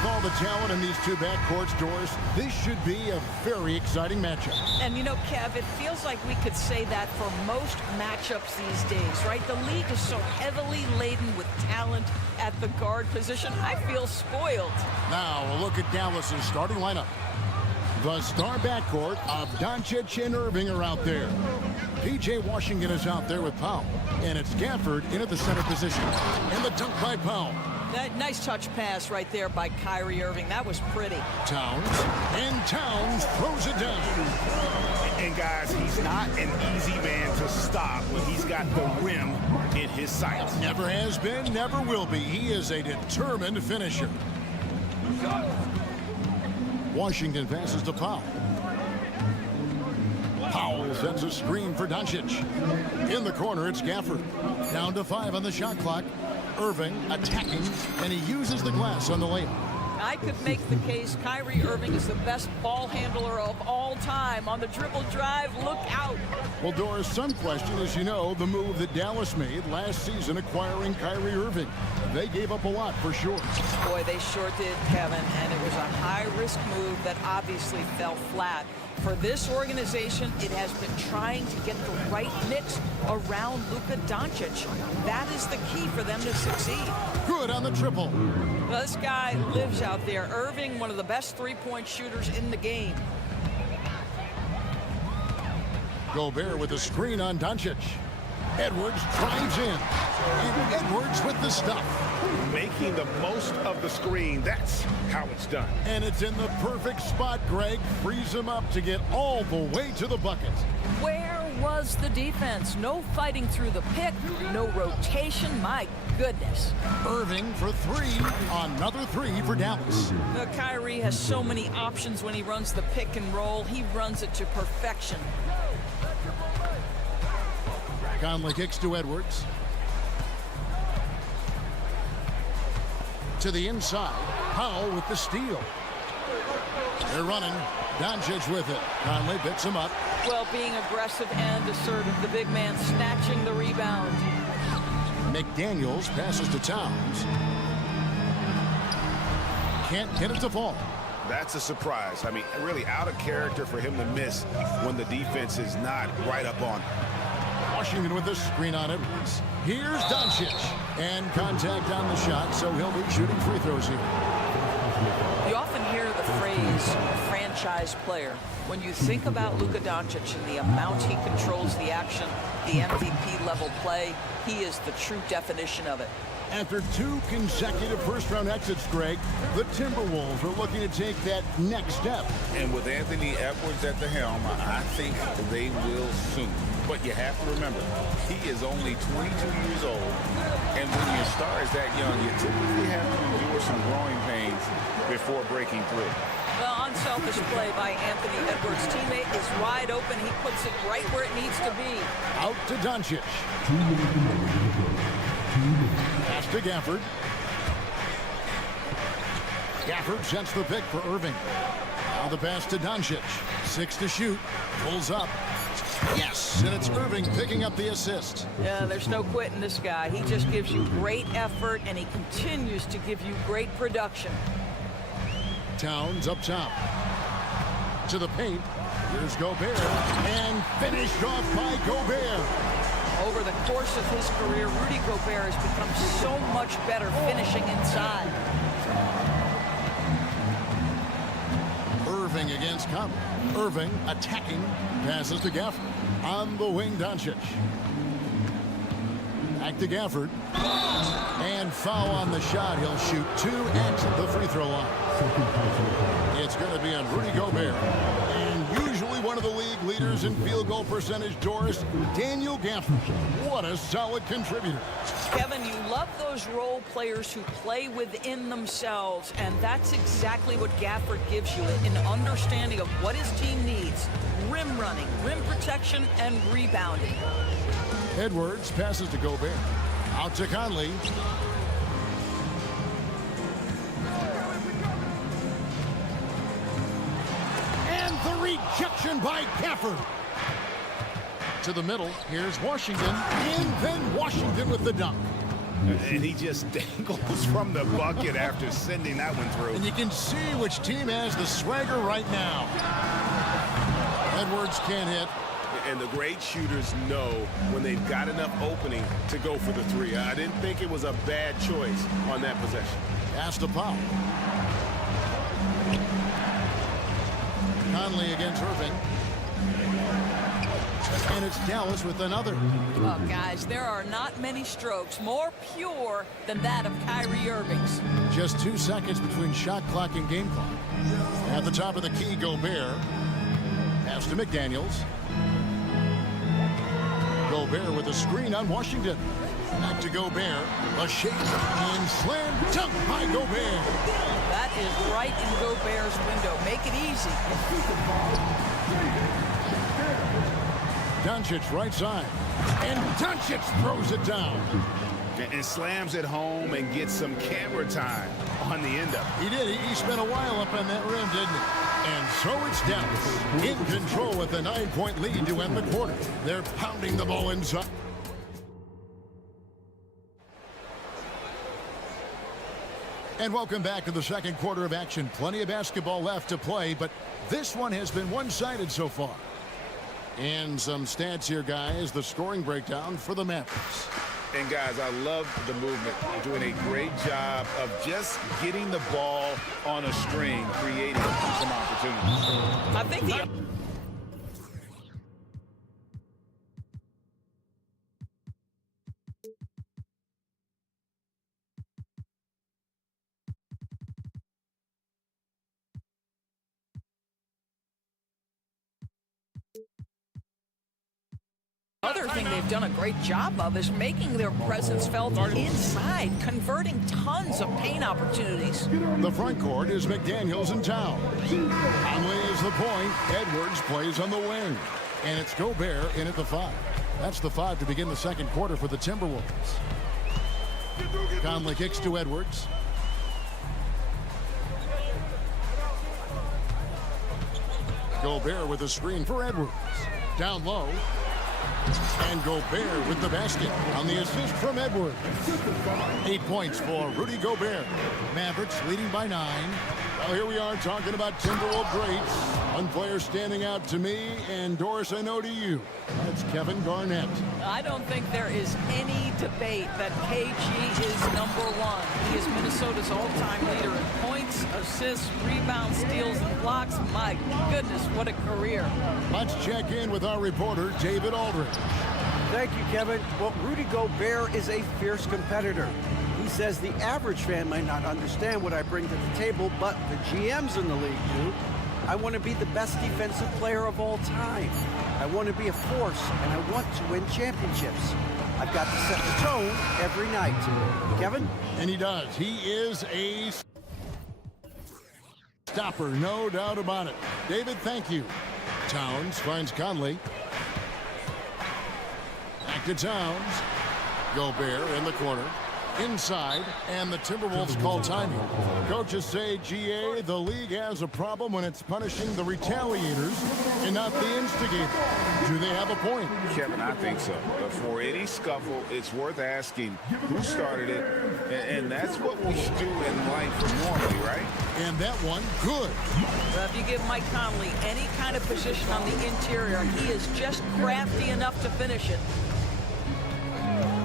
All the talent in these two backcourts, Doris. This should be a very exciting matchup. And you know, Kev, it feels like we could say that for most matchups these days, right? The league is so heavily laden with talent at the guard position. I feel spoiled. Now a look at Dallas's starting lineup. The star backcourt of Doncic and Irving are out there. P.J. Washington is out there with Powell. And it's Gafford in at the center position. And the dunk by Powell. That nice touch pass right there by Kyrie Irving. That was pretty. Towns. And Towns throws it down. And guys, he's not an easy man to stop when he's got the rim in his sights. Never has been, never will be. He is a determined finisher. Washington passes to Powell. Powell sends a screen for Doncic. In the corner, it's Gafford. Down to 5 on the shot clock. Irving attacking, and he uses the glass on the layup. I could make the case Kyrie Irving is the best ball handler of all time. On the dribble drive, look out. Well, Doris, some question, as you know, the move that Dallas made last season acquiring Kyrie Irving. They gave up a lot for sure. Boy, they sure did, Kevin, and it was a high-risk move that obviously fell flat. For this organization, it has been trying to get the right mix around Luka Doncic. That is the key for them to succeed. Good on the triple. Well, this guy lives out there. Irving, one of the best three-point shooters in the game. Gobert with a screen on Doncic. Edwards drives in. And Edwards with the stuff. Making the most of the screen, that's how it's done. And it's in the perfect spot, Greg. Frees him up to get all the way to the bucket. Where was the defense? No fighting through the pick, no rotation. My goodness. Irving for 3. Another 3 for Dallas. Kyrie has so many options when he runs the pick and roll. He runs it to perfection. Conley kicks to Edwards. To the inside. Powell with the steal. They're running. Doncic with it. Conley picks him up. Well, being aggressive and assertive. The big man snatching the rebound. McDaniels passes to Towns. Can't get it to fall. That's a surprise. I mean, really out of character for him to miss when the defense is not right up on him. Washington with the screen on Edwards. Here's Doncic. And contact on the shot, so he'll be shooting free throws here. You often hear the phrase franchise player. When you think about Luka Doncic and the amount he controls the action, the MVP level play, he is the true definition of it. After 2 consecutive first-round exits, Greg, the Timberwolves are looking to take that next step. And with Anthony Edwards at the helm, I think they will soon. But you have to remember, he is only 22 years old. And when your star is that young, you typically have to endure some growing pains before breaking through. Well, unselfish play by Anthony Edwards' teammate is wide open. He puts it right where it needs to be. Out to Doncic. Pass to Gafford. Gafford sets the pick for Irving. Now the pass to Doncic. 6 to shoot. Pulls up. Yes, and it's Irving picking up the assist. Yeah, there's no quitting this guy. He just gives you great effort, and he continues to give you great production. Towns up top. To the paint. Here's Gobert. And finished off by Gobert. Over the course of his career, Rudy Gobert has become so much better finishing inside. Irving against Cup. Irving attacking. Passes to Gafford. On the wing, Doncic. Back to Gafford. And foul on the shot. He'll shoot 2 at the free throw line. It's going to be on Rudy Gobert. And usually one of the league leaders in field goal percentage, Doris, Daniel Gafford. What a solid contributor. Kevin, you love those role players who play within themselves, and that's exactly what Gafford gives you, an understanding of what his team needs. Rim running, rim protection, and rebounding. Edwards passes to Gobert. Out to Conley. And the rejection by Gafford. To the middle, here's Washington, and then Washington with the dunk. And he just dangles from the bucket after sending that one through. And you can see which team has the swagger right now. Edwards can't hit. And the great shooters know when they've got enough opening to go for the three. I didn't think it was a bad choice on that possession. Pass to Powell. Conley against Irving. And it's Dallas with another. Oh, guys, there are not many strokes more pure than that of Kyrie Irving's. Just 2 seconds between shot clock and game clock. At the top of the key, Gobert. Pass to McDaniels. Gobert with a screen on Washington. Back to Gobert. A shake and slam dunk by Gobert. That is right in Gobert's window. Make it easy. Doncic right side. And Doncic throws it down. And slams it home and gets some camera time on the end of it. He did. He spent a while up on that rim, didn't he? And so it's Dallas in control with a 9-point lead to end the quarter. They're pounding the ball inside. And welcome back to the second quarter of action. Plenty of basketball left to play, but this one has been one-sided so far. And some stats here, guys. The scoring breakdown for the Mavericks. And, guys, I love the movement. Doing a great job of just getting the ball on a string, creating some opportunities. I think the... Other thing they've done a great job of is making their presence felt inside, converting tons of paint opportunities. The front court is McDaniels and Towns. Conley is the point. Edwards plays on the wing. And it's Gobert in at the 5. That's the 5 to begin the second quarter for the Timberwolves. Conley kicks to Edwards. Gobert with a screen for Edwards. Down low. And Gobert with the basket on the assist from Edwards. 8 points for Rudy Gobert. Mavericks leading by 9. Well, here we are talking about Timberwolves greats. One player standing out to me, and Doris, I know to you. That's Kevin Garnett. I don't think there is any debate that KG is #1. He is Minnesota's all-time leader in points, assists, rebounds, steals, and blocks. My goodness, what a career. Let's check in with our reporter, David Aldridge. Thank you, Kevin. Well, Rudy Gobert is a fierce competitor. He says the average fan might not understand what I bring to the table, but the GMs in the league do. I want to be the best defensive player of all time. I want to be a force, and I want to win championships. I've got to set the tone every night. Kevin? And he does. He is a stopper, no doubt about it. David, thank you. Towns finds Conley. Back to Towns. Gobert in the corner. Inside, and the Timberwolves call timing. Coaches say, GA, the league has a problem when it's punishing the retaliators and not the instigator. Do they have a point? Kevin, I think so. But for any scuffle, it's worth asking who started it, and that's what we do in life normally, right? And that one, good. If you give Mike Conley any kind of position on the interior, he is just crafty enough to finish it.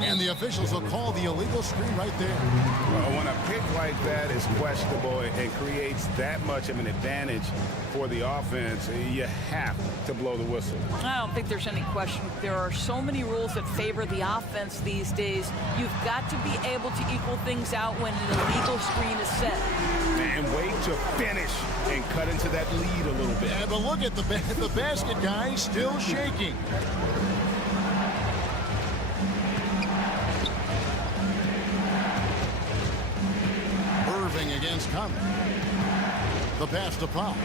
And the officials will call the illegal screen right there. Well, when a pick like that is questionable and creates that much of an advantage for the offense, you have to blow the whistle. I don't think there's any question. There are so many rules that favor the offense these days. You've got to be able to equal things out when an illegal screen is set. And wait to finish and cut into that lead a little bit. Yeah, but look at the basket guy still shaking. Irving against Conley. The pass to Powell.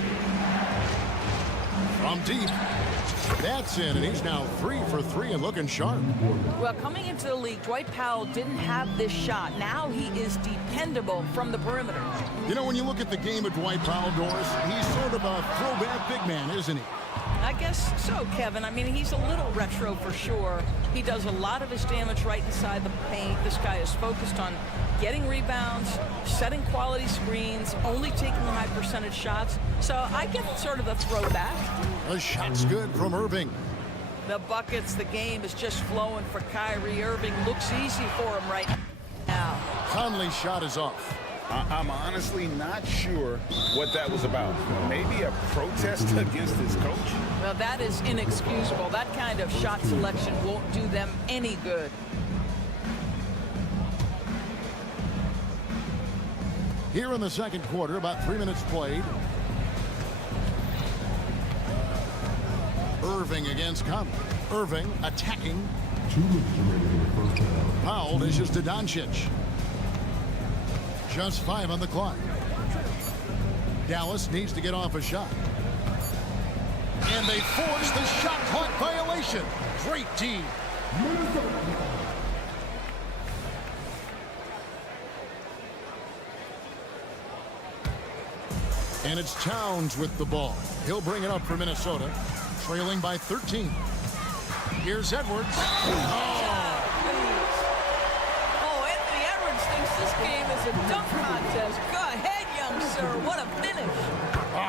From deep. That's in, and he's now 3 for 3 and looking sharp. Well, coming into the league, Dwight Powell didn't have this shot. Now he is dependable from the perimeter. You know, when you look at the game of Dwight Powell, Doris, he's sort of a throwback big man, isn't he? I guess so, Kevin. I mean, he's a little retro for sure. He does a lot of his damage right inside the paint. This guy is focused on getting rebounds, setting quality screens, only taking high percentage shots. So I get sort of a throwback. The shot's good from Irving. The buckets, the game is just flowing for Kyrie Irving. Looks easy for him right now. Conley's shot is off. I'm honestly not sure what that was about. Maybe a protest against his coach? Well, that is inexcusable. That kind of shot selection won't do them any good. Here in the second quarter, about 3 minutes played. Irving against Conley. Irving attacking. 2 minutes remaining in the first half. Powell dishes to Doncic. Just 5 on the clock. Dallas needs to get off a shot. And they force the shot clock violation. Great team. And it's Towns with the ball. He'll bring it up for Minnesota, trailing by 13. Here's Edwards. Anthony Edwards thinks this game is a dunk contest. Go ahead, young sir. What a finish.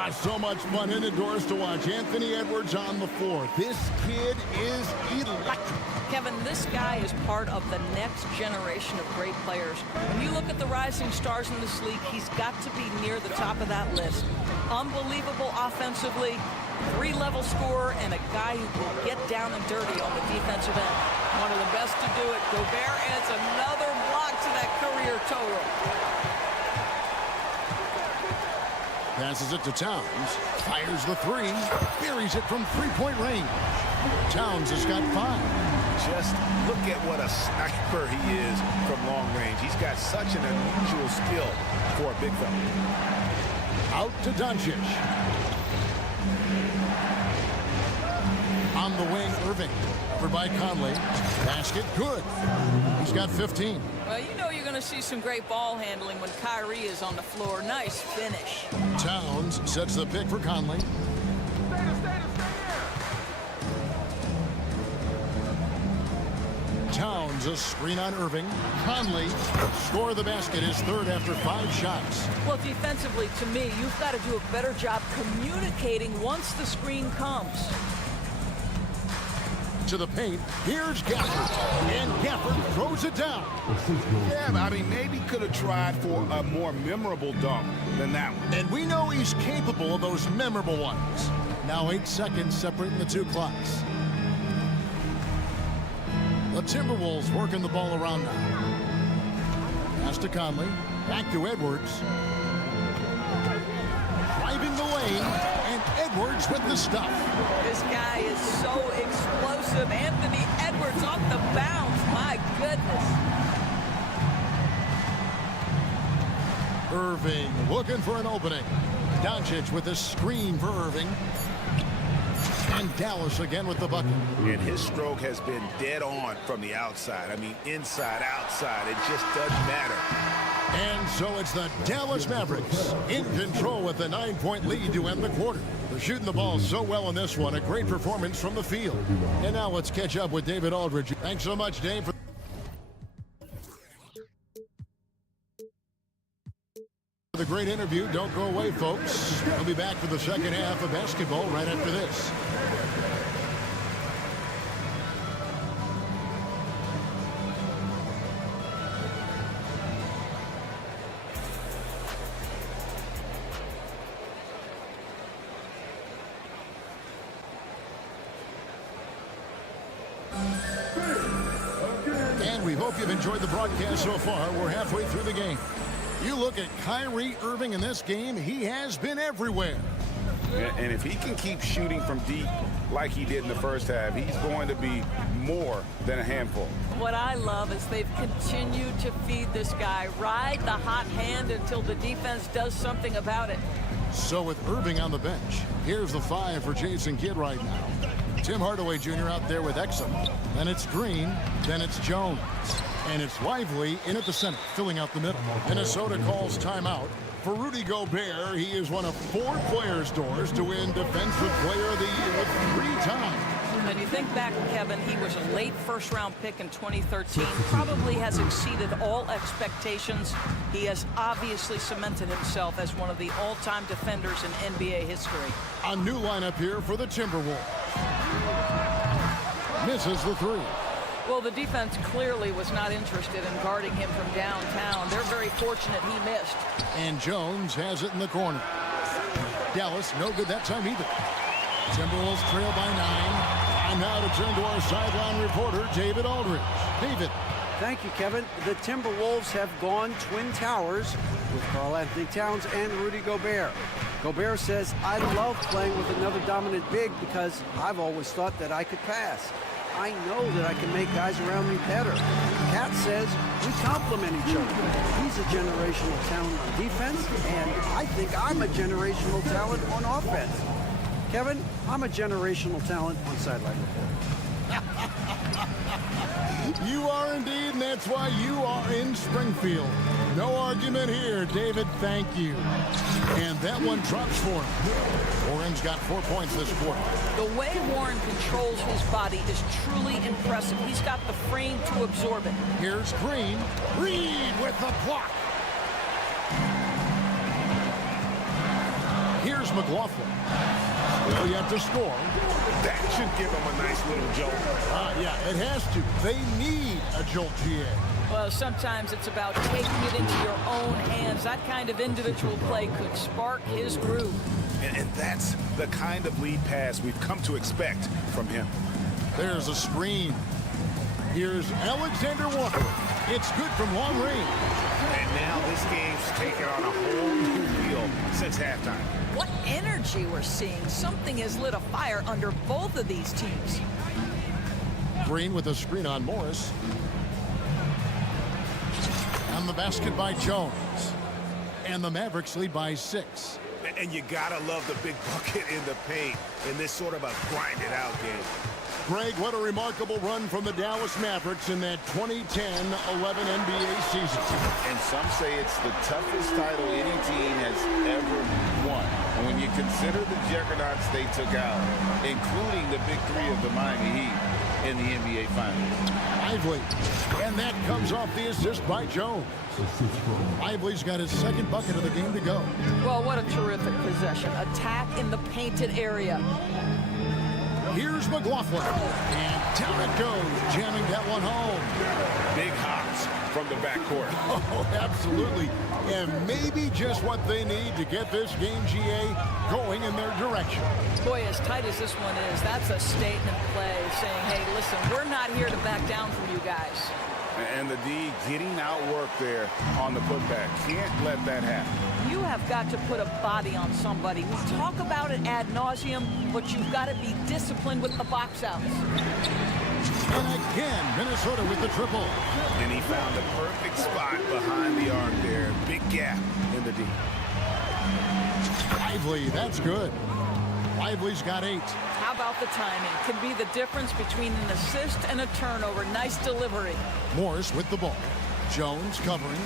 So much fun in the doors to watch. Anthony Edwards on the floor. This kid is electric. Kevin, this guy is part of the next generation of great players. When you look at the rising stars in this league, he's got to be near the top of that list. Unbelievable offensively, 3-level scorer, and a guy who will get down and dirty on the defensive end. One of the best to do it. Gobert adds another block to that career total. Passes it to Towns. Fires the 3. Buries it from 3-point range. Towns has got 5. Just look at what a sniper he is from long range. He's got such an unusual skill for a big fella. Out to Doncic. On the wing, Irving. Covered by Conley. Basket good. He's got 15. Well, you know you're going to see some great ball handling when Kyrie is on the floor. Nice finish. Towns sets the pick for Conley. Towns a screen on Irving. Conley score the basket, his third after 5 shots. Well, defensively, to me, you've got to do a better job communicating once the screen comes. To the paint, here's Gafford, and Gafford throws it down. Yeah, I mean, maybe could have tried for a more memorable dunk than that one. And we know he's capable of those memorable ones. Now 8 seconds separating the 2 clocks. The Timberwolves working the ball around now. Pass to Conley, back to Edwards. Driving the lane, and Edwards with the stuff. This guy is so explosive. Anthony Edwards off the bounce. My goodness. Irving looking for an opening. Doncic with a screen for Irving. And Dallas again with the bucket. And his stroke has been dead on from the outside. I mean, inside, outside. It just doesn't matter. And so it's the Dallas Mavericks in control with the 9-point lead to end the quarter. They're shooting the ball so well in this one. A great performance from the field. And now let's catch up with David Aldridge. Thanks so much, Dave. For the great interview. Don't go away, folks. We'll be back for the second half of basketball right after this. We hope you've enjoyed the broadcast so far. We're halfway through the game. You look at Kyrie Irving in this game, he has been everywhere. And if he can keep shooting from deep like he did in the first half, he's going to be more than a handful. What I love is they've continued to feed this guy, ride the hot hand until the defense does something about it. So with Irving on the bench, here's the 5 for Jason Kidd right now. Tim Hardaway Jr. out there with Exum. Then it's Green. Then it's Jones. And it's Lively in at the center, filling out the middle. Minnesota calls timeout. For Rudy Gobert, he is one of 4 players' doors to win Defensive Player of the Year 3 times. And you think back, Kevin, he was a late first-round pick in 2013. Probably has exceeded all expectations. He has obviously cemented himself as one of the all-time defenders in NBA history. A new lineup here for the Timberwolves. Misses the 3. Well, the defense clearly was not interested in guarding him from downtown. They're very fortunate he missed. And Jones has it in the corner. Dallas, no good that time either. Timberwolves trail by 9. And now to turn to our sideline reporter, David Aldridge. David. Thank you, Kevin. The Timberwolves have gone Twin Towers with Karl-Anthony Towns and Rudy Gobert. Gobert says, I love playing with another dominant big because I've always thought that I could pass. I know that I can make guys around me better. Cat says we complement each other. He's a generational talent on defense, and I think I'm a generational talent on offense. Kevin, I'm a generational talent on sideline report. You are indeed, and that's why you are in Springfield. No argument here, David. Thank you. And that one drops for him. Warren's got 4 points this quarter. The way Warren controls his body is truly impressive. He's got the frame to absorb it. Here's Green. Reed with the block. Here's McLaughlin. Still yet to score. That should give him a nice little jolt. Yeah, it has to. They need a jolt, GA. Well, sometimes it's about taking it into your own hands. That kind of individual play could spark his groove. And that's the kind of lead pass we've come to expect from him. There's a screen. Here's Alexander Walker. It's good from long range. And now this game's taken on a whole new feel since halftime. What energy we're seeing. Something has lit a fire under both of these teams. Green with a screen on Morris. On the basket by Jones. And the Mavericks lead by 6. And you gotta love the big bucket in the paint in this sort of a grind-it-out game. Greg, what a remarkable run from the Dallas Mavericks in that 2010-11 NBA season. And some say it's the toughest title any team has ever won. And when you consider the juggernauts they took out, including the big 3 of the Miami Heat in the NBA Finals. Lively. And that comes off the assist by Jones. Lively's got his 2nd bucket of the game to go. Well, what a terrific possession. Attack in the painted area. Here's McLaughlin. And down it goes, jamming that one home. Big hops from the backcourt. Oh, absolutely. And maybe just what they need to get this game, GA, going in their direction. Boy, as tight as this one is, that's a statement play saying, hey, listen, we're not here to back down from you guys. And the D getting outworked there on the putback. Can't let that happen. You have got to put a body on somebody. We talk about it ad nauseum, but you've got to be disciplined with the box outs. And again, Minnesota with the triple. And he found the perfect spot behind the arc there. Big gap in the D. Lively, that's good. Lively's got 8. How about the timing? Can be the difference between an assist and a turnover. Nice delivery. Morris with the ball. Jones covering.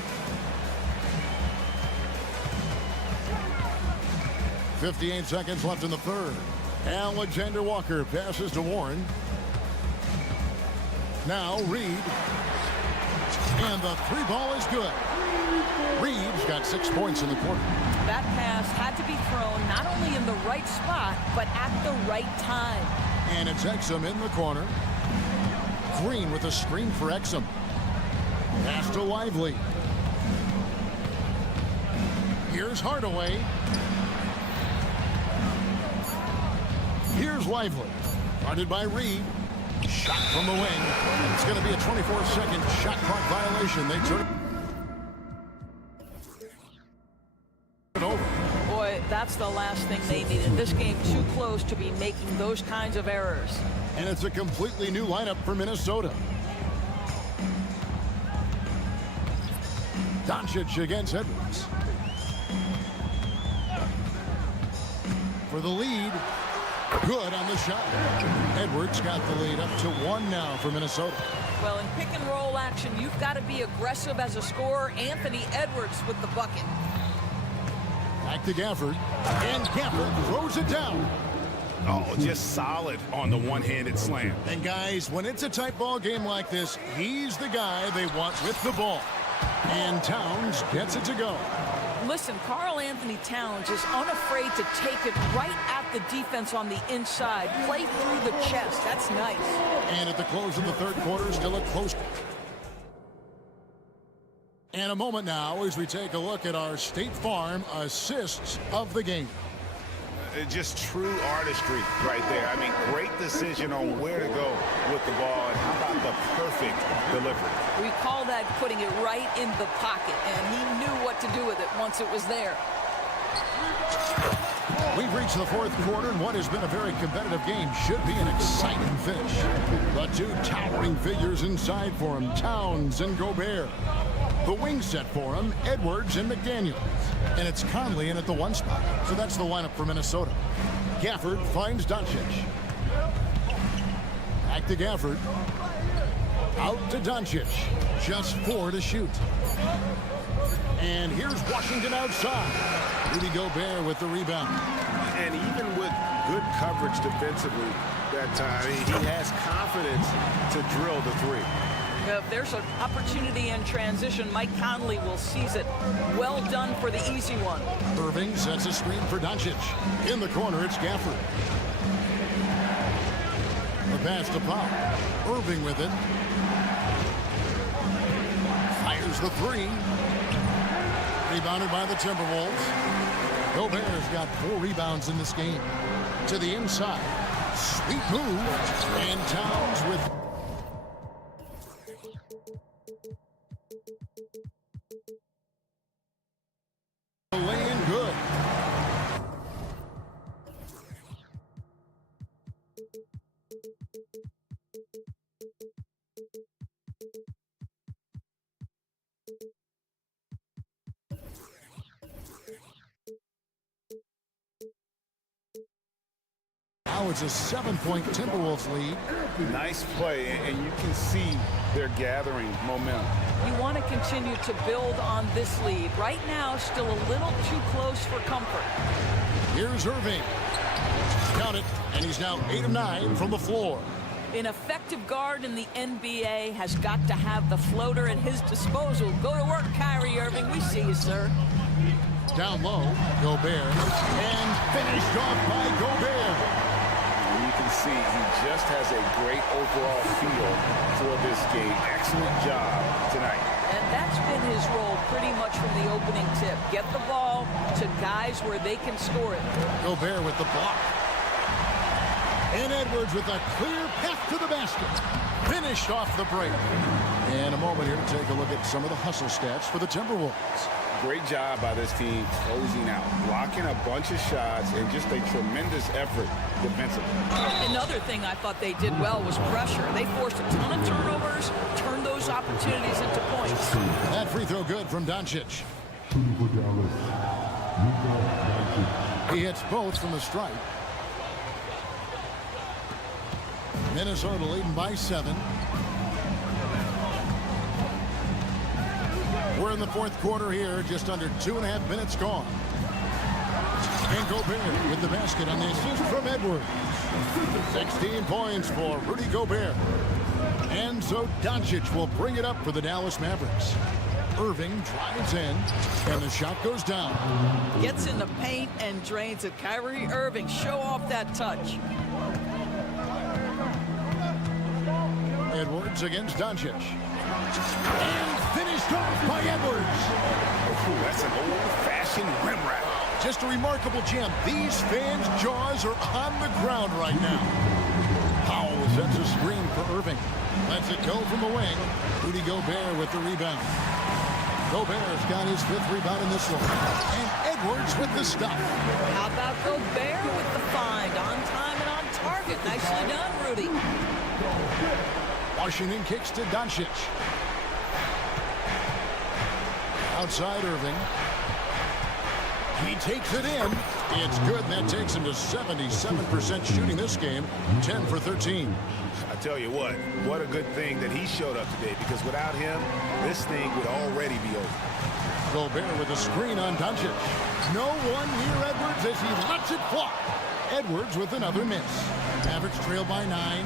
58 seconds left in the 3rd. Alexander Walker passes to Warren. Now Reed. And the 3 ball is good. Reed's got 6 points in the quarter. That pass had to be thrown not only in the right spot, but at the right time. And it's Exum in the corner. Green with a screen for Exum. Pass to Lively. Here's Hardaway. Here's Lively. Guarded by Reed. Shot from the wing. It's going to be a 24-second shot clock violation. They turn it over. Boy, that's the last thing they needed. This game too close to be making those kinds of errors. And it's a completely new lineup for Minnesota. Doncic against Edwards. For the lead. Good on the shot. Edwards got the lead up to 1 now for Minnesota. Well, in pick and roll action, you've got to be aggressive as a scorer. Anthony Edwards with the bucket. Back to Gafford. And Gafford throws it down. Oh, just solid on the one-handed slam. And guys, when it's a tight ball game like this, he's the guy they want with the ball. And Towns gets it to go. Listen, Karl Anthony Towns is unafraid to take it right at the defense on the inside. Play through the chest. That's nice. And at the close of the third quarter, still a close. And a moment now as we take a look at our State Farm assists of the game. Just true artistry right there. I mean, great decision on where to go with the ball, and how about the perfect delivery? We call that putting it right in the pocket, and he knew what to do with it once it was there. We've reached the fourth quarter, and what has been a very competitive game should be an exciting finish. The two towering figures inside for him, Towns and Gobert. The wing set for him, Edwards and McDaniel. And it's Conley in at the 1 spot. So that's the lineup for Minnesota. Gafford finds Doncic. Back to Gafford. Out to Doncic. Just 4 to shoot. And here's Washington outside. Rudy Gobert with the rebound. And even with good coverage defensively that time, he has confidence to drill the 3. If there's an opportunity in transition, Mike Conley will seize it. Well done for the easy one. Irving sets a screen for Doncic. In the corner, it's Gafford. The pass to Powell. Irving with it. Fires the 3. Rebounded by the Timberwolves. Gobert's got 4 rebounds in this game. To the inside. Sweet move. And Towns with... laying good. Now it's a 7-point Timberwolves lead. Nice play, and you can see they're gathering momentum. You want to continue to build on this lead. Right now, still a little too close for comfort. Here's Irving. Count it, and he's now 8 of 9 from the floor. An effective guard in the NBA has got to have the floater at his disposal. Go to work, Kyrie Irving. We see you, sir. Down low, Gobert. And finished off by Gobert. You can see he just has a great overall feel for this game. Excellent job tonight. And that's been his role pretty much from the opening tip. Get the ball to guys where they can score it. Gobert with the block. And Edwards with a clear path to the basket. Finished off the break. And a moment here to take a look at some of the hustle stats for the Timberwolves. Great job by this team closing out, blocking a bunch of shots, and just a tremendous effort defensively. Another thing I thought they did well was pressure. They forced a ton of turnovers, turned those opportunities into points. That free throw good from Doncic. Shooting for Dallas, Luka Doncic. He hits both from the stripe. Minnesota leading by 7. We're in the fourth quarter here, just under 2.5 minutes gone. And Gobert with the basket on the assist from Edwards. 16 points for Rudy Gobert. And so Doncic will bring it up for the Dallas Mavericks. Irving drives in, and the shot goes down. Gets in the paint and drains it. Kyrie Irving, show off that touch. Edwards against Doncic. And finished off by Edwards. Ooh, that's an old-fashioned rim wrap. Just a remarkable jam. These fans' jaws are on the ground right now. Powell was sets a screen for Irving. Lets it go from the wing. Rudy Gobert with the rebound. Gobert's got his 5th rebound in this one. And Edwards with the stop. How about Gobert with the find? On time and on target. Nicely done, Rudy. Washington kicks to Doncic. Outside Irving. He takes it in. It's good, and that takes him to 77% shooting this game. 10 for 13. I tell you what a good thing that he showed up today, because without him, this thing would already be over. Gobert with a screen on Doncic. No one near Edwards as he lets it fly. Edwards with another miss. Mavericks trail by 9.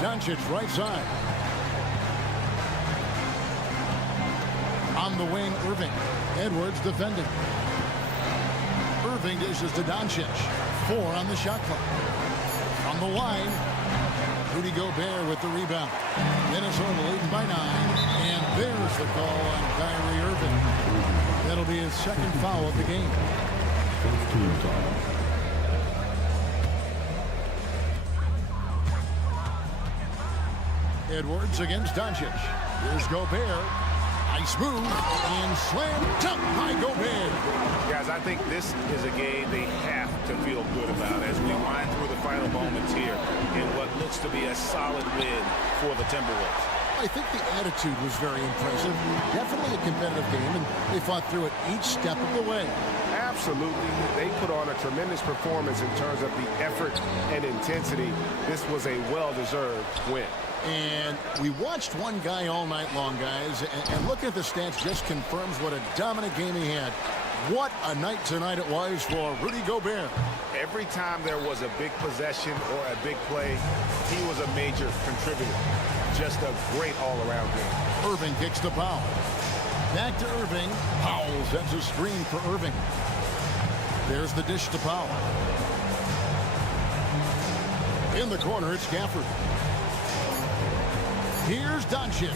Doncic right side. On the wing, Irving. Edwards defending. Irving dishes to Doncic. 4 on the shot clock. On the line, Rudy Gobert with the rebound. Minnesota leading by 9. And there's the call on Kyrie Irving. That'll be his 2nd foul of the game. First team foul. Edwards against Doncic. Here's Gobert. Nice move. And slam dunk by Gobert. Guys, I think this is a game they have to feel good about as we wind through the final moments here in what looks to be a solid win for the Timberwolves. I think the attitude was very impressive. Definitely a competitive game, and they fought through it each step of the way. Absolutely. They put on a tremendous performance in terms of the effort and intensity. This was a well-deserved win. And we watched one guy all night long, guys, and looking at the stats just confirms what a dominant game he had. What a night tonight it was for Rudy Gobert. Every time there was a big possession or a big play, he was a major contributor. Just a great all-around game. Irving kicks the foul. Back to Irving. Powell sets a screen for Irving. There's the dish to Powell. In the corner, it's Gafford. Here's Doncic.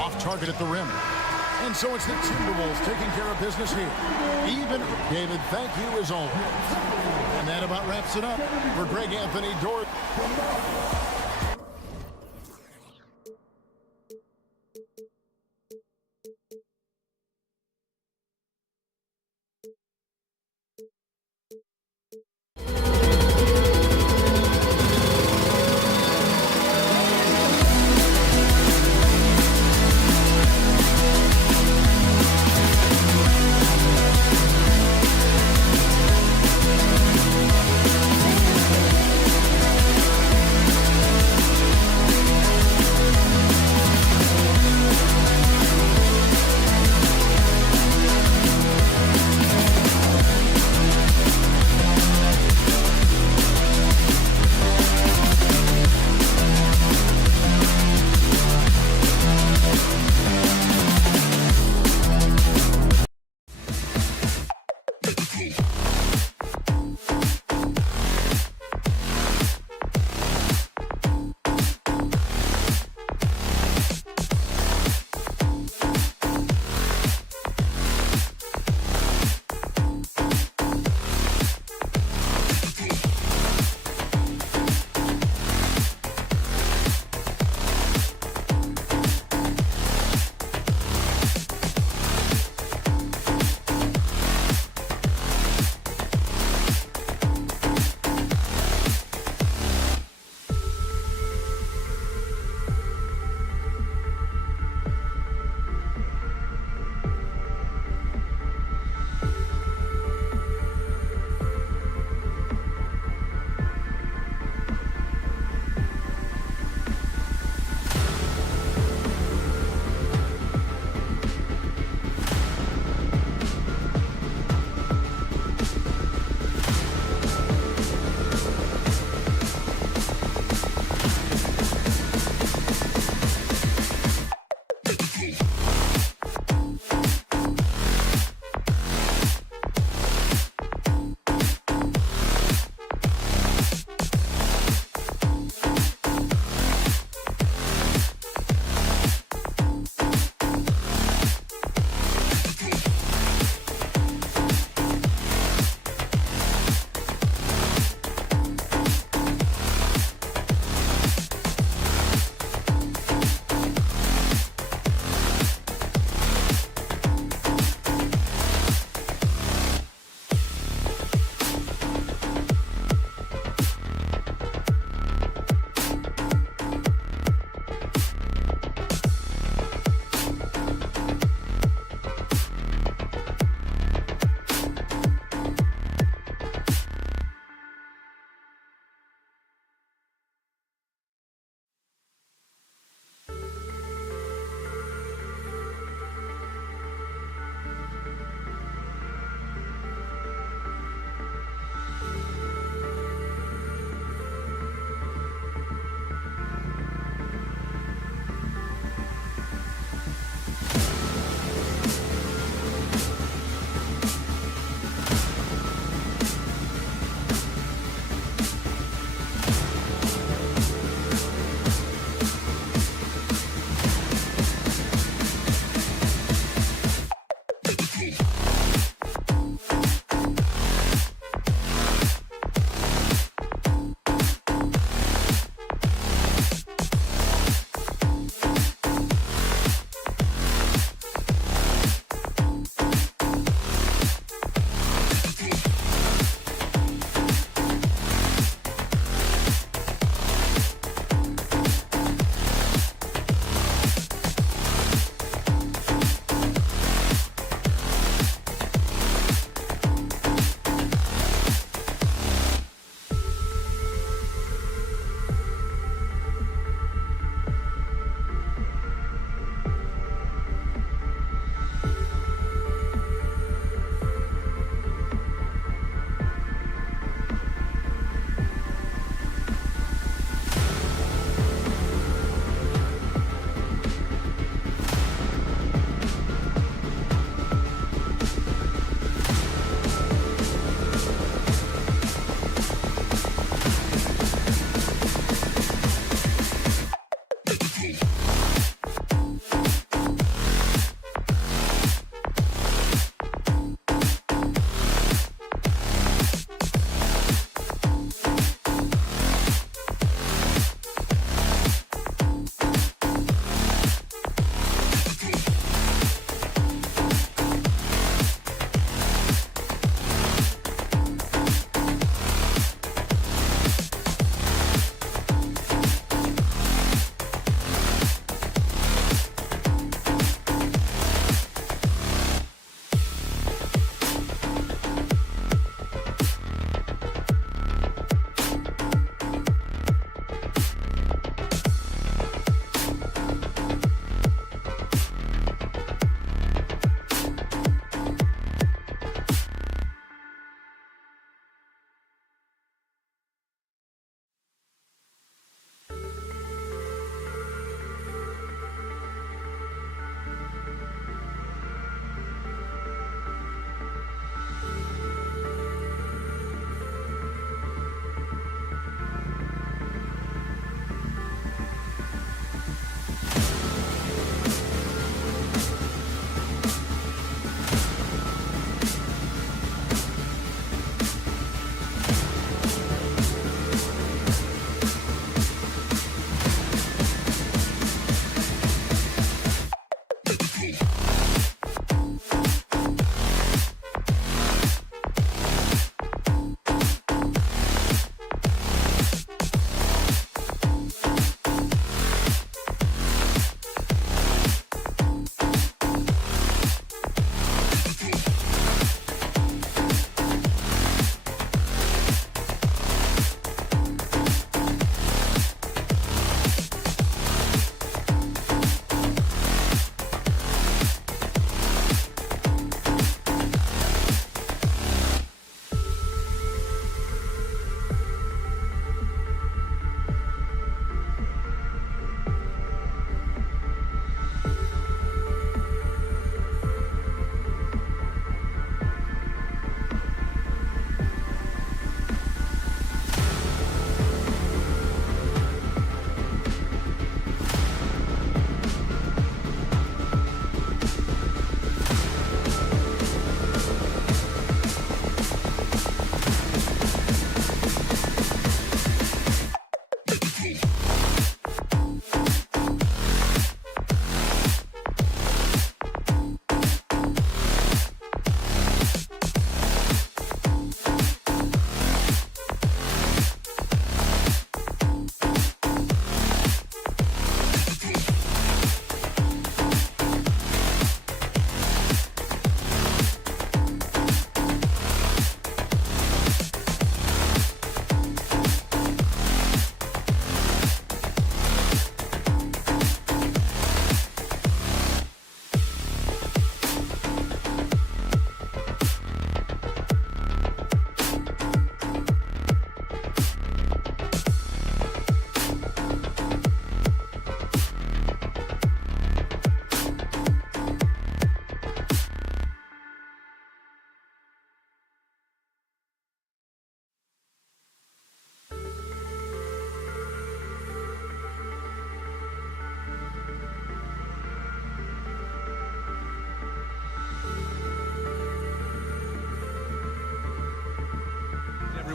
Off target at the rim. And so it's the Timberwolves taking care of business here. Even David, thank you as always. And that about wraps it up for Greg Anthony Dort.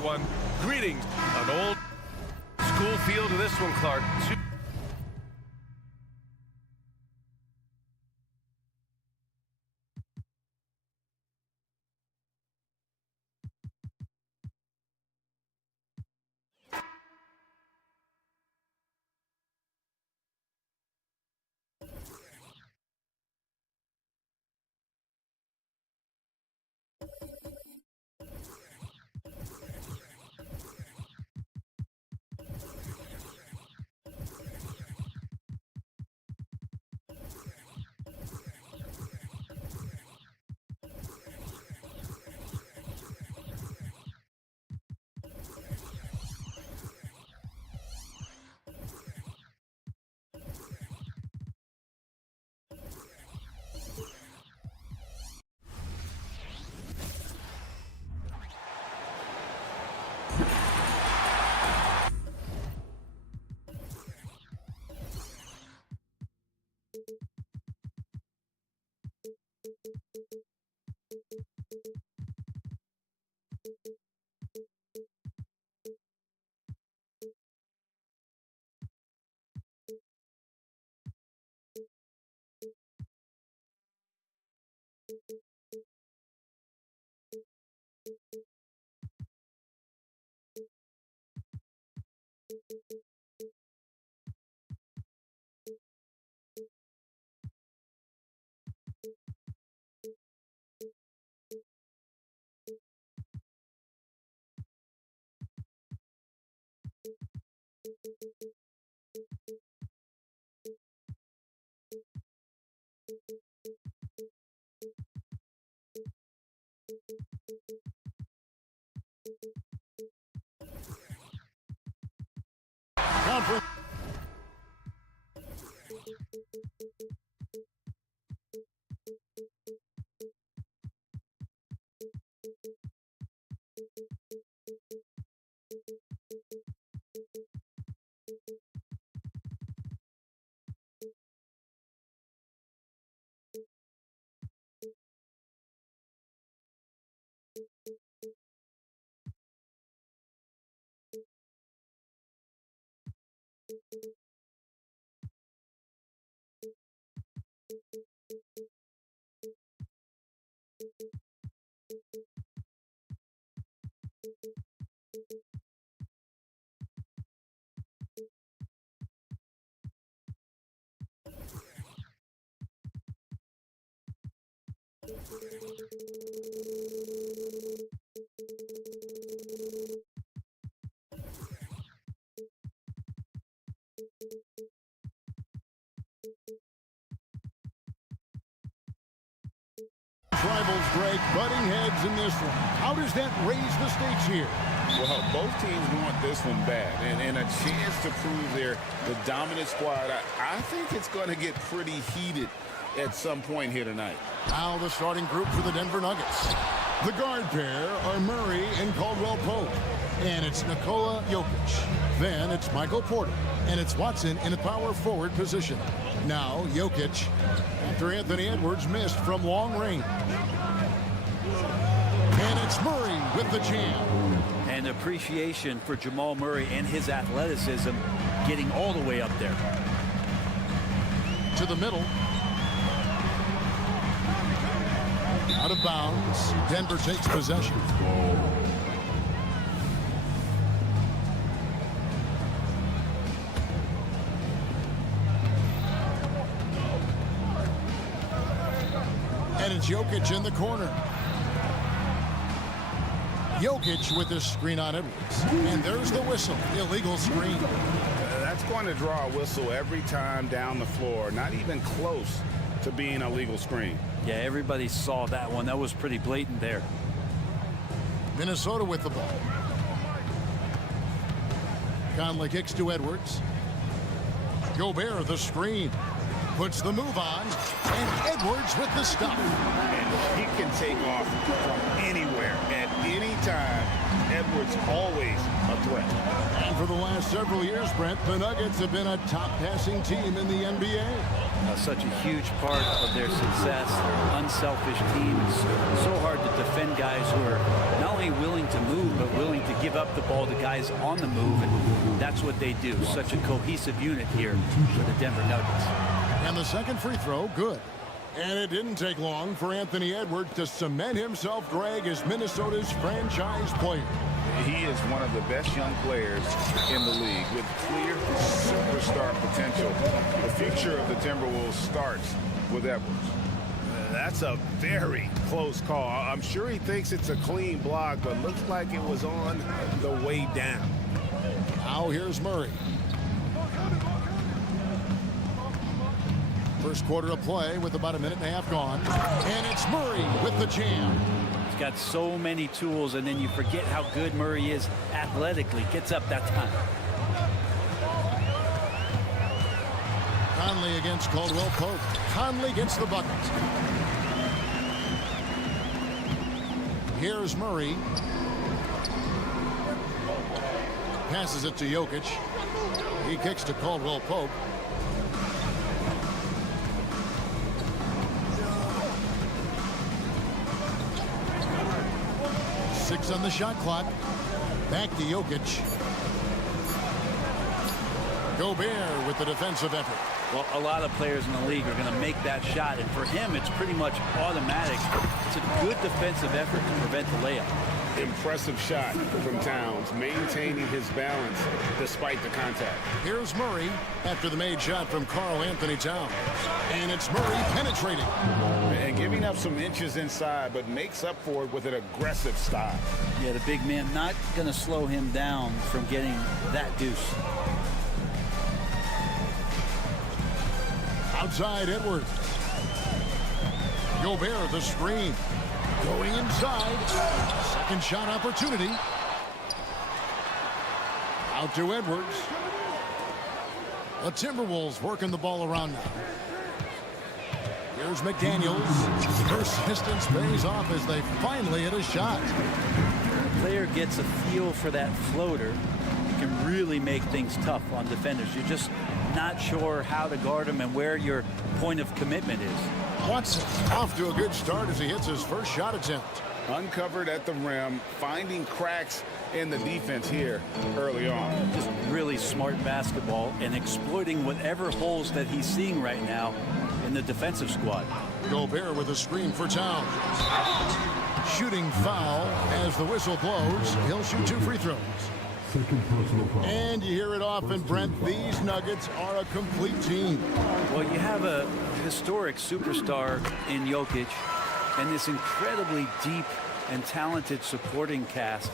everyone. Greetings. An old school feel to this one, Clark. Conference. Rivals, Greg, butting heads in this one. How does that raise the stakes here? Well, both teams want this one bad, and a chance to prove they're the dominant squad. I think it's going to get pretty heated at some point here tonight. Now the starting group for the Denver Nuggets. The guard pair are Murray and Caldwell Pope. And it's Nikola Jokic. Then it's Michael Porter. And it's Watson in a power forward position. Now Jokic, after Anthony Edwards missed from long range. And it's Murray with the jam. And appreciation for Jamal Murray and his athleticism getting all the way up there. To the middle. Out of bounds. Denver takes possession. And it's Jokic in the corner. Jokic with this screen on Edwards. And there's the whistle. Illegal screen. That's going to draw a whistle every time down the floor. Not even close to being a legal screen. Yeah, everybody saw that one. That was pretty blatant there. Minnesota with the ball. Conley kicks to Edwards. Gobert the screen. Puts the move on. And Edwards with the stop. And he can take off from anywhere at any time Edwards always a threat. And for the last several years, Brent, the Nuggets have been a top passing team in the NBA. Such a huge part of their success. They're an unselfish team. It's so hard to defend guys who are not only willing to move, but willing to give up the ball to guys on the move. And that's what they do. Such a cohesive unit here for the Denver Nuggets. And the second free throw, good. And it didn't take long for Anthony Edwards to cement himself, Greg, as Minnesota's franchise player. He is one of the best young players in the league with clear superstar potential. The future of the Timberwolves starts with Edwards. That's a very close call. I'm sure he thinks it's a clean block, but looks like it was on the way down. Now here's Murray. First quarter of play with about a minute and a half gone. And it's Murray with the jam. He's got so many tools, and then you forget how good Murray is athletically. Gets up that time. Conley against Caldwell Pope. Conley gets the bucket. Here's Murray. Passes it to Jokic. He kicks to Caldwell Pope. Six on the shot clock. Back to Jokic. Gobert with the defensive effort. Well, a lot of players in the league are going to make that shot, and for him, it's pretty much automatic. It's a good defensive effort to prevent the layup. Impressive shot from Towns, maintaining his balance despite the contact. Here's Murray after the made shot from Karl Anthony Towns. And it's Murray penetrating. And giving up some inches inside, but makes up for it with an aggressive style. Yeah, the big man not going to slow him down from getting that deuce. Outside Edwards. Gobert the screen. Going inside. Second shot opportunity. Out to Edwards. The Timberwolves working the ball around now. Here's McDaniels. Persistence pays off as they finally hit a shot. The player gets a feel for that floater. You can really make things tough on defenders. You're just not sure how to guard them and where your point of commitment is. Watson off to a good start as he hits his first shot attempt. Uncovered at the rim, finding cracks in the defense here early on. Just really smart basketball and exploiting whatever holes that he's seeing right now in the defensive squad. Gobert with a screen for Towns. Shooting foul as the whistle blows. He'll shoot 2 free throws. And you hear it often, Brent, these Nuggets are a complete team. Well, you have a historic superstar in Jokic and this incredibly deep and talented supporting cast.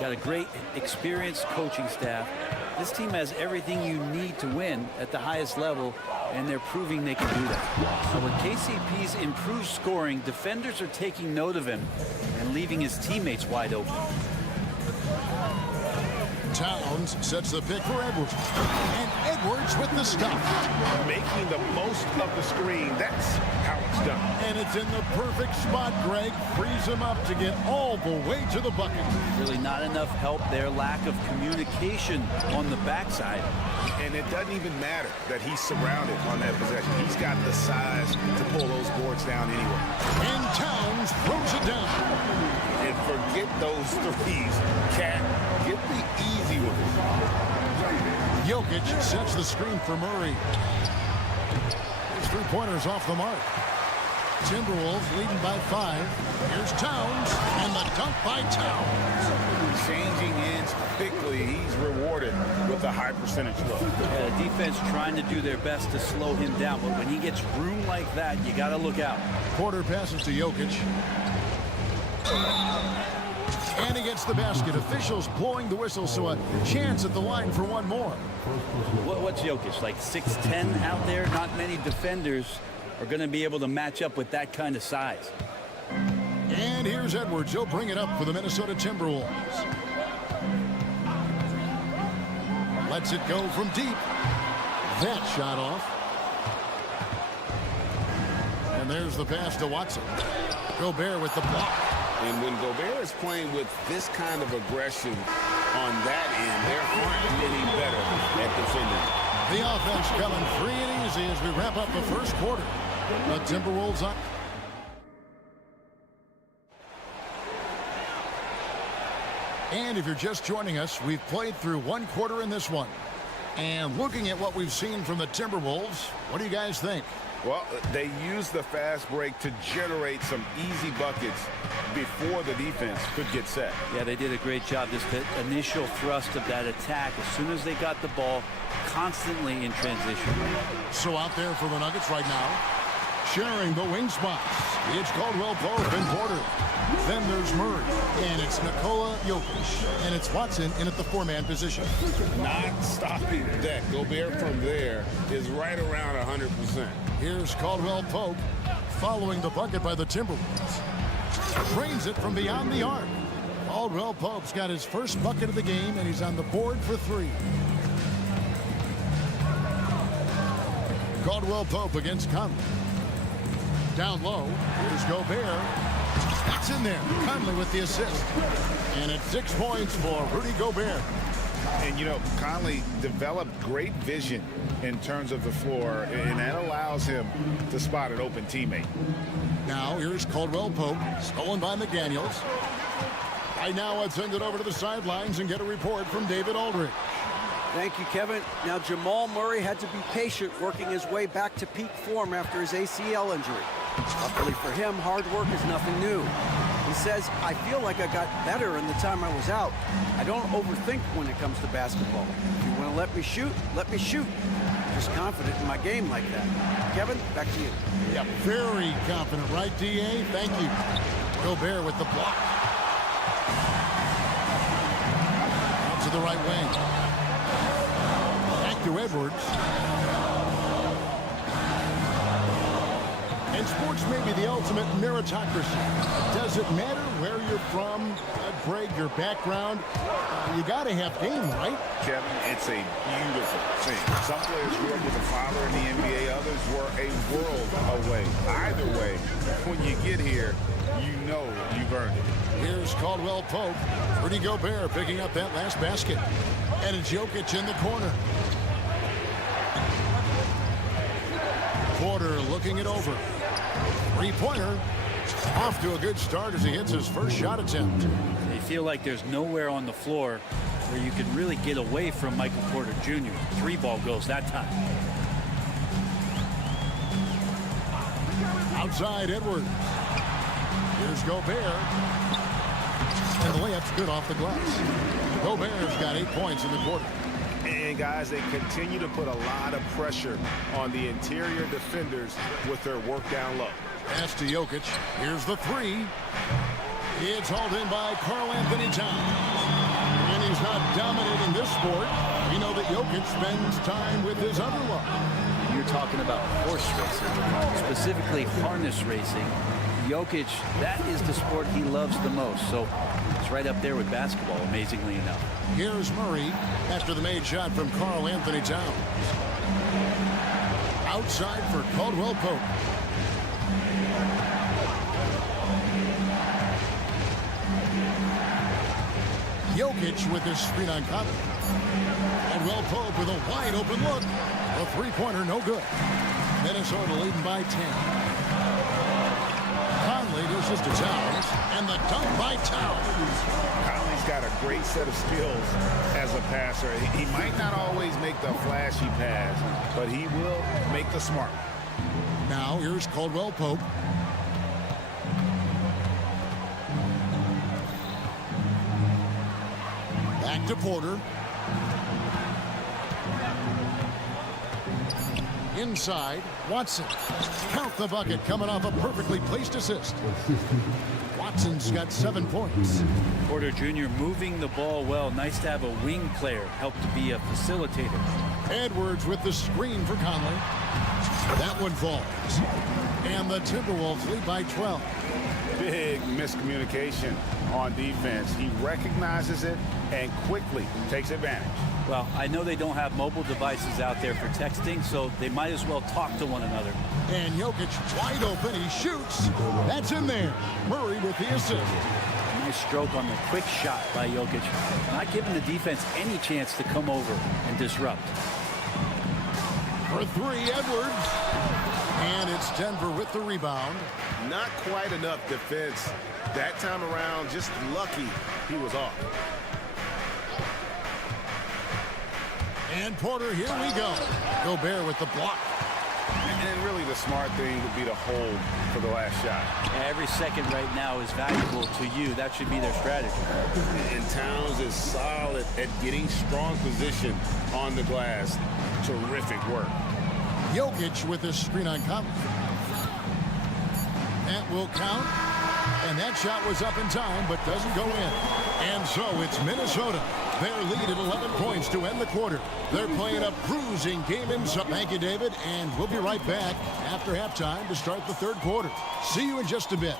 Got a great experienced coaching staff. This team has everything you need to win at the highest level, and they're proving they can do that. Now, with KCP's improved scoring, defenders are taking note of him and leaving his teammates wide open. Towns sets the pick for Edwards. And Edwards with the stop. Making the most of the screen. That's how it's done. And it's in the perfect spot, Greg. Frees him up to get all the way to the bucket. Really not enough help there. Lack of communication on the backside. And it doesn't even matter that he's surrounded on that possession. He's got the size to pull those boards down anyway. And Towns throws it down. And forget those threes. Cat, get the easy ones. Jokic sets the screen for Murray. His 3-pointers off the mark. Timberwolves leading by 5. Here's Towns, and the dunk by Towns. Changing ends quickly. He's rewarded with a high percentage look. Yeah, the defense trying to do their best to slow him down, but when he gets room like that, you got to look out. Porter passes to Jokic. And he gets the basket. Officials blowing the whistle, so a chance at the line for one more. What's Jokic, like 6'10" out there? Not many defenders are going to be able to match up with that kind of size. And here's Edwards. He'll bring it up for the Minnesota Timberwolves. Lets it go from deep. That shot off. And there's the pass to Watson. Gobert with the block. And when Gobert is playing with this kind of aggression on that end, there aren't many better at defending. The offense coming free and easy as we wrap up the first quarter. The Timberwolves up. And if you're just joining us, we've played through one quarter in this one. And looking at what we've seen from the Timberwolves, what do you guys think? Well, they used the fast break to generate some easy buckets before the defense could get set. Yeah, they did a great job. Just the initial thrust of that attack, as soon as they got the ball, constantly in transition. So out there for the Nuggets right now, sharing the wing spots, it's Caldwell Pope and Porter. Then there's Murray, and it's Nikola Jokic, and it's Watson in at the four-man position. Not stopping that. Gobert from there is right around 100%. Here's Caldwell Pope following the bucket by the Timberwolves. Drains it from beyond the arc. Caldwell Pope's got his first bucket of the game, and he's on the board for three. Caldwell Pope against Conley. Down low, here's Gobert. That's in there. Conley with the assist. And it's 6 points for Rudy Gobert. And, you know, Conley developed great vision in terms of the floor, and that allows him to spot an open teammate. Now, here's Caldwell Pope, stolen by McDaniels. Right now, let's send it over to the sidelines and get a report from David Aldridge. Thank you, Kevin. Now, Jamal Murray had to be patient working his way back to peak form after his ACL injury. Luckily for him, hard work is nothing new. He says, I feel like I got better in the time I was out. I don't overthink when it comes to basketball. If you want to let me shoot, let me shoot. I'm just confident in my game like that. Kevin, back to you. Yeah, very confident, right, D.A.? Thank you. Gobert with the block. Out to the right wing. Back to Edwards. And sports may be the ultimate meritocracy. Does it matter where you're from, Greg, your background? You got to have game, right? Kevin, it's a beautiful thing. Some players grew up with a father in the NBA. Others were a world away. Either way, when you get here, you know you've earned it. Here's Caldwell Pope. Rudy Gobert picking up that last basket. And it's Jokic in the corner. Porter looking it over. Three-pointer. Off to a good start as he hits his first shot attempt. They feel like there's nowhere on the floor where you can really get away from Michael Porter Jr. Three ball goes that time. Outside Edwards. Here's Gobert. And the layup's good off the glass. Gobert's got 8 points in the quarter. And guys, they continue to put a lot of pressure on the interior defenders with their work down low. Pass to Jokic. Here's the three. It's hauled in by Karl-Anthony Towns. And he's not dominating this sport. We know that Jokic spends time with his underlung. You're talking about horse racing, specifically harness racing. Jokic, that is the sport he loves the most. So it's right up there with basketball, amazingly enough. Here's Murray after the made shot from Karl-Anthony Towns. Outside for Caldwell Pope. Jokic with his screen on Conley. Caldwell Pope with a wide open look. A three-pointer, no good. Minnesota leading by 10. Conley dishes to Towns, and the dunk by Towns. Conley's got a great set of skills as a passer. He might not always make the flashy pass, but he will make the smart one. Now here's Caldwell Pope. Back to Porter. Inside, Watson. Count the bucket coming off a perfectly placed assist. Watson's got 7 points. Porter Jr. moving the ball well. Nice to have a wing player help to be a facilitator. Edwards with the screen for Conley. That one falls. And the Timberwolves lead by 12. big miscommunication on defense. He recognizes it and quickly takes advantage. Well, I know they don't have mobile devices out there for texting, so they might as well talk to one another. And Jokic wide open. He shoots. That's in there. Murray with the assist. Nice stroke on the quick shot by Jokic. Not giving the defense any chance to come over and disrupt. For three, Edwards. And it's Denver with the rebound. Not quite enough defense that time around. Just lucky he was off. And Porter, here we go. Gobert with the block. And really the smart thing would be to hold for the last shot. Every second right now is valuable to you. That should be their strategy. And Towns is solid at getting strong position on the glass. Terrific work. Jokic with his screen on Conley. That will count. And that shot was up in time, but doesn't go in. And so it's Minnesota. Their lead at 11 points to end the quarter. They're playing a bruising game in. Thank you, David. And we'll be right back after halftime to start the third quarter. See you in just a bit.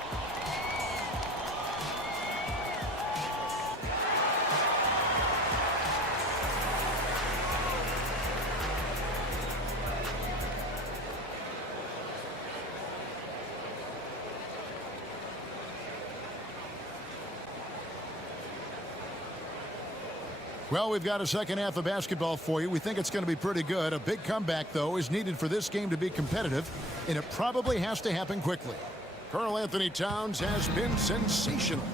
Well, we've got a second half of basketball for you. We think it's going to be pretty good. A big comeback, though, is needed for this game to be competitive, and it probably has to happen quickly. Karl Anthony Towns has been sensational.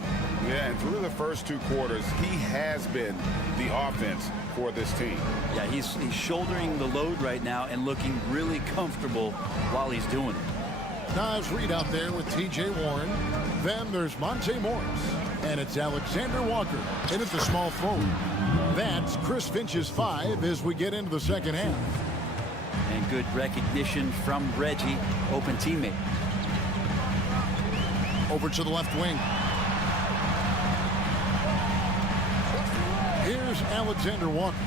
Yeah, and through the first two quarters, he has been the offense for this team. Yeah, he's shouldering the load right now and looking really comfortable while he's doing it. Nas Reed out there with T.J. Warren. Then there's Monte Morris. And it's Alexander Walker in at the small forward. That's Chris Finch's 5 as we get into the second half. And good recognition from Reggie, open teammate. Over to the left wing. Here's Alexander Walker.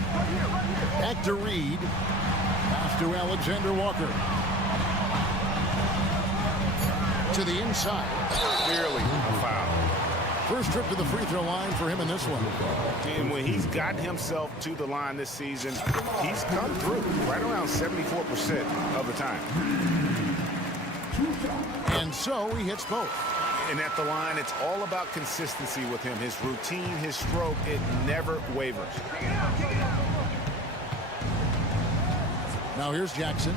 Back to Reed. Pass to Alexander Walker. To the inside. Clearly a foul. First trip to the free throw line for him in this one. And when he's gotten himself to the line this season, he's come through right around 74% of the time. And so he hits both. And at the line, it's all about consistency with him. His routine, his stroke, it never wavers. Now here's Jackson.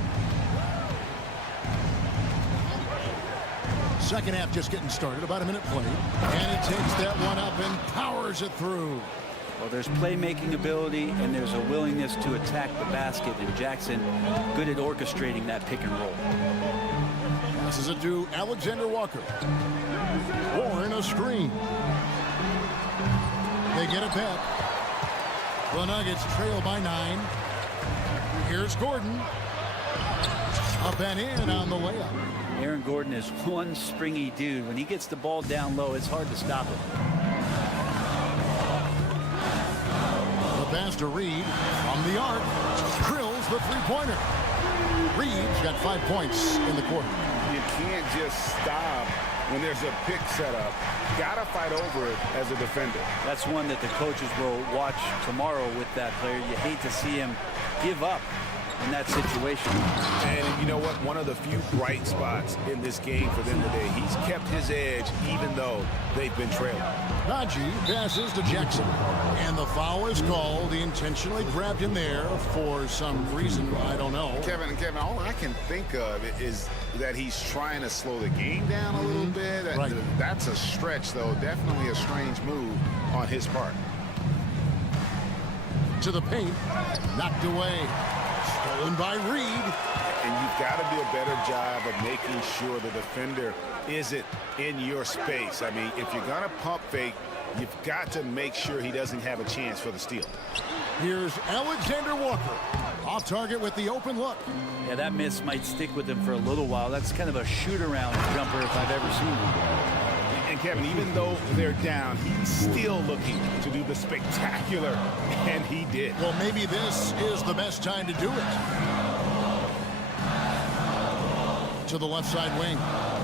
Second half just getting started, about a minute played. And he takes that one up and powers it through. Well, there's playmaking ability and there's a willingness to attack the basket, and Jackson good at orchestrating that pick and roll. Passes it to Alexander Walker. Warren a screen. They get it back. The Nuggets trail by 9. Here's Gordon. Up and in on the layup. Aaron Gordon is one springy dude. When he gets the ball down low, it's hard to stop him. The pass to Reed from the arc. Drills the three-pointer. Reed's got 5 points in the quarter. You can't just stop when there's a pick set up. Gotta fight over it as a defender. That's one that the coaches will watch tomorrow with that player. You hate to see him give up in that situation. And you know what? One of the few bright spots in this game for them today. He's kept his edge even though they've been trailing. Najee passes to Jackson. And the foul is called. He intentionally grabbed him there for some reason. I don't know. Kevin, all I can think of is that he's trying to slow the game down a little bit. Right. That's a stretch, though. Definitely a strange move on his part. To the paint. Knocked away. Stolen by Reed. And you've got to do a better job of making sure the defender isn't in your space. I mean, if you're going to pump fake, you've got to make sure he doesn't have a chance for the steal. Here's Alexander Walker. Off target with the open look. Yeah, that miss might stick with him for a little while. That's kind of a shoot-around jumper if I've ever seen one. And Kevin, even though they're down, he's still looking to do the spectacular, and he did. Well, maybe this is the best time to do it. To the left side wing.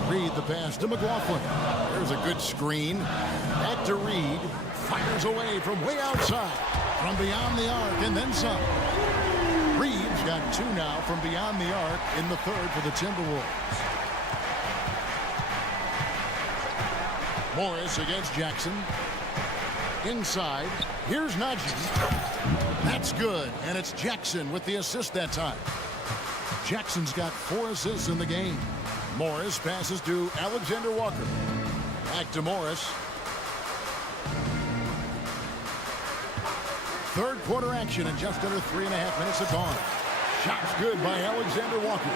Reed the pass to McLaughlin. There's a good screen. Back to Reed. Fires away from way outside. From beyond the arc and then some. Reed's got 2 now from beyond the arc in the third for the Timberwolves. Morris against Jackson. Inside. Here's Najee. That's good. And it's Jackson with the assist that time. Jackson's got 4 assists in the game. Morris passes to Alexander Walker. Back to Morris. Third quarter action in just under 3.5 minutes have gone. Shots good by Alexander Walker.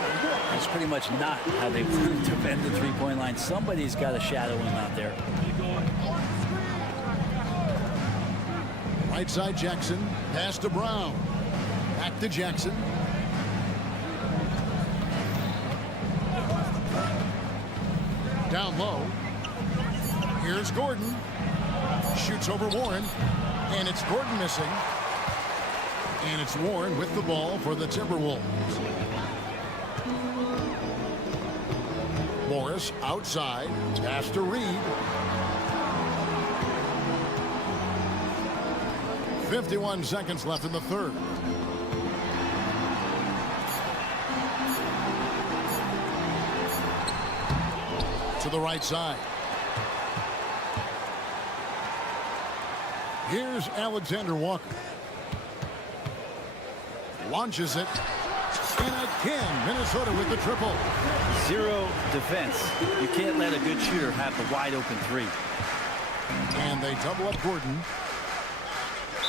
That's pretty much not how they defend the three-point line. Somebody's got to shadow him out there. Right side Jackson. Pass to Brown. Back to Jackson. Down low. Here's Gordon. Shoots over Warren. And it's Gordon missing. And it's Warren with the ball for the Timberwolves. Morris outside. Pass to Reed. 51 seconds left in the third. To the right side. Here's Alexander Walker. Launches it. And again, Minnesota with the triple. 0 defense. You can't let a good shooter have the wide open 3. And they double up Gordon.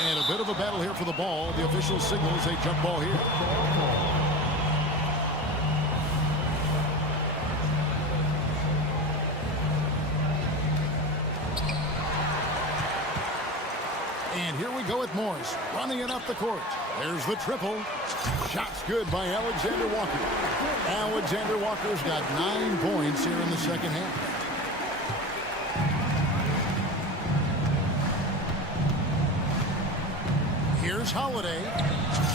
And a bit of a battle here for the ball. The official signals a jump ball here. And here we go with Morris running it up the court. There's the triple. Shots good by Alexander Walker. Alexander Walker's got 9 points here in the second half. Here's Holiday.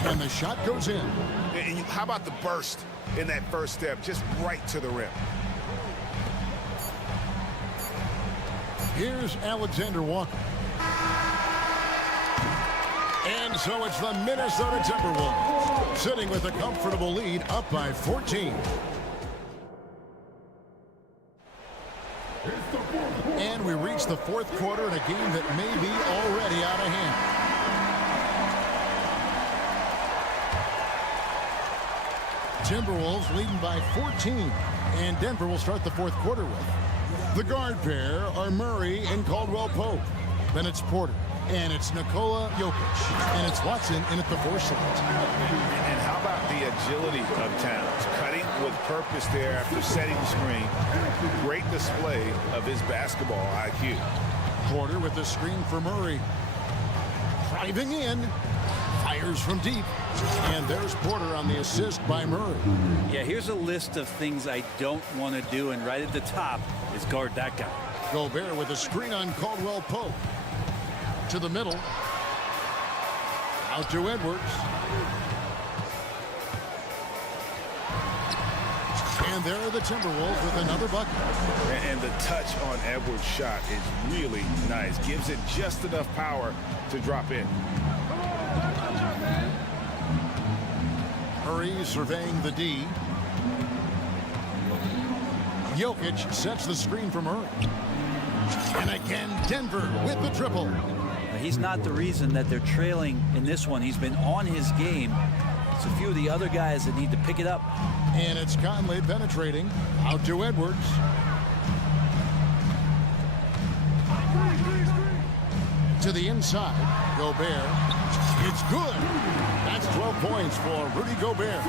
And the shot goes in. And how about the burst in that first step? Just right to the rim. Here's Alexander Walker. And so it's the Minnesota Timberwolves sitting with a comfortable lead, up by 14. And we reach the fourth quarter in a game that may be already out of hand. Timberwolves leading by 14. And Denver will start the fourth quarter with. The guard pair are Murray and Caldwell Pope. Then it's Porter. And it's Nikola Jokic. And it's Watson in at the 4 slot. And how about the agility of Towns? Cutting with purpose there after setting the screen. Great display of his basketball IQ. Porter with the screen for Murray. Driving in. Fires from deep. And there's Porter on the assist by Murray. Yeah, here's a list of things I don't want to do, and right at the top is guard that guy. Gobert with a screen on Caldwell Pope. To the middle. Out to Edwards. And there are the Timberwolves with another bucket. And the touch on Edwards' shot is really nice. Gives it just enough power to drop in. Murray surveying the D. Jokic sets the screen for Murray. And again, Denver with the triple. He's not the reason that they're trailing in this one. He's been on his game. It's a few of the other guys that need to pick it up. And it's Conley penetrating. Out to Edwards. To the inside. Gobert. It's good. That's 12 points for Rudy Gobert.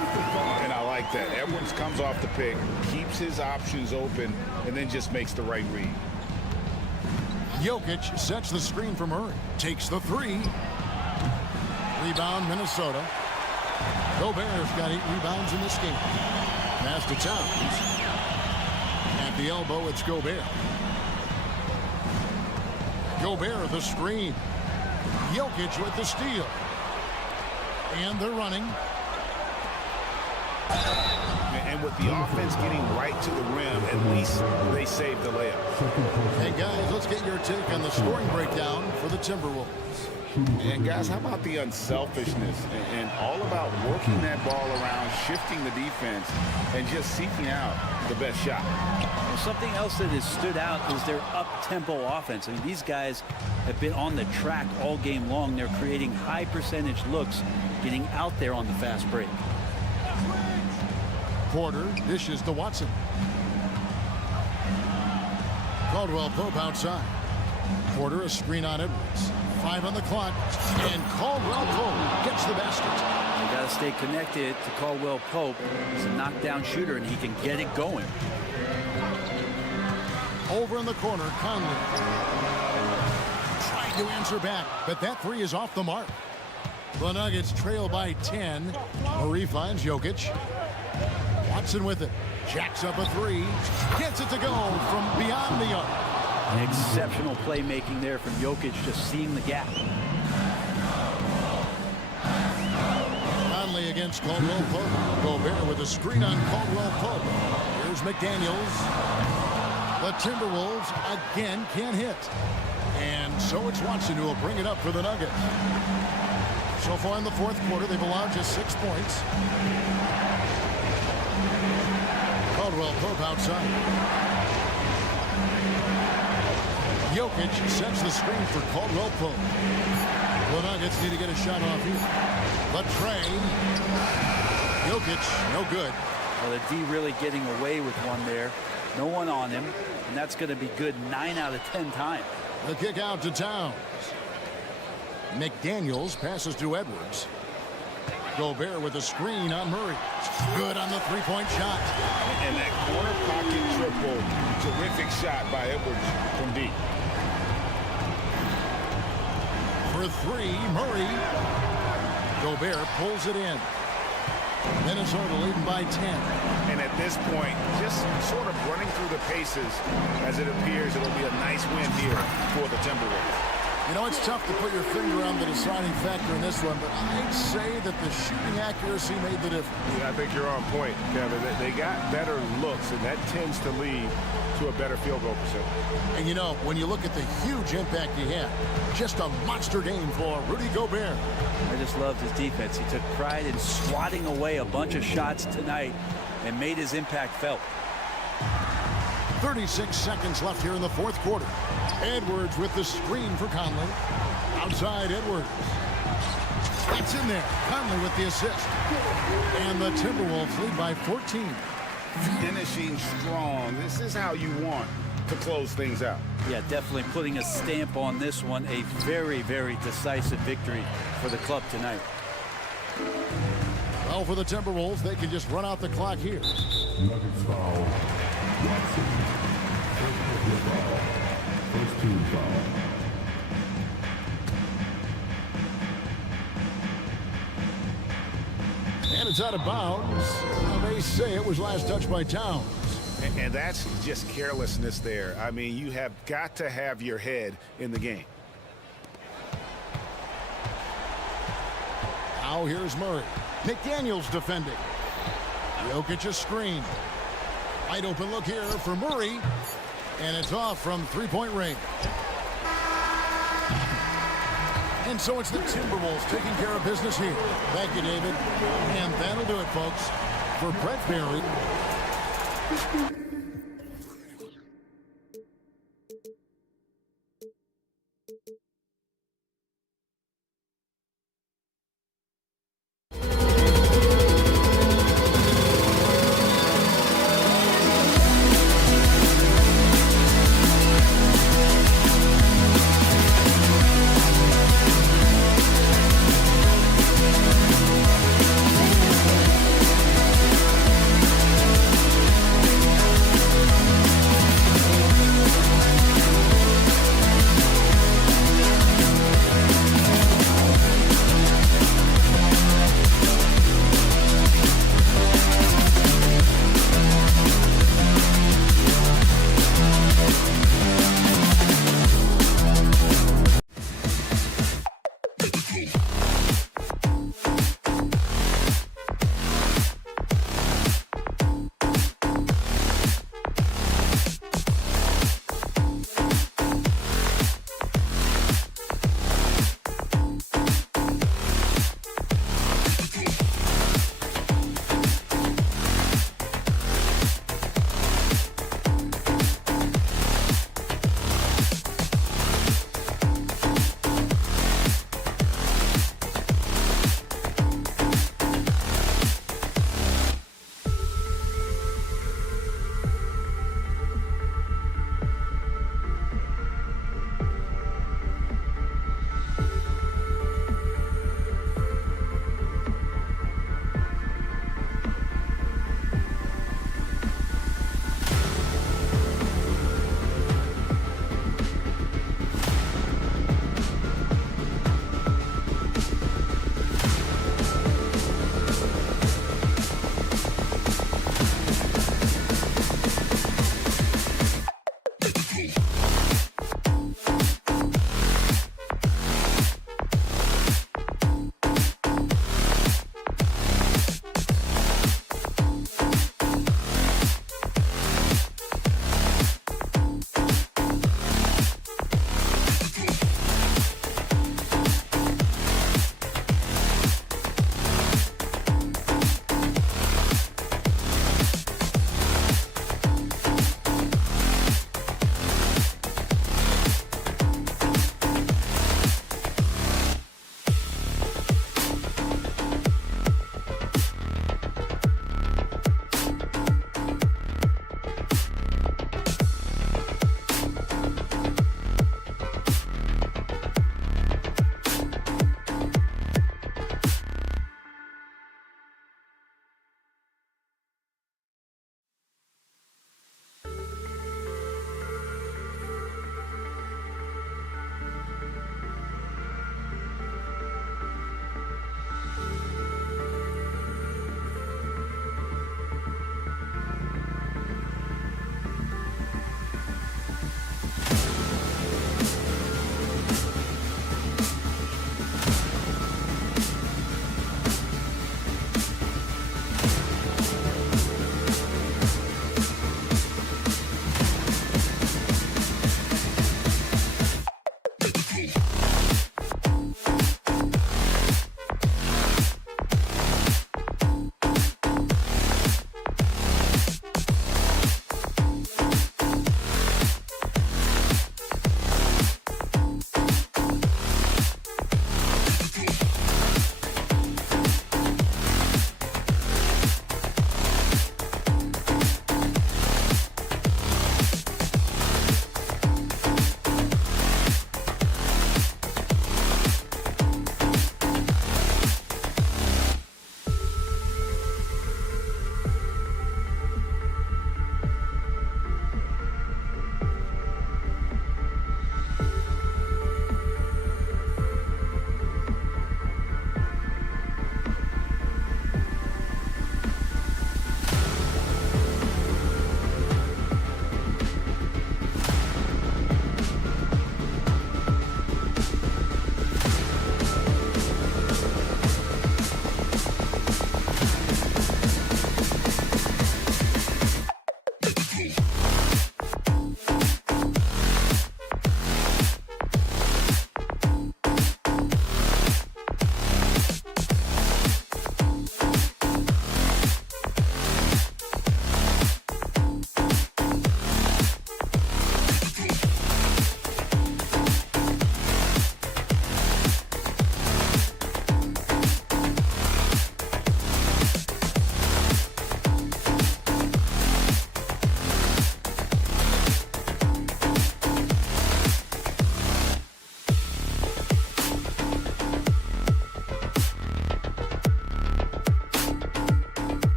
And I like that. Edwards comes off the pick, keeps his options open, and then just makes the right read. Jokic sets the screen for Murray. Takes the 3. Rebound, Minnesota. Gobert's got 8 rebounds in this game. Pass to Towns. At the elbow, it's Gobert. Gobert, the screen. Jokic with the steal. And they're running. And And with the offense getting right to the rim, at least they saved the layup. Hey, guys, let's get your take on the scoring breakdown for the Timberwolves. And guys, how about the unselfishness and all about working that ball around, shifting the defense, and just seeking out the best shot. Well, something else that has stood out is their up-tempo offense. I mean, these guys have been on the track all game long. They're creating high percentage looks, getting out there on the fast break. Porter dishes to Watson. Caldwell Pope outside. Porter a screen on Edwards. 5 on the clock, and Caldwell Pope gets the basket. You got to stay connected to Caldwell Pope. He's a knockdown shooter, and he can get it going. Over in the corner, Conley trying to answer back, but that three is off the mark. The Nuggets trail by 10. Murray finds Jokic. Watson with it. Jacks up a three. Gets it to go from beyond the arc. Exceptional playmaking there from Jokic, just seeing the gap. Conley against Caldwell Pope. Gobert with a screen on Caldwell Pope. Here's McDaniels. The Timberwolves again can't hit. And so it's Watson who will bring it up for the Nuggets. So far in the fourth quarter, they've allowed just 6 points. Caldwell Pope outside. Jokic sets the screen for Caldwell Pope. The Nuggets need to get a shot off here. The trade. Jokic, no good. Well, the D really getting away with one there. No one on him, and that's going to be good 9 out of 10 times. The kick out to Towns. McDaniels passes to Edwards. Gobert with a screen on Murray. Good on the three-point shot. And that corner pocket triple, terrific shot by Edwards from deep. For three, Murray. Gobert pulls it in. Minnesota leading by 10. And at this point, just sort of running through the paces as it appears it'll be a nice win here for the Timberwolves. You know, it's tough to put your finger on the deciding factor in this one, but I'd say that the shooting accuracy made the difference. Yeah, I think you're on point, Kevin. They got better looks, and that tends to lead to a better field goal percentage. And you know, when you look at the huge impact he had, just a monster game for Rudy Gobert. I just loved his defense. He took pride in swatting away a bunch of shots tonight and made his impact felt. 36 seconds left here in the fourth quarter. Edwards with the screen for Conley. Outside Edwards. That's in there. Conley with the assist. And the Timberwolves lead by 14. Finishing strong. This is how you want to close things out. Yeah, definitely putting a stamp on this one. A very, very decisive victory for the club tonight. Well, for the Timberwolves, they can just run out the clock here. Nuggets foul. Watson. First team foul. And it's out of bounds. They say it was last touched by Towns. And that's just carelessness there. I mean, you have got to have your head in the game. Now here's Murray. McDaniels defending. Jokic a screen. Wide open look here for Murray. And it's off from three-point range. And so it's the Timberwolves taking care of business here. Thank you, David. And that'll do it, folks. For Brett Barry.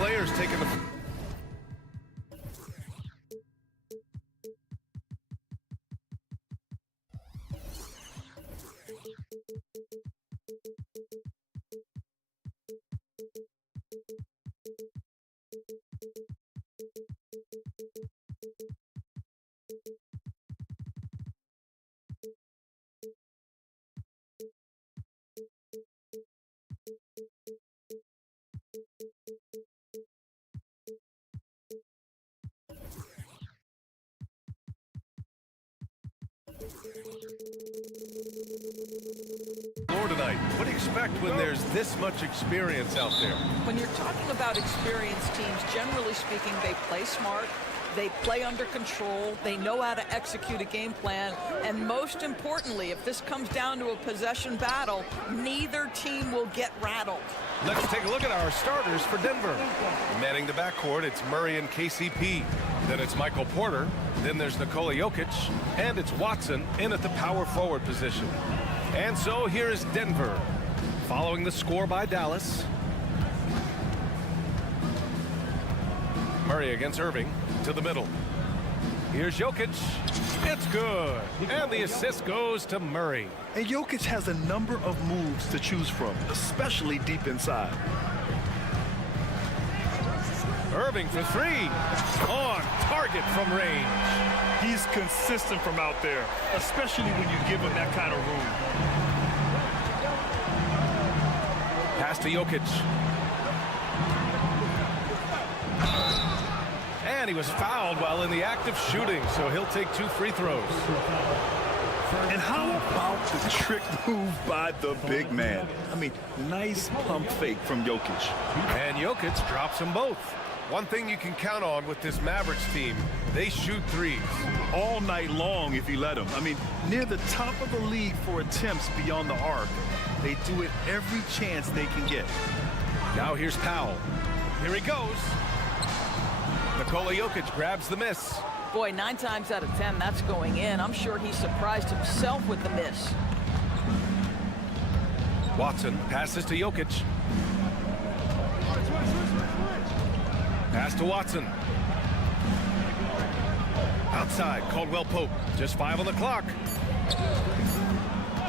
players taking the... floor tonight. What do you expect when there's this much experience out there? When you're talking about experienced teams, generally speaking, they play smart, they play under control, they know how to execute a game plan, and most importantly, if this comes down to a possession battle, neither team will get rattled. Let's take a look at our starters for Denver. Manning the backcourt, it's Murray and KCP. Then it's Michael Porter. Then there's Nikola Jokic. And it's Watson in at the power forward position. And so here is Denver, following the score by Dallas. Murray against Irving to the middle. Here's Jokic. It's good. And the assist goes to Murray. And Jokic has a number of moves to choose from, especially deep inside. Irving for three. On target from range. He's consistent from out there, especially when you give him that kind of room. Pass to Jokic. And he was fouled while in the act of shooting, so he'll take 2 free throws. And how about the trick move by the big man? I mean, nice pump fake from Jokic. And Jokic drops them both. One thing you can count on with this Mavericks team, they shoot threes. All night long if you let them. I mean, near the top of the league for attempts beyond the arc. They do it every chance they can get. Now here's Powell. Here he goes. Nikola Jokic grabs the miss. Boy, 9 times out of 10, that's going in. I'm sure he surprised himself with the miss. Watson passes to Jokic. Pass to Watson. Outside, Caldwell Pope. Just 5 on the clock.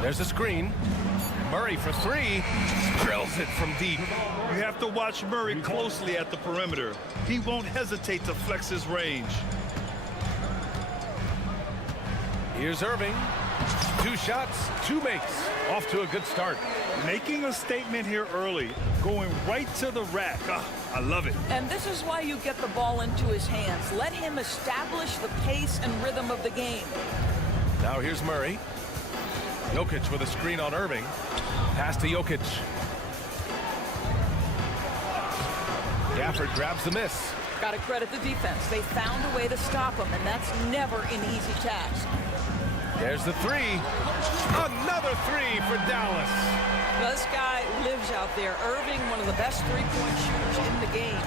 There's a screen. Murray for 3. Drills it from deep. You have to watch Murray closely at the perimeter. He won't hesitate to flex his range. Here's Irving. 2 shots, 2 makes. Off to a good start. Making a statement here early. Going right to the rack. I love it. And this is why you get the ball into his hands. Let him establish the pace and rhythm of the game. Now here's Murray. Jokic with a screen on Irving. Pass to Jokic. Gafford grabs the miss. Got to credit the defense. They found a way to stop him, and that's never an easy task. There's the 3. Another 3 for Dallas. This guy lives out there. Irving, one of the best three-point shooters in the game.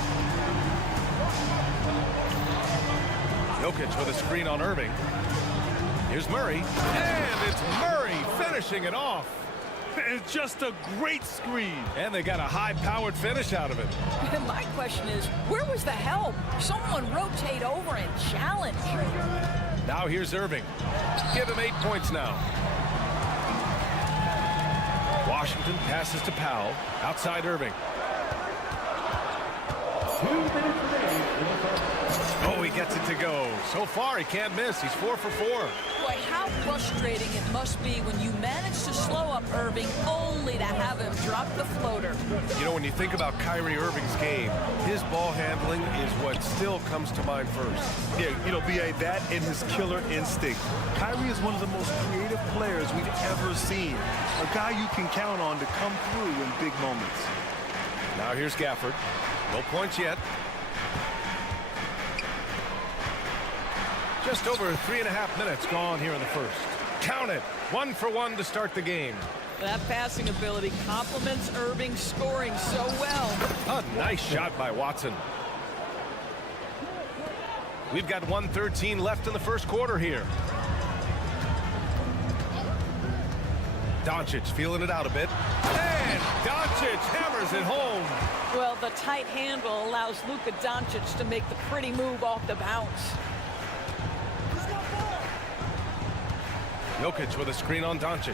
Jokic with a screen on Irving. Here's Murray. And it's Murray finishing it off. And just a great screen. And they got a high-powered finish out of it. And my question is, where was the help? Someone rotate over and challenge. Now here's Irving. Give him 8 points now. Washington passes to Powell. Outside Irving. Oh, he gets it to go. So far, he can't miss. He's 4 for 4. Boy, how frustrating it must be when you manage to slow up Irving only to have him drop the floater. You know, when you think about Kyrie Irving's game, his ball handling is what still comes to mind first. Yeah, you know, B.A., that and his killer instinct. Kyrie is one of the most creative players we've ever seen. A guy you can count on to come through in big moments. Now here's Gafford. No points yet. Just over 3.5 minutes gone here in the first. Count it. 1 for 1 to start the game. That passing ability complements Irving's scoring so well. A nice shot by Watson. We've got 1:13 left in the first quarter here. Doncic feeling it out a bit. And And Doncic hammers it home. Well, the tight handle allows Luka Doncic to make the pretty move off the bounce. Jokic with a screen on Doncic.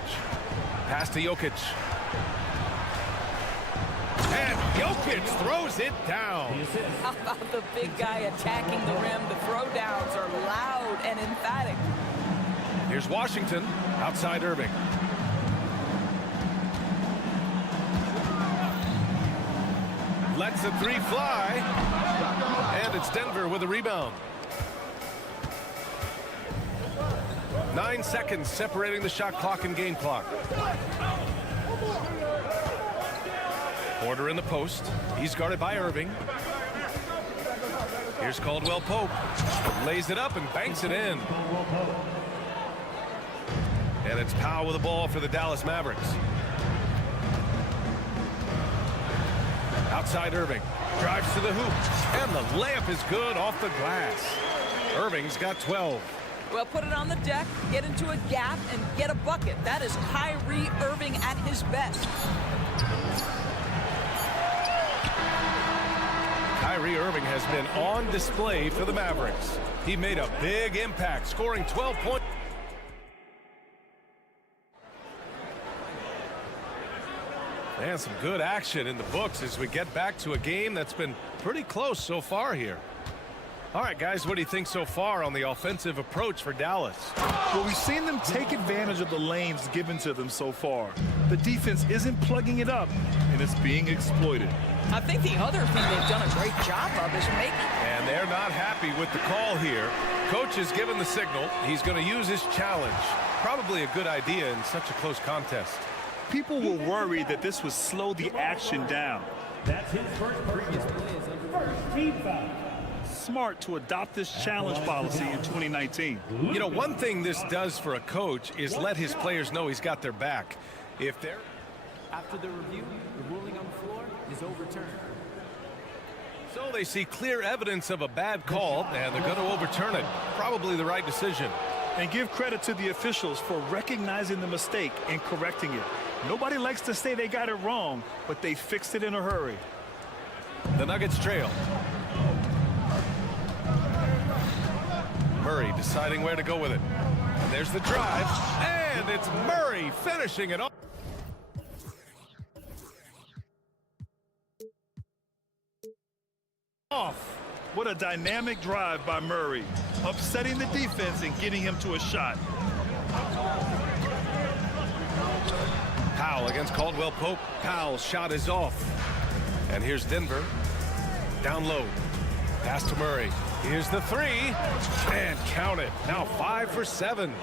Pass to Jokic. And Jokic throws it down. How about the big guy attacking the rim? The throwdowns are loud and emphatic. Here's Washington outside Irving. Lets the three fly. And it's Denver with a rebound. 9 seconds separating the shot clock and game clock. Porter in the post. He's guarded by Irving. Here's Caldwell Pope. Lays it up and banks it in. And it's Powell with the ball for the Dallas Mavericks. Outside Irving. Drives to the hoop. And the layup is good off the glass. Irving's got 12. Well, put it on the deck, get into a gap, and get a bucket. That is Kyrie Irving at his best. Kyrie Irving has been on display for the Mavericks. He made a big impact, scoring 12 points. And some good action in the books as we get back to a game that's been pretty close so far here. All right, guys, what do you think so far on the offensive approach for Dallas? Well, we've seen them take advantage of the lanes given to them so far. The defense isn't plugging it up, and it's being exploited. I think the other thing they've done a great job of is making. And they're not happy with the call here. Coach has given the signal. He's going to use his challenge. Probably a good idea in such a close contest. People were worried that this would slow the action down. That's his first previous play as under first team foul. Smart to adopt this challenge policy in 2019. You know, one thing this does for a coach is let his players know he's got their back. If they're After the review, the ruling on the floor is overturned. So they see clear evidence of a bad call, and they're going to overturn it. Probably the right decision. And give credit to the officials for recognizing the mistake and correcting it. Nobody likes to say they got it wrong, but they fixed it in a hurry. The Nuggets trail. Murray deciding where to go with it. And there's the drive, and it's Murray finishing it off. What a dynamic drive by Murray, upsetting the defense and getting him to a shot. Powell against Caldwell Pope. Powell's shot is off. And here's Denver. Down low. Pass to Murray. Here's the three. And count it. Now 5 for 7.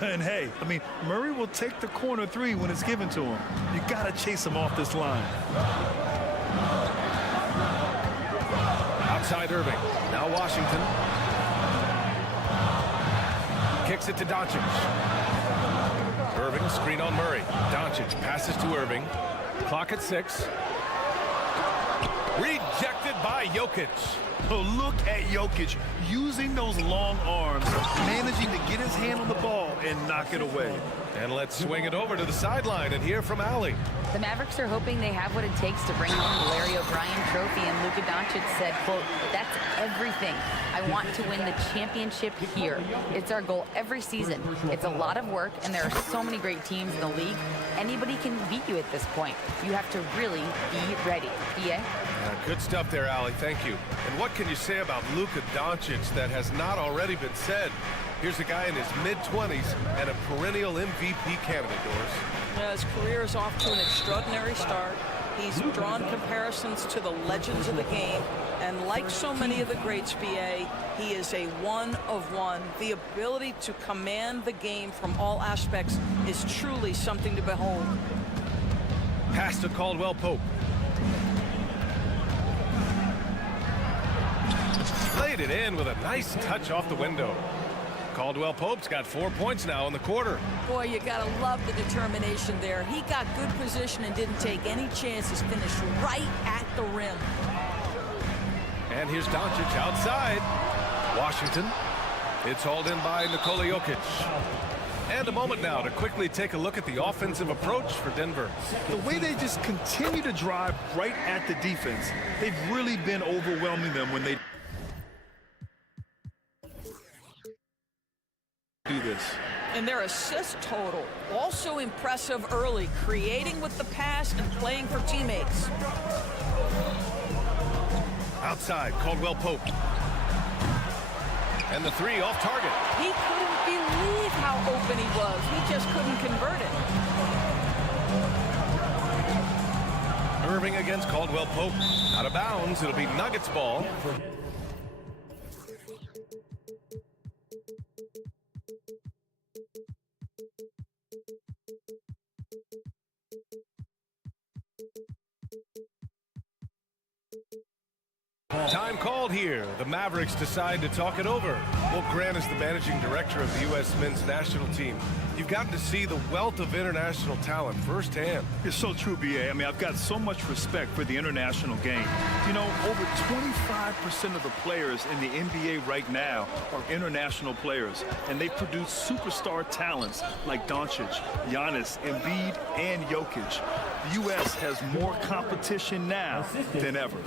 And hey, I mean, Murray will take the corner three when it's given to him. You got to chase him off this line. Outside Irving. Now Washington. Kicks it to Doncic. Irving screen on Murray. Doncic passes to Irving. Clock at 6. Rejected by Jokic. Oh, look at Jokic using those long arms, managing to get his hand on the ball and knock it away. And let's swing it over to the sideline and hear from Allie. The Mavericks are hoping they have what it takes to bring home the Larry O'Brien trophy, and Luka Doncic said, quote, "That's everything. I want to win the championship here. It's our goal every season. It's a lot of work, and there are so many great teams in the league. Anybody can beat you at this point. You have to really be ready." BA? Good stuff there, Allie. Thank you. And what can you say about Luka Doncic that has not already been said? Here's a guy in his mid-20s and a perennial MVP candidate, Doris. His career is off to an extraordinary start. He's drawn comparisons to the legends of the game. And like so many of the greats, BA, he is a one of one. The ability to command the game from all aspects is truly something to behold. Pass to Caldwell Pope. Laid it in with a nice touch off the window. Caldwell Pope's got 4 points now in the quarter. Boy, you gotta love the determination there. He got good position and didn't take any chances. Finished right at the rim. And here's Doncic outside. Washington. It's hauled in by Nikola Jokic. And a moment now to quickly take a look at the offensive approach for Denver. The way they just continue to drive right at the defense, they've really been overwhelming them when they do this. And their assist total, also impressive early, creating with the pass and playing for teammates. Outside, Caldwell Pope. And the three off target. He couldn't believe how open he was. He just couldn't convert it. Irving against Caldwell Pope. Out of bounds, it'll be Nuggets ball. Time called here. The Mavericks decide to talk it over. Well, Grant is the managing director of the U.S. men's national team. You've gotten to see the wealth of international talent firsthand. It's so true, B.A. I mean, I've got so much respect for the international game. You know, over 25% of the players in the NBA right now are international players, and they produce superstar talents like Doncic, Giannis, Embiid, and Jokic. The U.S. has more competition now than ever.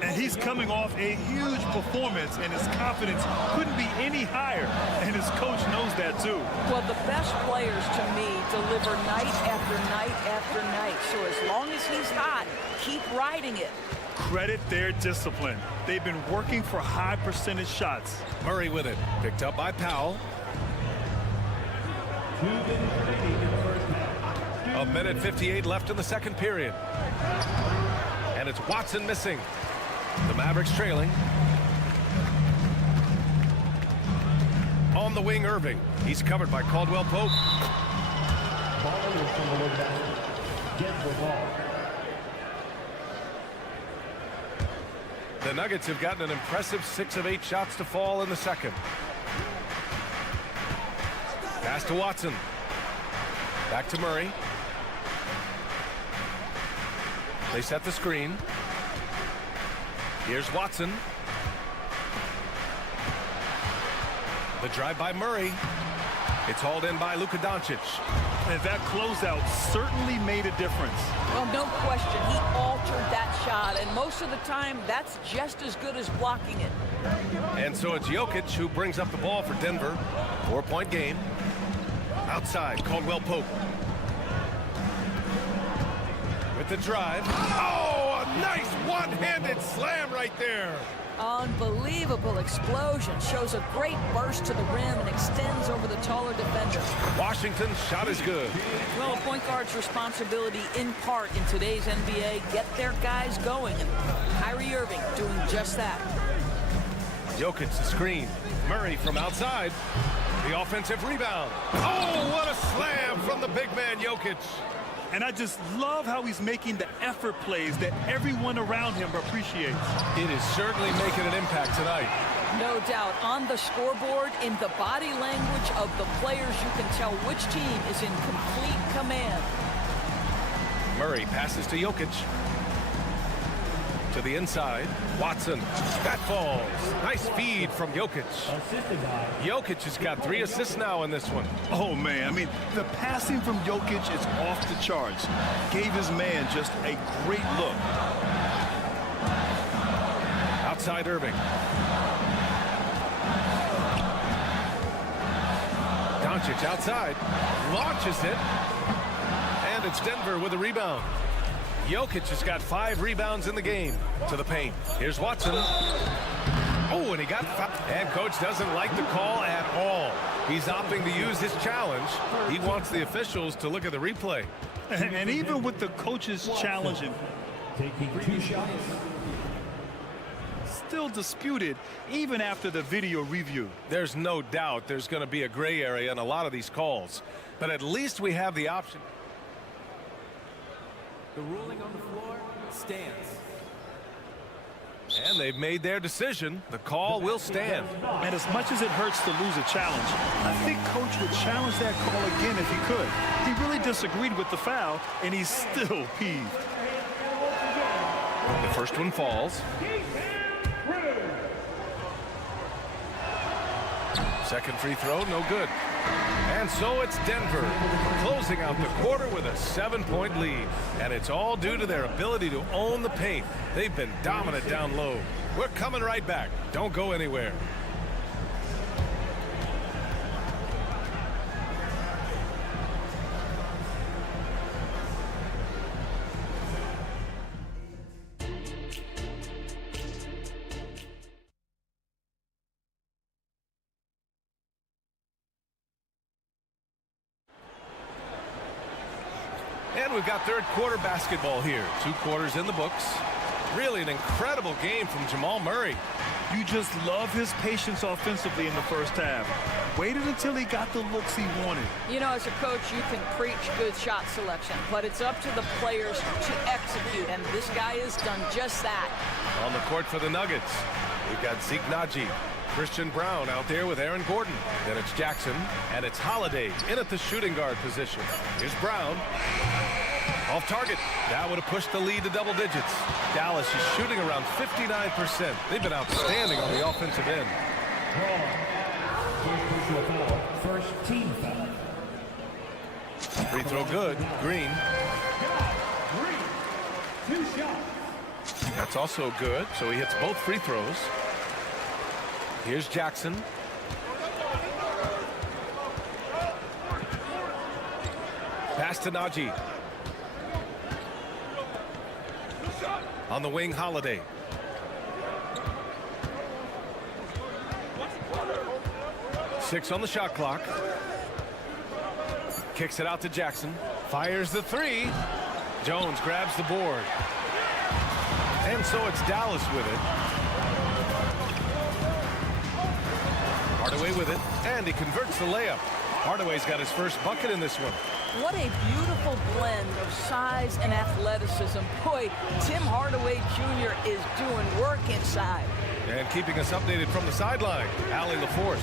And he's coming off a huge performance, and his confidence couldn't be any higher, and his coach knows that too. Well, the best players, to me, deliver night after night after night. So as long as he's hot, keep riding it. Credit their discipline. They've been working for high percentage shots. Murray with it, picked up by Powell. A minute 58 left in the second period. And it's Watson missing. The Mavericks trailing. On the wing, Irving. He's covered by Caldwell Pope. The Nuggets have gotten an impressive 6 of 8 shots to fall in the second. Pass to Watson. Back to Murray. They set the screen. Here's Watson. The drive by Murray. It's hauled in by Luka Doncic. And that closeout certainly made a difference. Well, no question. He altered that shot, and most of the time, that's just as good as blocking it. And so it's Jokic who brings up the ball for Denver. 4-point game. Outside, Caldwell Pope. With the drive. Oh, a nice one-handed slam right there. Unbelievable explosion. Shows a great burst to the rim and extends over the taller defender. Washington's shot is good. Well, a point guard's responsibility in part in today's NBA, get their guys going. And Kyrie Irving doing just that. Jokic the screen. Murray from outside. The offensive rebound. Oh, what a slam from the big man, Jokic. And I just love how he's making the effort plays that everyone around him appreciates. It is certainly making an impact tonight. No doubt. On the scoreboard, in the body language of the players, you can tell which team is in complete command. Murray passes to Jokic. To the inside. Watson. That falls. Nice feed from Jokic. Jokic has got 3 assists now in this one. Oh, man. I mean, the passing from Jokic is off the charts. Gave his man just a great look. Outside Irving. Doncic outside. Launches it. And it's Denver with a rebound. Jokic has got 5 rebounds in the game. To the paint. Here's Watson. Oh, and he got fouled. And coach doesn't like the call at all. He's opting to use his challenge. He wants the officials to look at the replay. And even with the coach's challenge, taking 2 shots. Still disputed even after the video review. There's no doubt there's going to be a gray area in a lot of these calls. But at least we have the option. The ruling on the floor stands. And they've made their decision. The call will stand. And as much as it hurts to lose a challenge, I think coach would challenge that call again if he could. He really disagreed with the foul, and he's still peeved. The first one falls. Second free throw, no good. And so it's Denver closing out the quarter with a 7-point lead. And it's all due to their ability to own the paint. They've been dominant down low. We're coming right back. Don't go anywhere. And we've got third quarter basketball here. 2 quarters in the books. Really an incredible game from Jamal Murray. You just love his patience offensively in the first half. Waited until he got the looks he wanted. You know, as a coach, you can preach good shot selection, but it's up to the players to execute, and this guy has done just that. On the court for the Nuggets, we've got Zeke Naji, Christian Brown out there with Aaron Gordon. Then it's Jackson, and it's Holiday in at the shooting guard position. Here's Brown. Off target. That would have pushed the lead to double digits. Dallas is shooting around 59%. They've been outstanding on the offensive end. First team foul. Free throw good. Green. 2 shots. That's also good. So he hits both free throws. Here's Jackson. Pass to Naji. On the wing, Holiday. Six on the shot clock. Kicks it out to Jackson. Fires the 3. Jones grabs the board. And so it's Dallas with it. Hardaway with it. And he converts the layup. Hardaway's got his first bucket in this one. What a beautiful blend of size and athleticism. Boy, Tim Hardaway Jr. is doing work inside. And keeping us updated from the sideline, Allie LaForce.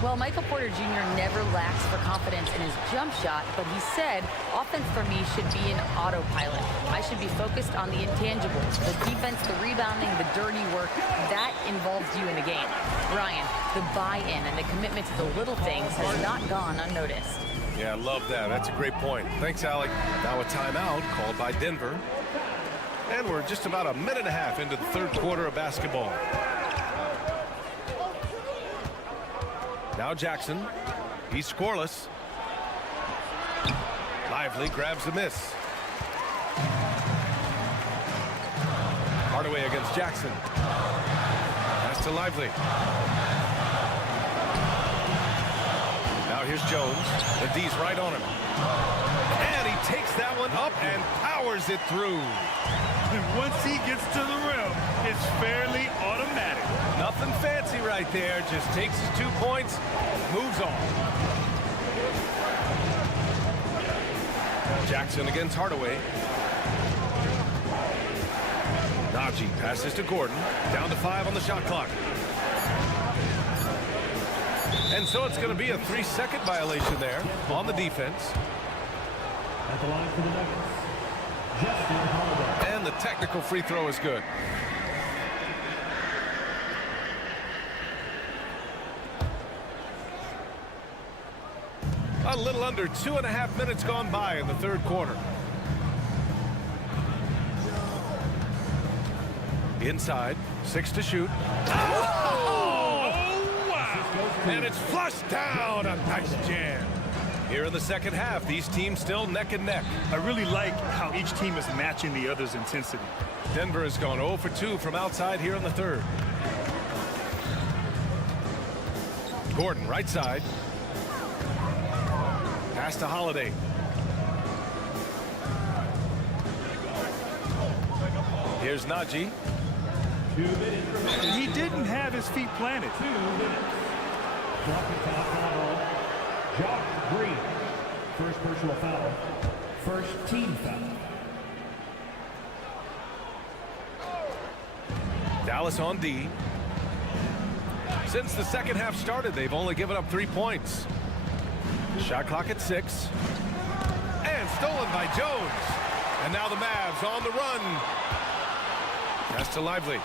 Well, Michael Porter Jr. never lacks for confidence in his jump shot, but he said, offense for me should be an autopilot. I should be focused on the intangibles, the defense, the rebounding, the dirty work. That involves you in the game. Ryan, the buy-in and the commitment to the little things has not gone unnoticed. Yeah, I love that. That's a great point. Thanks, Alec. Now a timeout called by Denver. And we're just about a minute and a half into the third quarter of basketball. Now Jackson. He's scoreless. Lively grabs the miss. Hardaway against Jackson. Pass to Lively. Now here's Jones. The D's right on him. And he takes that one up and powers it through. And once he gets to the rim, it's fairly automatic. Nothing fancy right there. Just takes his 2 points, moves on. Jackson against Hardaway. Naji passes to Gordon. Down to 5 on the shot clock. And so it's going to be a 3-second violation there on the defense. At the line for the Nuggets, Justin Holiday. And the technical free throw is good. A little under 2.5 minutes gone by in the third quarter. Inside, 6 to shoot. And it's flushed down. A nice jam. Here in the second half, these teams still neck and neck. I really like how each team is matching the other's intensity. Denver has gone 0 for 2 from outside here in the third. Gordon, right side. Pass to Holiday. Here's Naji. 2 minutes. He didn't have his feet planted. 2 minutes. Foul. Josh Green. First personal foul. First team foul. Dallas on D. Since the second half started, they've only given up 3 points. Shot clock at 6. And stolen by Jones. And now the Mavs on the run. Pass to Lively.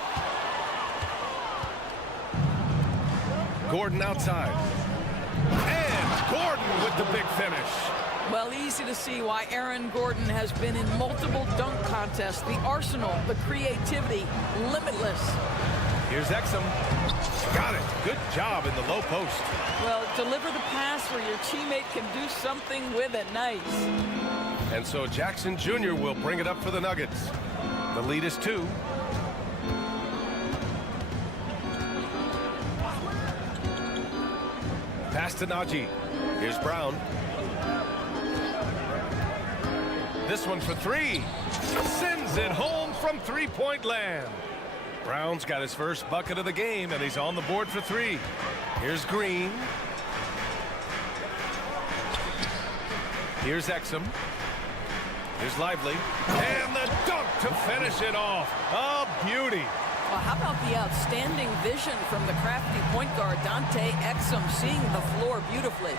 Gordon outside. And Gordon with the big finish. Well, easy to see why Aaron Gordon has been in multiple dunk contests. The arsenal, the creativity, limitless. Here's Exum. Got it. Good job in the low post. Well, deliver the pass where your teammate can do something with it. Nice. And so Jackson Jr. will bring it up for the Nuggets. The lead is 2. Pass to Najee. Here's Brown. This one for 3. Sends it home from three-point land. Brown's got his first bucket of the game, and he's on the board for 3. Here's Green. Here's Exum. Here's Lively. And the dunk to finish it off. A beauty. Well, how about the outstanding vision from the crafty point guard, Dante Exum, seeing the floor beautifully.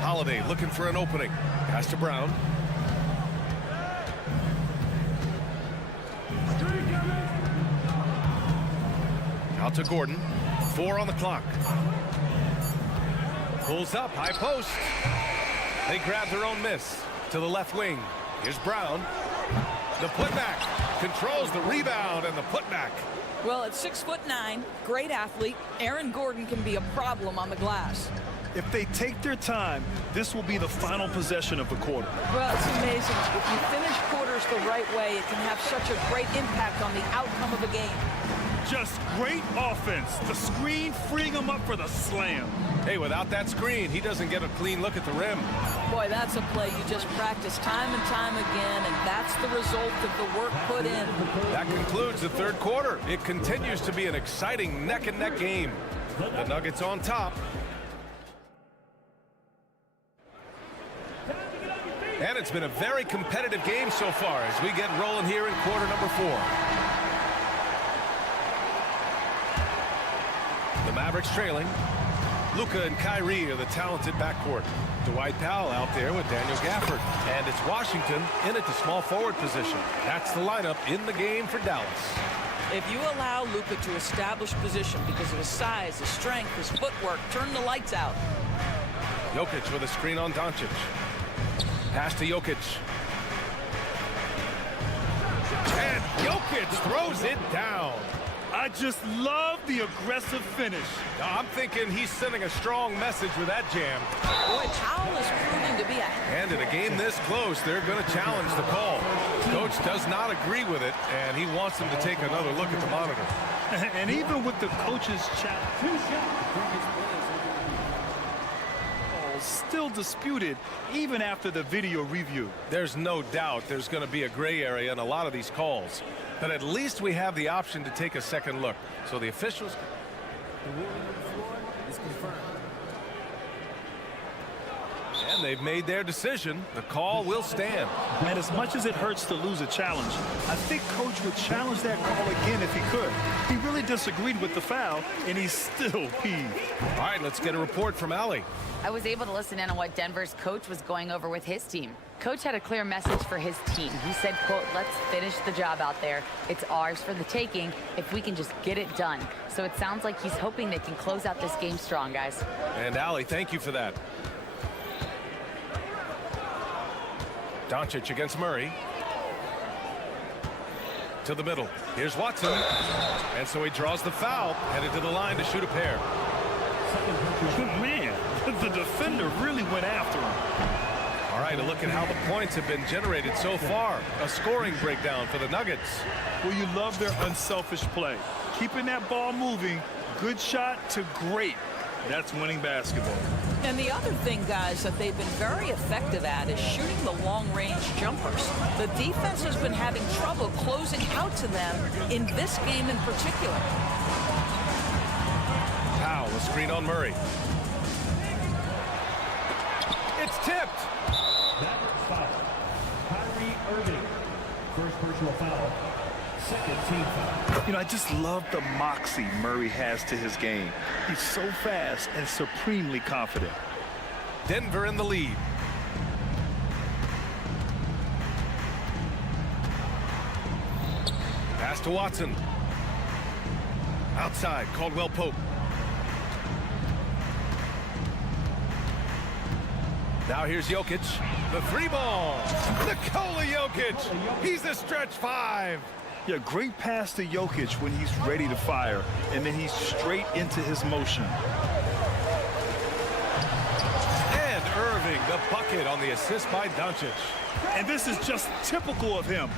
Holiday looking for an opening. Pass to Brown. Out to Gordon. 4 on the clock. Pulls up, high post. They grab their own miss to the left wing. Here's Brown. The putback. Controls the rebound and the putback. Well, at 6'9", great athlete, Aaron Gordon can be a problem on the glass. If they take their time, this will be the final possession of the quarter. Well, it's amazing. If you finish quarters the right way, it can have such a great impact on the outcome of a game. Just great offense. The screen freeing him up for the slam. Hey, without that screen, he doesn't get a clean look at the rim. Boy, that's a play you just practice time and time again, and that's the result of the work put in. That concludes the third quarter. It continues to be an exciting neck-and-neck game. The Nuggets on top. And it's been a very competitive game so far as we get rolling here in quarter number 4. The Mavericks trailing. Luka and Kyrie are the talented backcourt. Dwight Powell out there with Daniel Gafford. And it's Washington in at the small forward position. That's the lineup in the game for Dallas. If you allow Luka to establish position because of his size, his strength, his footwork, turn the lights out. Jokic with a screen on Doncic. Pass to Jokic. And Jokic throws it down. I just love the aggressive finish. I'm thinking he's sending a strong message with that jam. Boy, Powell is proving to be a... And in a game this close, they're going to challenge the call. Coach does not agree with it, and he wants them to take another look at the monitor. And even with the coach's challenge, still disputed even after the video review. There's no doubt there's going to be a gray area in a lot of these calls. But at least we have the option to take a second look. So the officials... The ruling on the floor is confirmed. And they've made their decision. The call will stand. And as much as it hurts to lose a challenge, I think Coach would challenge that call again if he could. He really disagreed with the foul, and he's still peeved. All right, let's get a report from Allie. I was able to listen in on what Denver's coach was going over with his team. Coach had a clear message for his team. He said, quote, let's finish the job out there. It's ours for the taking if we can just get it done. So it sounds like he's hoping they can close out this game strong, guys. And Allie, thank you for that. Doncic against Murray. To the middle. Here's Watson. And so he draws the foul, headed to the line to shoot a pair. Man, the defender really went after him. All right, a look at how the points have been generated so far. A scoring breakdown for the Nuggets. Well, you love their unselfish play. Keeping that ball moving, good shot to great. That's winning basketball. And the other thing, guys, that they've been very effective at is shooting the long-range jumpers. The defense has been having trouble closing out to them in this game in particular. Powell, a screen on Murray. It's tipped. Mavericks foul. Kyrie Irving. First personal foul. Second team foul. You know, I just love the moxie Murray has to his game. He's so fast and supremely confident. Denver in the lead. Pass to Watson. Outside, Caldwell Pope. Now here's Jokic. The three ball. Nikola Jokic. He's a stretch 5. Yeah, great pass to Jokic when he's ready to fire, and then he's straight into his motion. And Irving, the bucket on the assist by Doncic. And this is just typical of him,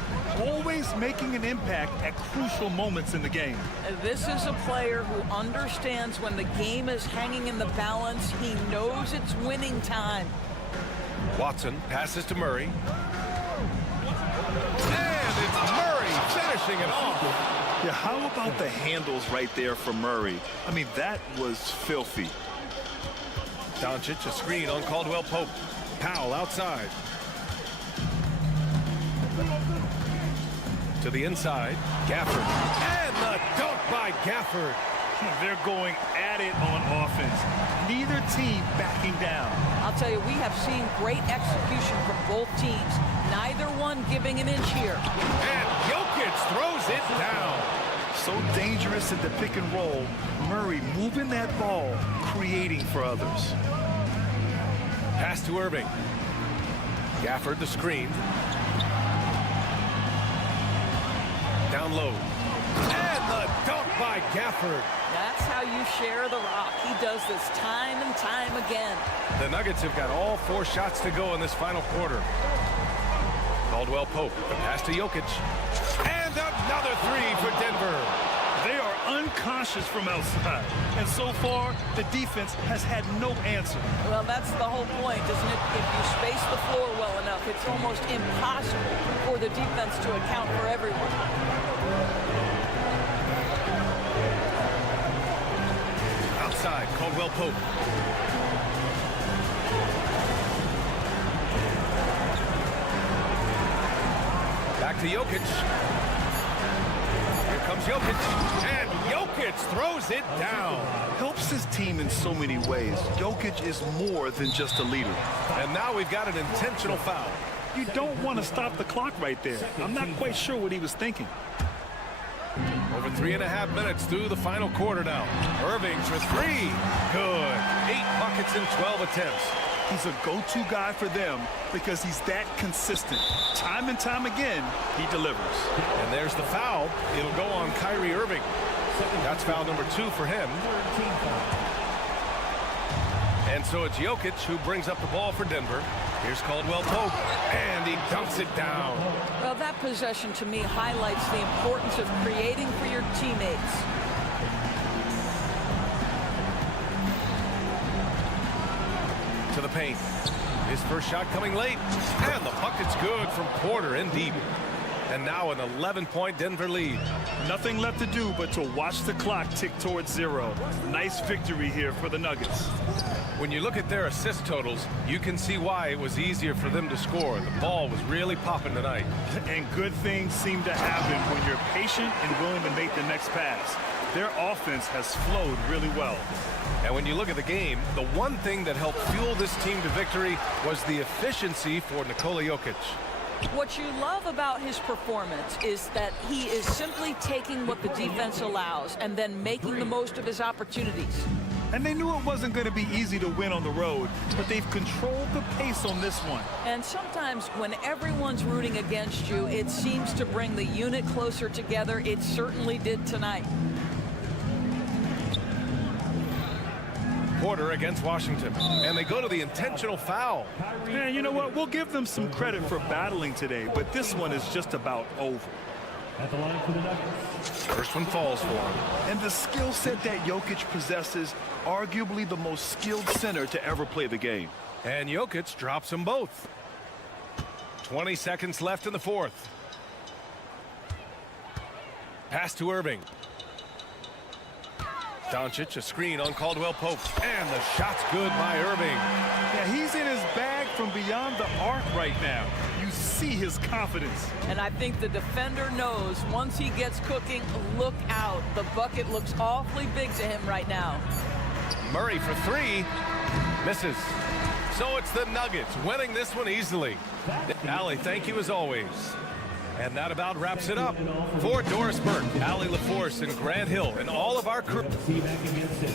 always making an impact at crucial moments in the game. This is a player who understands when the game is hanging in the balance. He knows it's winning time. Watson passes to Murray. And it's Murray finishing it off. Yeah, how about the handles right there for Murray? I mean, that was filthy. Doncic, a screen on Caldwell Pope. Powell outside. To the inside, Gafford. And the dunk by Gafford. They're going at it on offense. Neither team backing down. I'll tell you, we have seen great execution from both teams. Neither one giving an inch here. And Jokic throws it down. So dangerous at the pick and roll. Murray moving that ball, creating for others. Pass to Irving. Gafford the screen. Down low. And the dunk by Gafford. That's how you share the rock. He does this time and time again. The Nuggets have got all 4 shots to go in this final quarter. Caldwell Pope, the pass to Jokic. And another 3 for Denver. They are unconscious from outside. And so far, the defense has had no answer. Well, that's the whole point, isn't it? If you space the floor well enough, it's almost impossible for the defense to account for everyone. Outside, Caldwell Pope. Back to Jokic. Here comes Jokic. And Jokic throws it down. Helps his team in so many ways. Jokic is more than just a leader. And now we've got an intentional foul. You don't want to stop the clock right there. I'm not quite sure what he was thinking. Over 3.5 minutes through the final quarter now. Irving for 3. Good. 8 buckets in 12 attempts. He's a go-to guy for them because he's that consistent. Time and time again, he delivers. And there's the foul. It'll go on Kyrie Irving. That's foul number 2 for him. And so it's Jokic who brings up the ball for Denver. Here's Caldwell Pope, and he dunks it down. Well, that possession to me highlights the importance of creating for your teammates. To the paint. His first shot coming late, and the bucket's good from Porter in deep. And now an 11-point Denver lead. Nothing left to do but to watch the clock tick towards 0. Nice victory here for the Nuggets. When you look at their assist totals, you can see why it was easier for them to score. The ball was really popping tonight. And good things seem to happen when you're patient and willing to make the next pass. Their offense has flowed really well. And when you look at the game, the one thing that helped fuel this team to victory was the efficiency for Nikola Jokic. What you love about his performance is that he is simply taking what the defense allows and then making the most of his opportunities. And they knew it wasn't going to be easy to win on the road, but they've controlled the pace on this one. And sometimes when everyone's rooting against you, it seems to bring the unit closer together. It certainly did tonight. Porter against Washington, and they go to the intentional foul. Man, you know what? We'll give them some credit for battling today, but this one is just about over. At the line for the Nuggets. First one falls for him. And the skill set that Jokic possesses, arguably the most skilled center to ever play the game. And Jokic drops them both. 20 seconds left in the fourth. Pass to Irving. Doncic, a screen on Caldwell Pope. And the shot's good by Irving. Yeah, he's in his bag from beyond the arc right now. You see his confidence. And I think the defender knows once he gets cooking, look out. The bucket looks awfully big to him right now. Murray for 3. Misses. So it's the Nuggets winning this one easily. Allie, thank you as always. And that about wraps it up. For Doris Burke, Allie LaForce, and Grant Hill, and all of our crew. See you back again soon.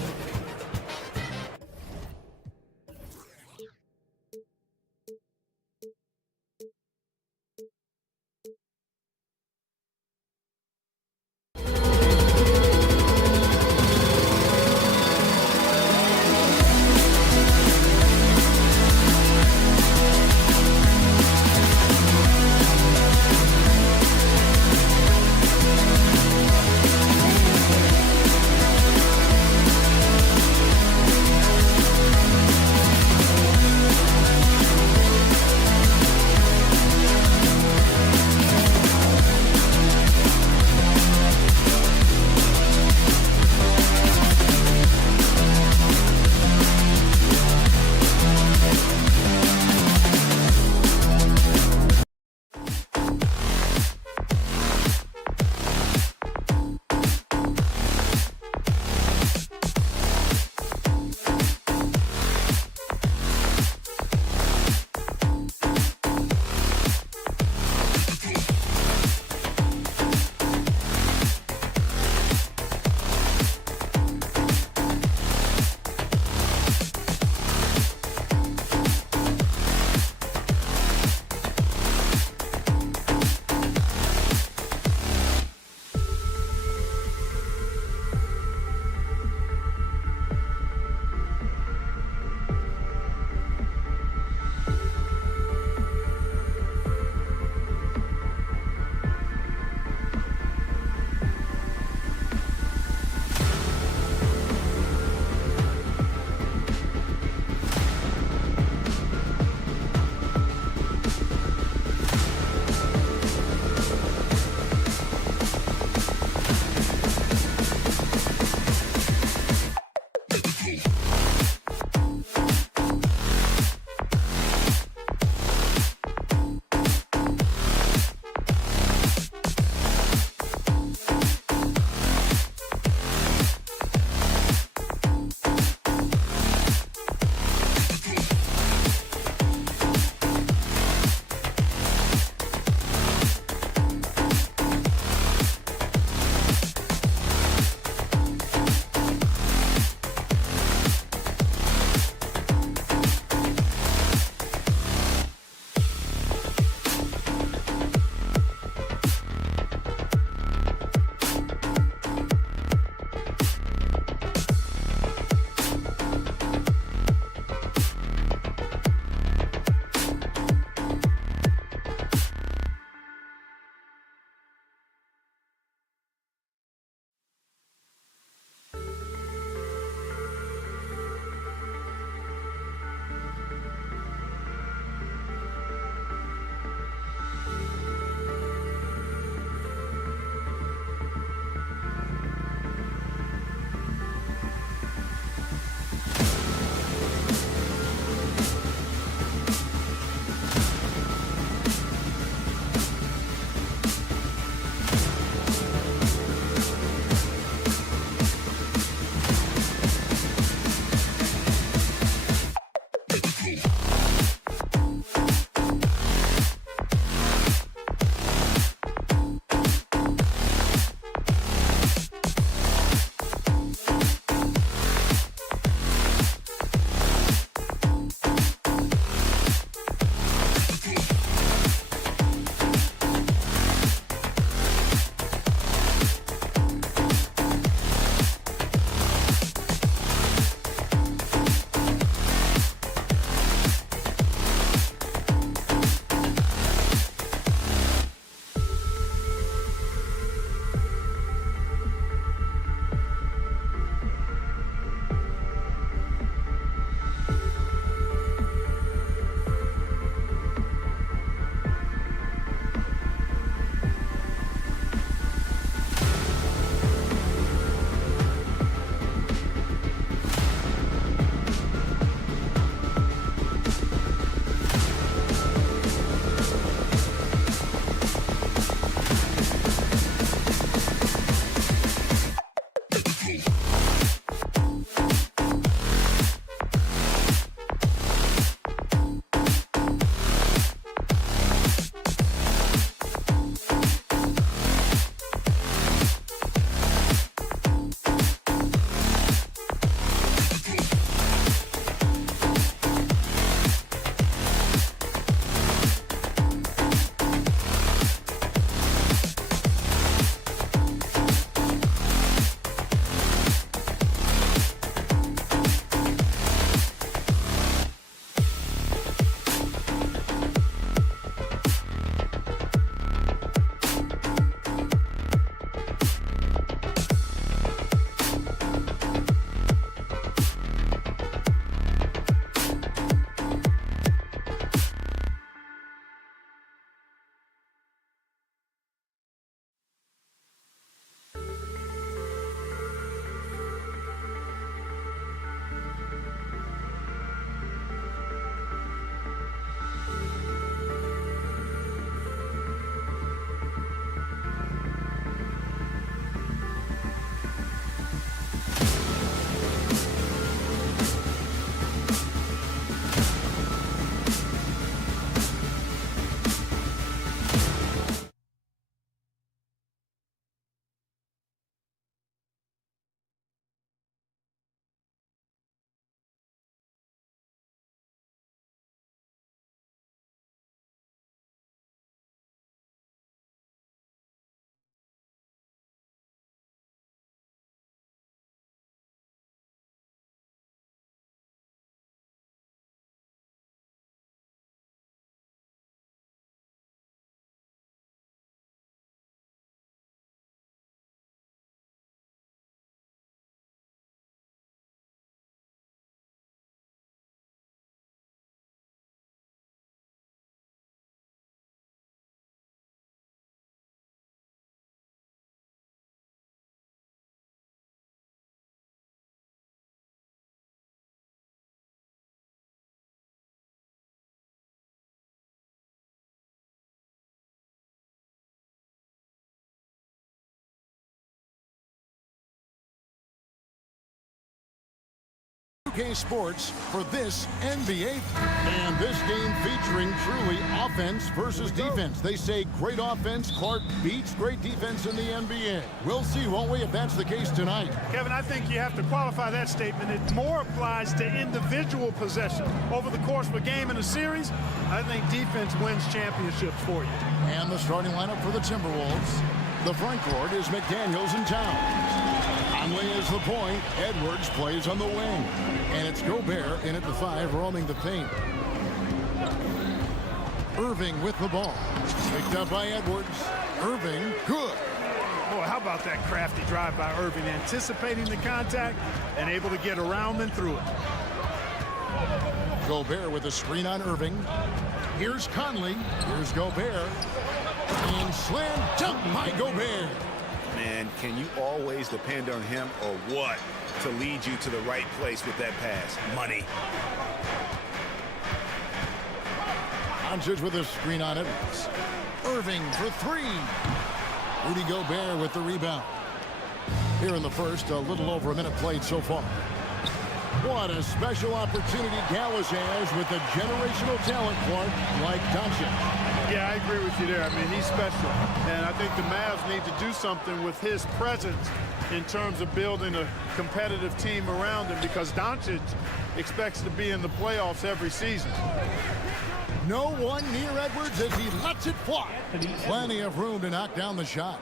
2K Sports for this NBA. And this game featuring truly offense versus defense. They say great offense, Clark, beats great defense in the NBA. We'll see, won't we, if that's the case tonight. Kevin, I think you have to qualify that statement. It more applies to individual possession. Over the course of a game in a series, I think defense wins championships for you. And the starting lineup for the Timberwolves. The front court is McDaniels and Towns. Conley is the point. Edwards plays on the wing. And it's Gobert in at the 5, roaming the paint. Irving with the ball. Picked up by Edwards. Irving, good. Boy, how about that crafty drive by Irving, anticipating the contact and able to get around and through it. Gobert with a screen on Irving. Here's Conley. Here's Gobert. And slam dunk by Gobert. Man, can you always depend on him or what to lead you to the right place with that pass? Money. Doncic with a screen on Edwards. Irving for 3. Rudy Gobert with the rebound. Here in the first, a little over a minute played so far. What a special opportunity Dallas has with a generational talent, Clark, like Doncic. Yeah, I agree with you there. I mean, he's special. And I think the Mavs need to do something with his presence in terms of building a competitive team around him, because Doncic expects to be in the playoffs every season. No one near Edwards as he lets it fly. Plenty of room to knock down the shot.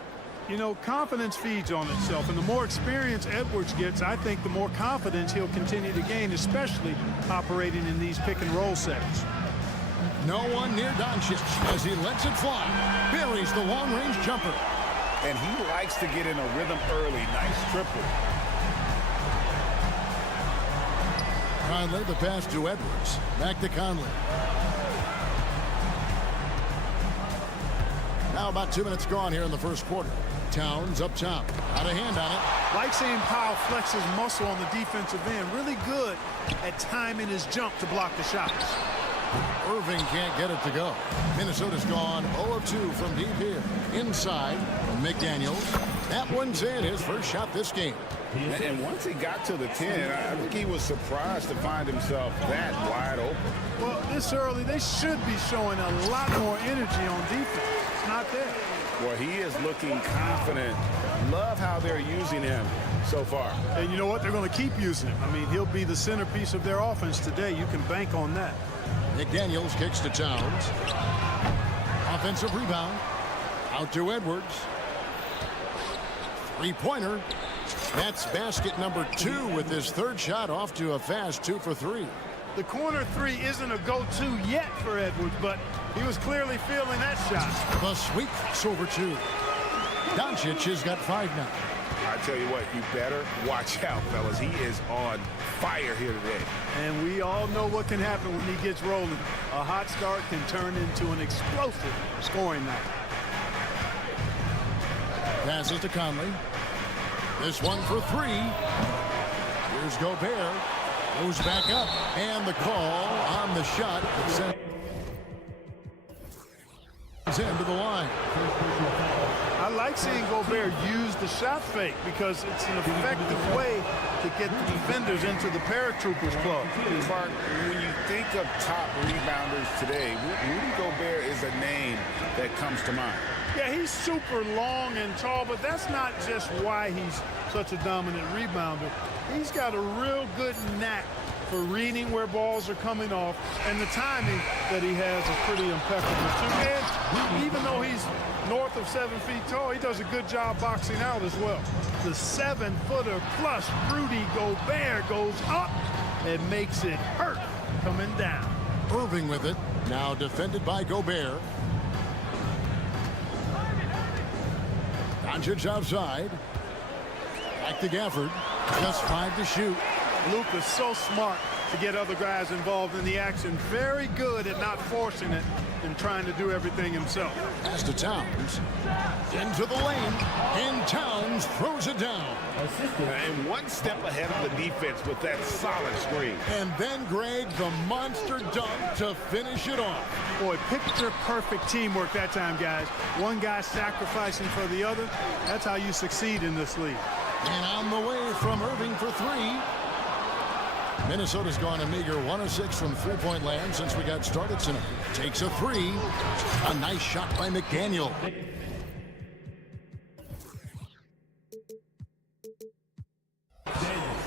You know, confidence feeds on itself, and the more experience Edwards gets, I think the more confidence he'll continue to gain, especially operating in these pick-and-roll sets. No one near Doncic as he lets it fly. Buries the long-range jumper. And he likes to get in a rhythm early. Nice triple. Conley, the pass to Edwards. Back to Conley. Now about 2 minutes gone here in the first quarter. Towns up top. Got a hand on it. Like seeing Powell flex his muscle on the defensive end. Really good at timing his jump to block the shots. Irving can't get it to go. Minnesota's gone 0 of 2 from deep here. Inside, McDaniels. That one's in, his first shot this game. And once he got to the 10, I think he was surprised to find himself that wide open. Well, this early, they should be showing a lot more energy on defense. It's not there. Well, he is looking confident. Love how they're using him so far. And you know what? They're going to keep using him. I mean, he'll be the centerpiece of their offense today. You can bank on that. McDaniels kicks to Towns. Offensive rebound. Out to Edwards. Three-pointer. That's basket number 2 with his third shot off to a fast 2 for 3. The corner 3 isn't a go-to yet for Edwards, but he was clearly feeling that shot. The sweep, over 2. Doncic has got 5 now. I tell you what, you better watch out, fellas. He is on fire here today. And we all know what can happen when he gets rolling. A hot start can turn into an explosive scoring night. Passes to Conley. This one for 3. Here's Gobert. Goes back up. And the call on the shot. Sends into the line. I like seeing Gobert use the shot fake because it's an effective way to get the defenders into the paratroopers club. Clark, when you think of top rebounders today, Rudy Gobert is a name that comes to mind. Yeah, he's super long and tall, but that's not just why he's such a dominant rebounder. He's got a real good knack for reading where balls are coming off, and the timing that he has is pretty impeccable too. And even though he's north of 7 feet tall, he does a good job boxing out as well. The 7-footer plus Rudy Gobert goes up and makes it hurt coming down. Irving with it. Now defended by Gobert. Doncic outside. Back to Gafford. Just 5 to shoot. Luka's so smart to get other guys involved in the action. Very good at not forcing it and trying to do everything himself. Pass to Towns. Into the lane. And Towns throws it down. And one step ahead of the defense with that solid screen. And then, Greg, the monster dunk to finish it off. Boy, picture-perfect teamwork that time, guys. One guy sacrificing for the other. That's how you succeed in this league. And on the way from Irving for 3. Minnesota's gone a meager 1 of 6 from three-point land since we got started tonight. Takes a three. A nice shot by McDaniel.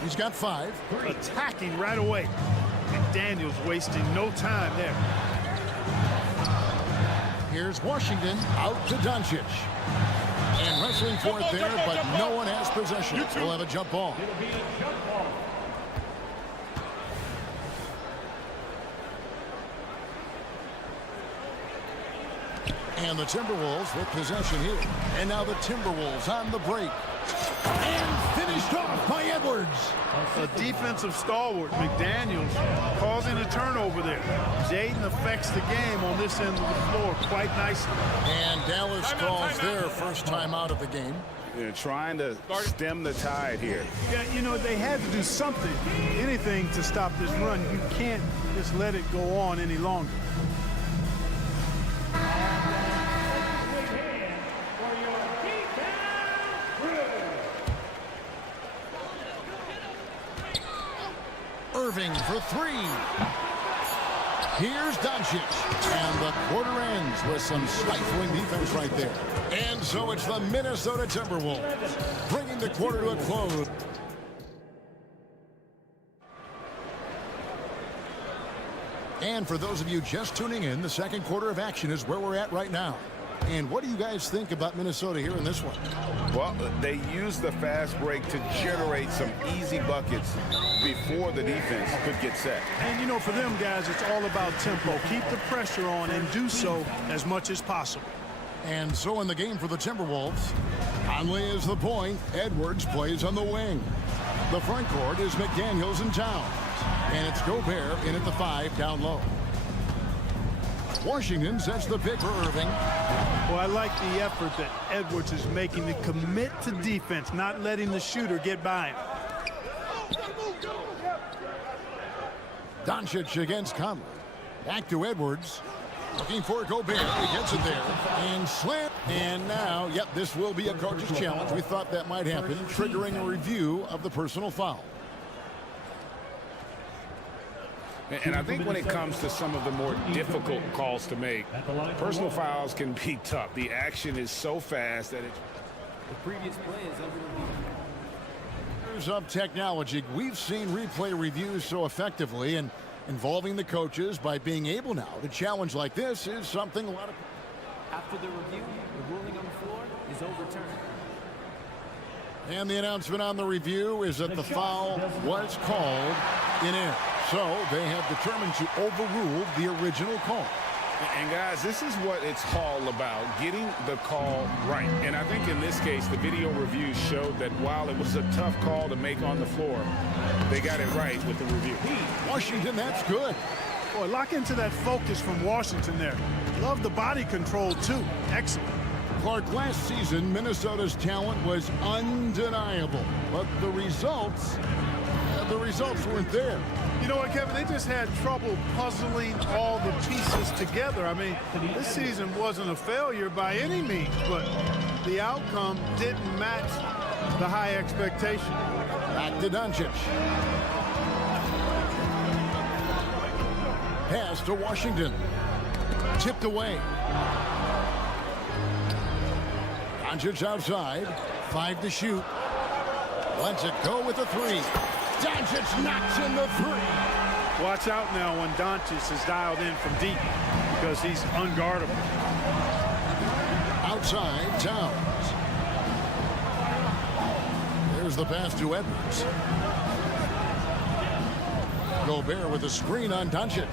He's got 5. Attacking right away. McDaniel's wasting no time there. Here's Washington out to Doncic. And wrestling for it there, but no one has possession. We'll have a jump ball. And the Timberwolves with possession here. And now the Timberwolves on the break. And finished off by Edwards. A defensive stalwart, McDaniels, causing a turnover there. Jaden affects the game on this end of the floor quite nicely. And Dallas calls their first time out of the game. They're trying to stem the tide here. Yeah, you know, they had to do something, anything to stop this run. You can't just let it go on any longer. Irving for 3. Here's Doncic. And the quarter ends with some stifling defense right there. And so it's the Minnesota Timberwolves bringing the quarter to a close. And for those of you just tuning in, the second quarter of action is where we're at right now. And what do you guys think about Minnesota here in this one? Well, they use the fast break to generate some easy buckets before the defense could get set. And, you know, for them guys, it's all about tempo. Keep the pressure on and do so as much as possible. And so in the game for the Timberwolves, Conley is the point. Edwards plays on the wing. The front court is McDaniels and Towns. And it's Gobert in at the 5 down low. Washington sets the pick for Irving. Well, I like the effort that Edwards is making to commit to defense, not letting the shooter get by him. Doncic against Conley. Back to Edwards. Looking for Gobert. He gets it there. And slam. And now, yep, this will be a coach's challenge. We thought that might happen, triggering a review of the personal foul. And I think when it comes to some of the more difficult calls to make, personal fouls can be tough. The action is so fast that it's... The previous play is under review. Years of technology, we've seen replay reviews so effectively, and involving the coaches by being able now to challenge like this is something a lot of... After the review, the ruling on the floor is overturned. And the announcement on the review is that the foul was called in air. So they have determined to overrule the original call. And guys, this is what it's all about, getting the call right. And I think in this case, the video review showed that while it was a tough call to make on the floor, they got it right with the review. Washington, that's good. Boy, lock into that focus from Washington there. Love the body control, too. Excellent. Clark, last season, Minnesota's talent was undeniable, but the results weren't there. You know what, Kevin? They just had trouble puzzling all the pieces together. I mean, this season wasn't a failure by any means, but the outcome didn't match the high expectation. Back to Doncic. Pass to Washington. Tipped away. Doncic outside. 5 to shoot. Lets it go with a 3. Doncic knocks in the 3. Watch out now when Doncic is dialed in from deep because he's unguardable. Outside, Towns. There's the pass to Edwards. Gobert with a screen on Doncic.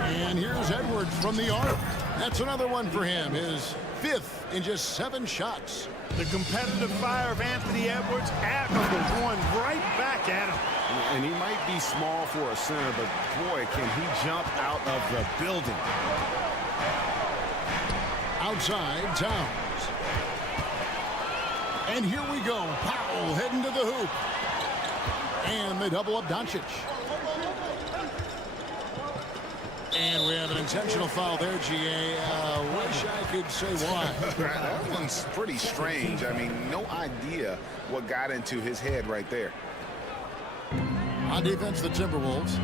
And here's Edwards from the arc. That's another one for him. His 5th in just 7 shots. The competitive fire of Anthony Edwards at #1 right back at him. And he might be small for a center, but boy, can he jump out of the building. Outside, Towns. And here we go. Powell heading to the hoop. And they double up Doncic. And we have an intentional foul there, GA. Wish I could say why. That one's pretty strange. I mean, no idea what got into his head right there. On defense, the Timberwolves.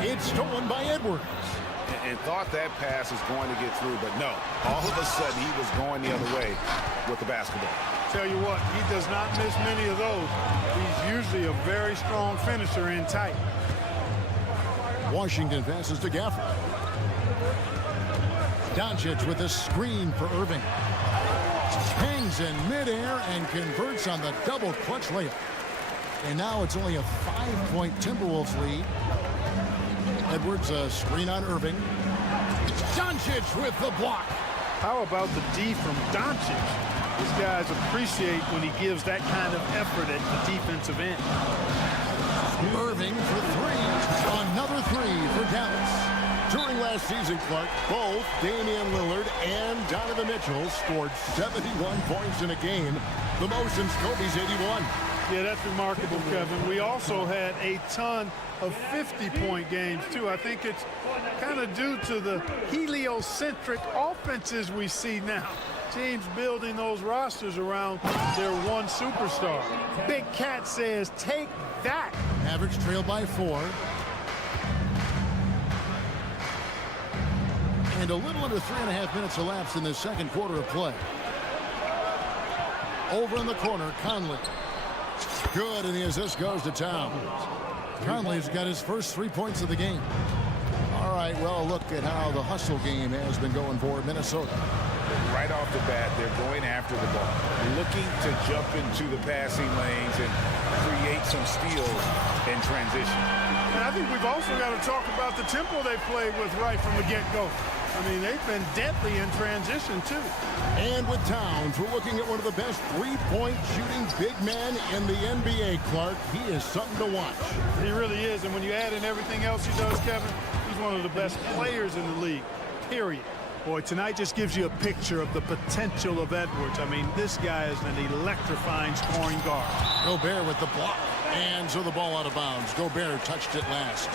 It's stolen by Edwards. And thought that pass was going to get through, but no. All of a sudden, he was going the other way with the basketball. Tell you what, he does not miss many of those. He's usually a very strong finisher in tight. Washington passes to Gafford. Doncic with a screen for Irving. Hangs in midair and converts on the double clutch layup. And now it's only a 5-point Timberwolves lead. Edwards, a screen on Irving. Doncic with the block. How about the D from Doncic? These guys appreciate when he gives that kind of effort at the defensive end. Irving for three. Another three for Dallas. During last season, Clark, both Damian Lillard and Donovan Mitchell scored 71 points in a game, the most since Kobe's 81. Yeah, that's remarkable, Kevin. We also had a ton of 50-point games, too. I think it's kind of due to the heliocentric offenses we see now. Teams building those rosters around their one superstar. Big Cat says, take that. Mavericks trailed by 4. And a little under 3.5 minutes elapsed in the second quarter of play. Over in the corner, Conley. Good, and the assist goes to Towns. Conley's got his first 3 points of the game. All right, well, look at how the hustle game has been going for Minnesota. Right off the bat, they're going after the ball, looking to jump into the passing lanes and create some steals in transition. And I think we've also got to talk about the tempo they played with right from the get-go. I mean, they've been deadly in transition, too. And with Towns, we're looking at one of the best three-point shooting big men in the NBA, Clark. He is something to watch. He really is, and when you add in everything else he does, Kevin, he's one of the best players in the league, period. Boy, tonight just gives you a picture of the potential of Edwards. I mean, this guy is an electrifying scoring guard. Gobert with the block. And so the ball out of bounds. Gobert touched it last.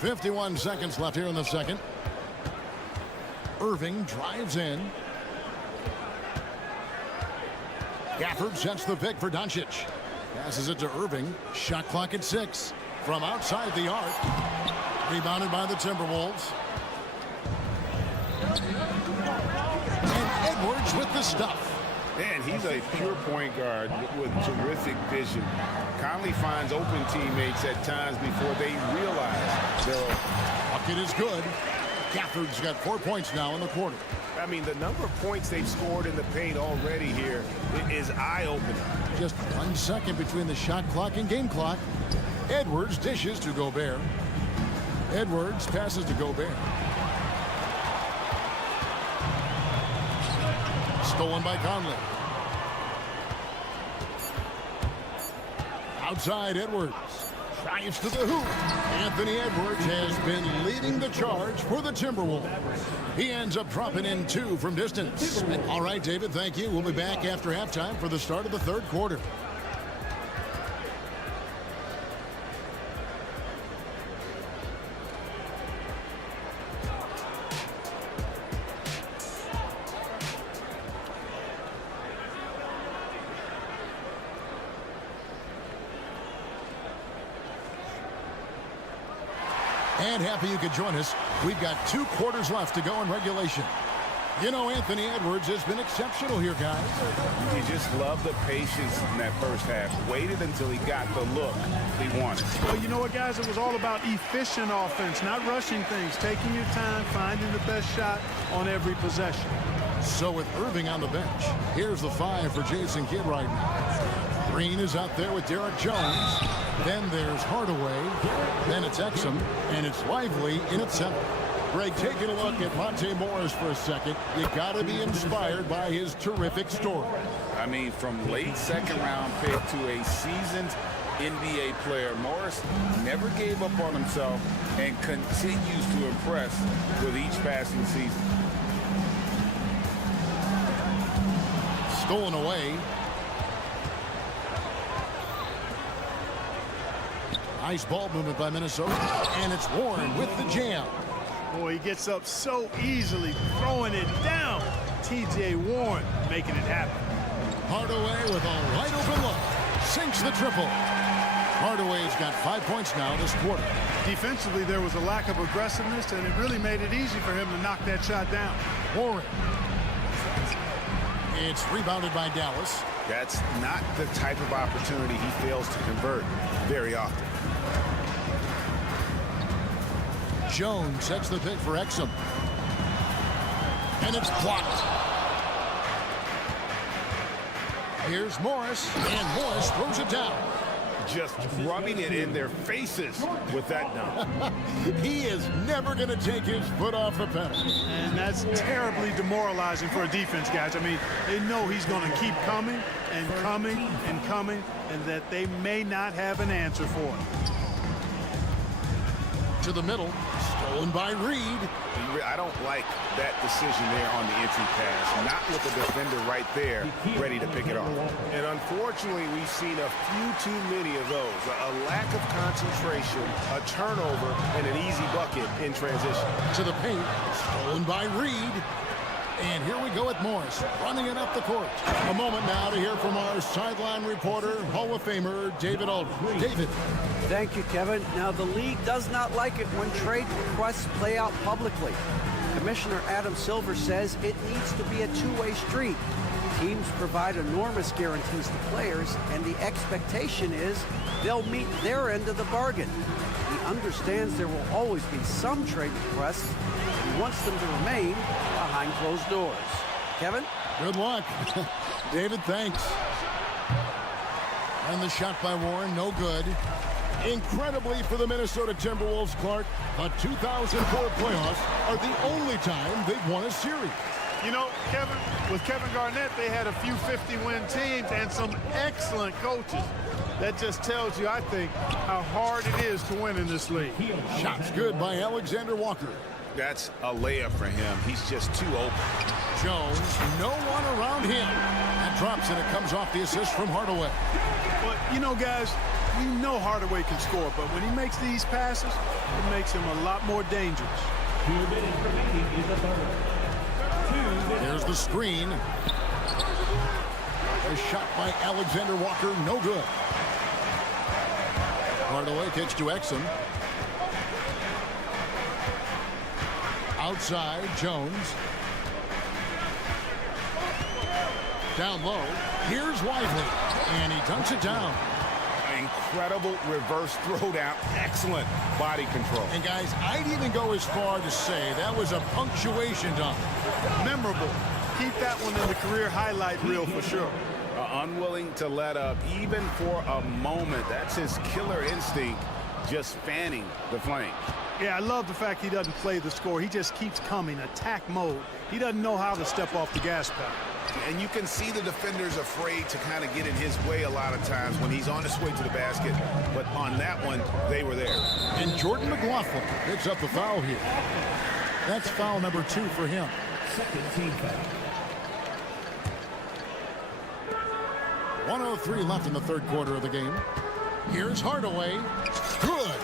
.51 seconds left here in the second. Irving drives in. Gafford sets the pick for Doncic. Passes it to Irving. Shot clock at 6. From outside the arc. Rebounded by the Timberwolves. And Edwards with the stuff. Man, he's a pure point guard with terrific vision. Conley finds open teammates at times before they realize they're open. Bucket is good. Gafford's got 4 points now in the quarter. I mean, the number of points they've scored in the paint already here is eye-opening. Just 1 second between the shot clock and game clock. Edwards dishes to Gobert. Edwards passes to Gobert. Stolen by Conley. Outside Edwards. Drives to the hoop. Anthony Edwards has been leading the charge for the Timberwolves. He ends up dropping in 2 from distance. All right, David, thank you. We'll be back after halftime for the start of the third quarter. And happy you could join us. We've got 2 quarters left to go in regulation. You know, Anthony Edwards has been exceptional here, guys. You just love the patience in that first half. Waited until he got the look he wanted. Well, you know what, guys? It was all about efficient offense, not rushing things, taking your time, finding the best shot on every possession. So with Irving on the bench, here's the 5 for Jason Kidd right now. Green is out there with Derek Jones. Then there's Hardaway. Then it's Exum. And it's Lively in at 7. Greg, taking a look at Monte Morris for a second. You got to be inspired by his terrific story. I mean, from late second-round pick to a seasoned NBA player, Morris never gave up on himself and continues to impress with each passing season. Stolen away. Nice ball movement by Minnesota. And it's Warren with the jam. Boy, he gets up so easily, throwing it down. T.J. Warren making it happen. Hardaway with a wide open look. Sinks the triple. Hardaway's got 5 points now this quarter. Defensively, there was a lack of aggressiveness, and it really made it easy for him to knock that shot down. Warren. It's rebounded by Dallas. That's not the type of opportunity he fails to convert very often. Jones sets the pick for Exum. And it's blocked. Here's Morris, and Morris throws it down. Just rubbing it in their faces with that dunk. He is never going to take his foot off the pedal. And that's terribly demoralizing for a defense, guys. I mean, they know he's going to keep coming and coming and coming, and that they may not have an answer for it. To the middle, stolen by Reed. I don't like that decision there on the entry pass. Not with the defender right there ready to pick it off. And unfortunately, we've seen a few too many of those. A lack of concentration, a turnover, and an easy bucket in transition. To the paint, stolen by Reed. And here we go with Morris, running it up the court. A moment now to hear from our sideline reporter, Hall of Famer, David Aldridge. David. Thank you, Kevin. Now, the league does not like it when trade requests play out publicly. Commissioner Adam Silver says it needs to be a two-way street. Teams provide enormous guarantees to players, and the expectation is they'll meet their end of the bargain. He understands there will always be some trade requests, and he wants them to remain behind closed doors. Kevin? Good luck. David, thanks. And the shot by Warren, no good. Incredibly for the Minnesota Timberwolves, Clark, the 2004 playoffs are the only time they've won a series. You know, Kevin, with Kevin Garnett, they had a few 50-win teams and some excellent coaches. That just tells you, I think, how hard it is to win in this league. Shots good by Alexander Walker. That's a layup for him. He's just too open. Jones, no one around him. That drops, and it comes off the assist from Hardaway. But, you know, guys, we know Hardaway can score, but when he makes these passes, it makes him a lot more dangerous. 2 minutes remaining in the third. There's the screen. A shot by Alexander Walker, no good. Hardaway kicks to Exum. Outside, Jones. Down low. Here's Lively, and he dunks it down. Incredible reverse throwdown. Excellent body control. And guys, I'd even go as far to say that was a punctuation dunk. Memorable. Keep that one in the career highlight reel for sure. Unwilling to let up even for a moment. That's his killer instinct, just fanning the flame. Yeah, I love the fact he doesn't play the score. He just keeps coming, attack mode. He doesn't know how to step off the gas pedal. And you can see the defenders afraid to kind of get in his way a lot of times when he's on his way to the basket. But on that one, they were there. And Jordan McLaughlin picks up the foul here. That's foul number 2 for him. Second team foul. 1:03 left in the third quarter of the game. Here's Hardaway. Good.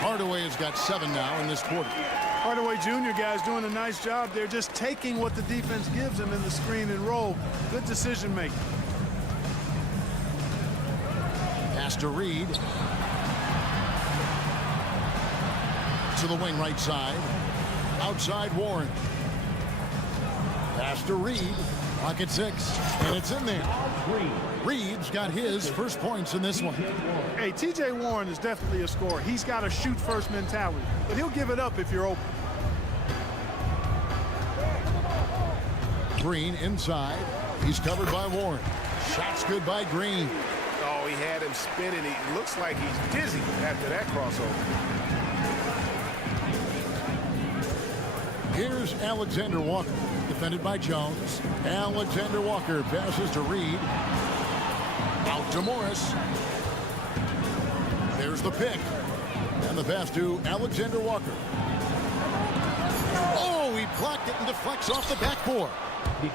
Hardaway has got 7 now in this quarter. Hardaway Jr. guys doing a nice job. They're just taking what the defense gives them in the screen and roll. Good decision making. Pass to Reed. To the wing right side. Outside Warren. Pass to Reed. Pocket 6. And it's in there. Reed's got his first points in this one. Hey, T.J. Warren is definitely a scorer. He's got a shoot first mentality, but he'll give it up if you're open. Green inside. He's covered by Warren. Shots good by Green. Oh, he had him spinning. He looks like he's dizzy after that crossover. Here's Alexander Walker, defended by Jones. Alexander Walker passes to Reed. Out to Morris. There's the pick. And the pass to Alexander Walker. Oh, he blocked it and deflects off the backboard.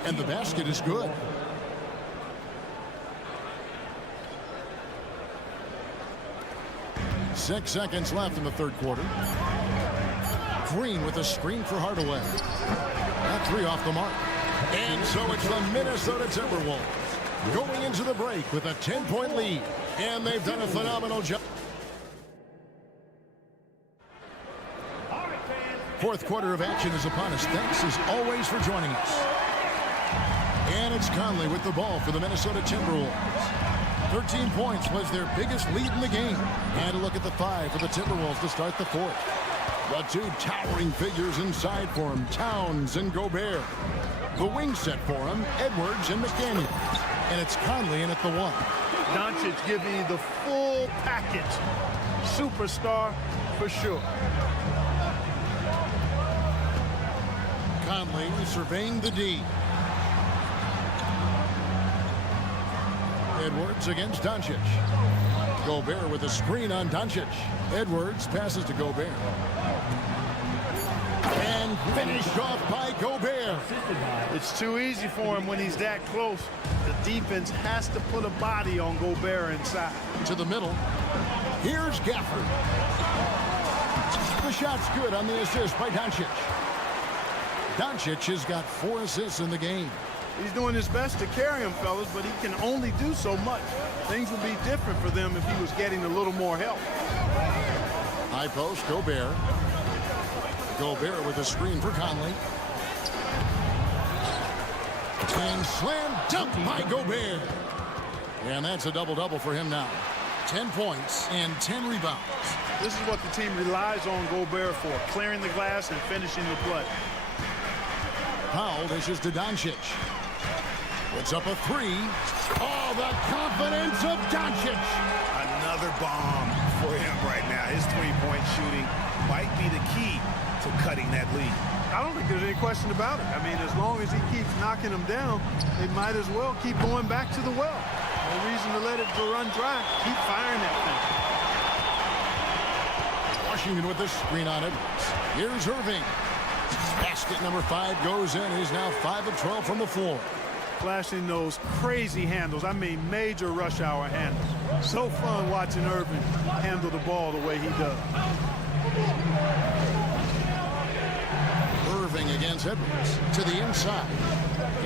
And the basket is good. Six seconds left in the third quarter. Green with a screen for Hardaway. That 3 off the mark. And so it's the Minnesota Timberwolves going into the break with a 10-point lead. And they've done a phenomenal job. Fourth quarter of action is upon us. Thanks as always for joining us. And it's Conley with the ball for the Minnesota Timberwolves. 13 points was their biggest lead in the game. And a look at the 5 for the Timberwolves to start the fourth. The two towering figures inside for him, Towns and Gobert. The wing set for him, Edwards and McDaniels. And it's Conley in at the 1. Doncic giving you the full package. Superstar for sure. Conley surveying the D. Edwards against Doncic. Gobert with a screen on Doncic. Edwards passes to Gobert. And finished off by Gobert. It's too easy for him when he's that close. The defense has to put a body on Gobert inside. To the middle. Here's Gafford. The shot's good on the assist by Doncic. Doncic has got 4 assists in the game. He's doing his best to carry him, fellas, but he can only do so much. Things would be different for them if he was getting a little more help. High post, Gobert. Gobert with a screen for Conley. And slam dunk by Gobert. And that's a double-double for him now. 10 points and 10 rebounds. This is what the team relies on Gobert for, clearing the glass and finishing the play. Powell dishes to Doncic. Puts up a 3. Oh, the confidence of Doncic. Another bomb for him right now. His three-point shooting might be the key to cutting that lead. I don't think there's any question about it. I mean, as long as he keeps knocking them down, they might as well keep going back to the well. No reason to let it run dry. Keep firing that thing. Washington with the screen on it. Here's Irving. Basket number 5 goes in. He's now 5 of 12 from the floor. Flashing those crazy handles. I mean, major rush hour handles. So fun watching Irving handle the ball the way he does. Irving against Edwards to the inside.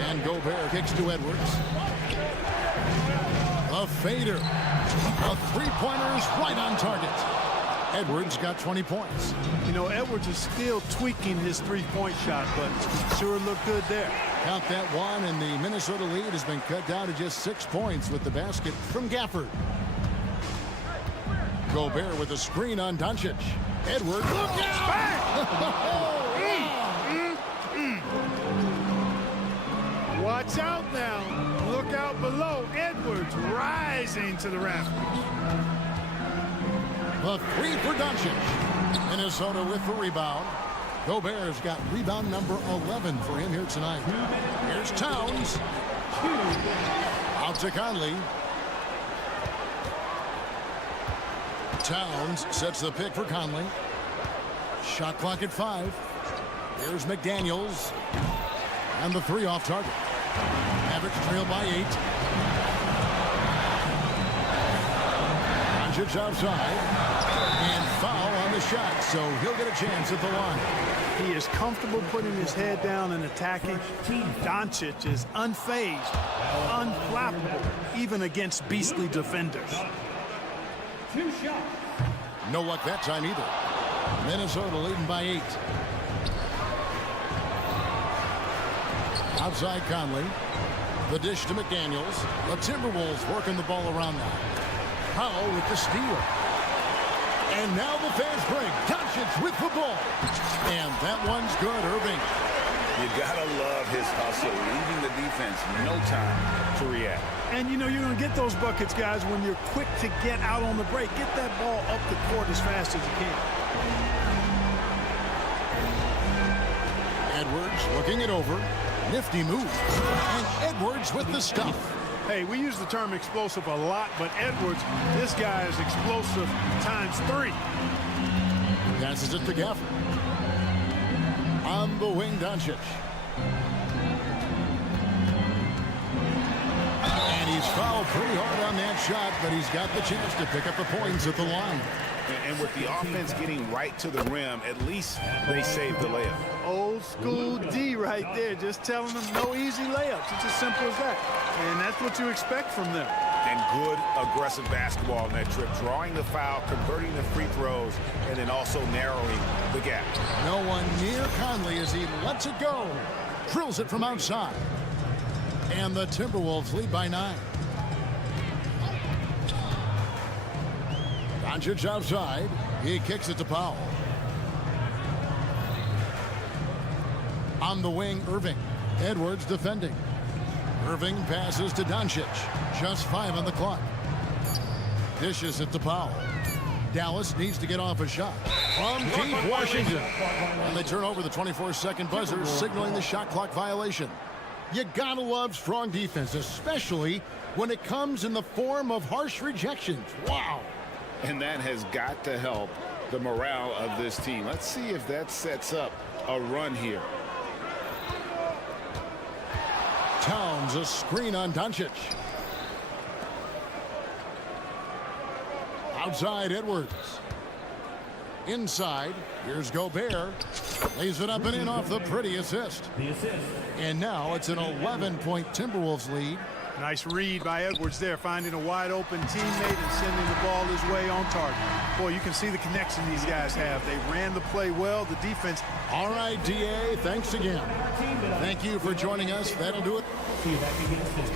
And Gobert kicks to Edwards. A fader. A three-pointer is right on target. Edwards got 20 points. You know, Edwards is still tweaking his three-point shot, but sure looked good there. Count that one, and the Minnesota lead has been cut down to just 6 points with the basket from Gafford. Gobert with a screen on Doncic. Edwards. Look out! Watch out now. Look out below. Edwards rising to the rafters. The 3 for Doncic. Minnesota with the rebound. Gobert's got rebound number 11 for him here tonight. Here's Towns. Out to Conley. Towns sets the pick for Conley. Shot clock at 5. Here's McDaniels. And the 3 off target. Mavericks trail by 8. Doncic outside. And foul on the shot, so he'll get a chance at the line. He is comfortable putting his head down and attacking. Doncic is unfazed, unflappable, even against beastly defenders. 2 shots. No luck that time either. Minnesota leading by 8. Outside Conley. The dish to McDaniels. The Timberwolves working the ball around now. Powell with the steal. And now the fans break. Doncic with the ball. And that one's good, Irving. You gotta love his hustle, leaving the defense no time to react. And you know you're going to get those buckets, guys, when you're quick to get out on the break. Get that ball up the court as fast as you can. Edwards looking it over. Nifty move. And Edwards with the stuff. Hey, we use the term explosive a lot, but Edwards, this guy is explosive times 3. Passes it to Gafford. On the wing, Doncic. And he's fouled pretty hard on that shot, but he's got the chance to pick up the points at the line. And with the offense getting right to the rim, at least they saved the layup. Old school D right there, just telling them no easy layups. It's as simple as that. And that's what you expect from them. And good aggressive basketball in that trip, drawing the foul, converting the free throws, and then also narrowing the gap. No one near Conley as he lets it go. Drills it from outside. And the Timberwolves lead by 9. Doncic outside. He kicks it to Powell. On the wing, Irving. Edwards defending. Irving passes to Doncic. Just 5 on the clock. Dishes it to Powell. Dallas needs to get off a shot. From deep Washington. And they turn over the 24-second buzzer, signaling the shot clock violation. You gotta love strong defense, especially when it comes in the form of harsh rejections. Wow. And that has got to help the morale of this team. Let's see if that sets up a run here. Towns, a screen on Doncic. Outside, Edwards. Inside, here's Gobert. Lays it up and in off the pretty assist. And now it's an 11-point Timberwolves lead. Nice read by Edwards there, finding a wide open teammate and sending the ball his way on target. Boy, you can see the connection these guys have. They ran the play well, the defense. All right, DA, thanks again. Thank you for joining us. That'll do it. See you back again soon.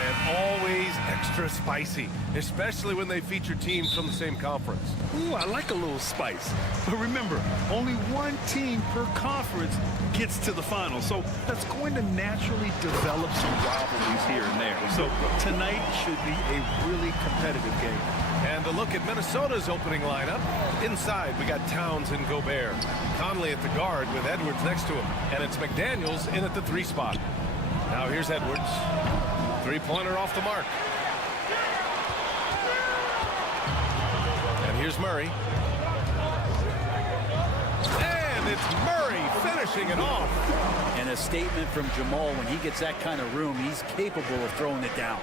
Grant, always extra spicy, especially when they feature teams from the same conference. Ooh, I like a little spice. But remember, only one team per conference gets to the final. So that's going to naturally develop some rivalries here and there. So tonight should be a really competitive game. And a look at Minnesota's opening lineup. Inside, we got Towns and Gobert. Conley at the guard with Edwards next to him. And it's McDaniels in at the 3 spot. Now here's Edwards. 3-pointer off the mark. And here's Murray. And it's Murray finishing it off. And a statement from Jamal, when he gets that kind of room, he's capable of throwing it down.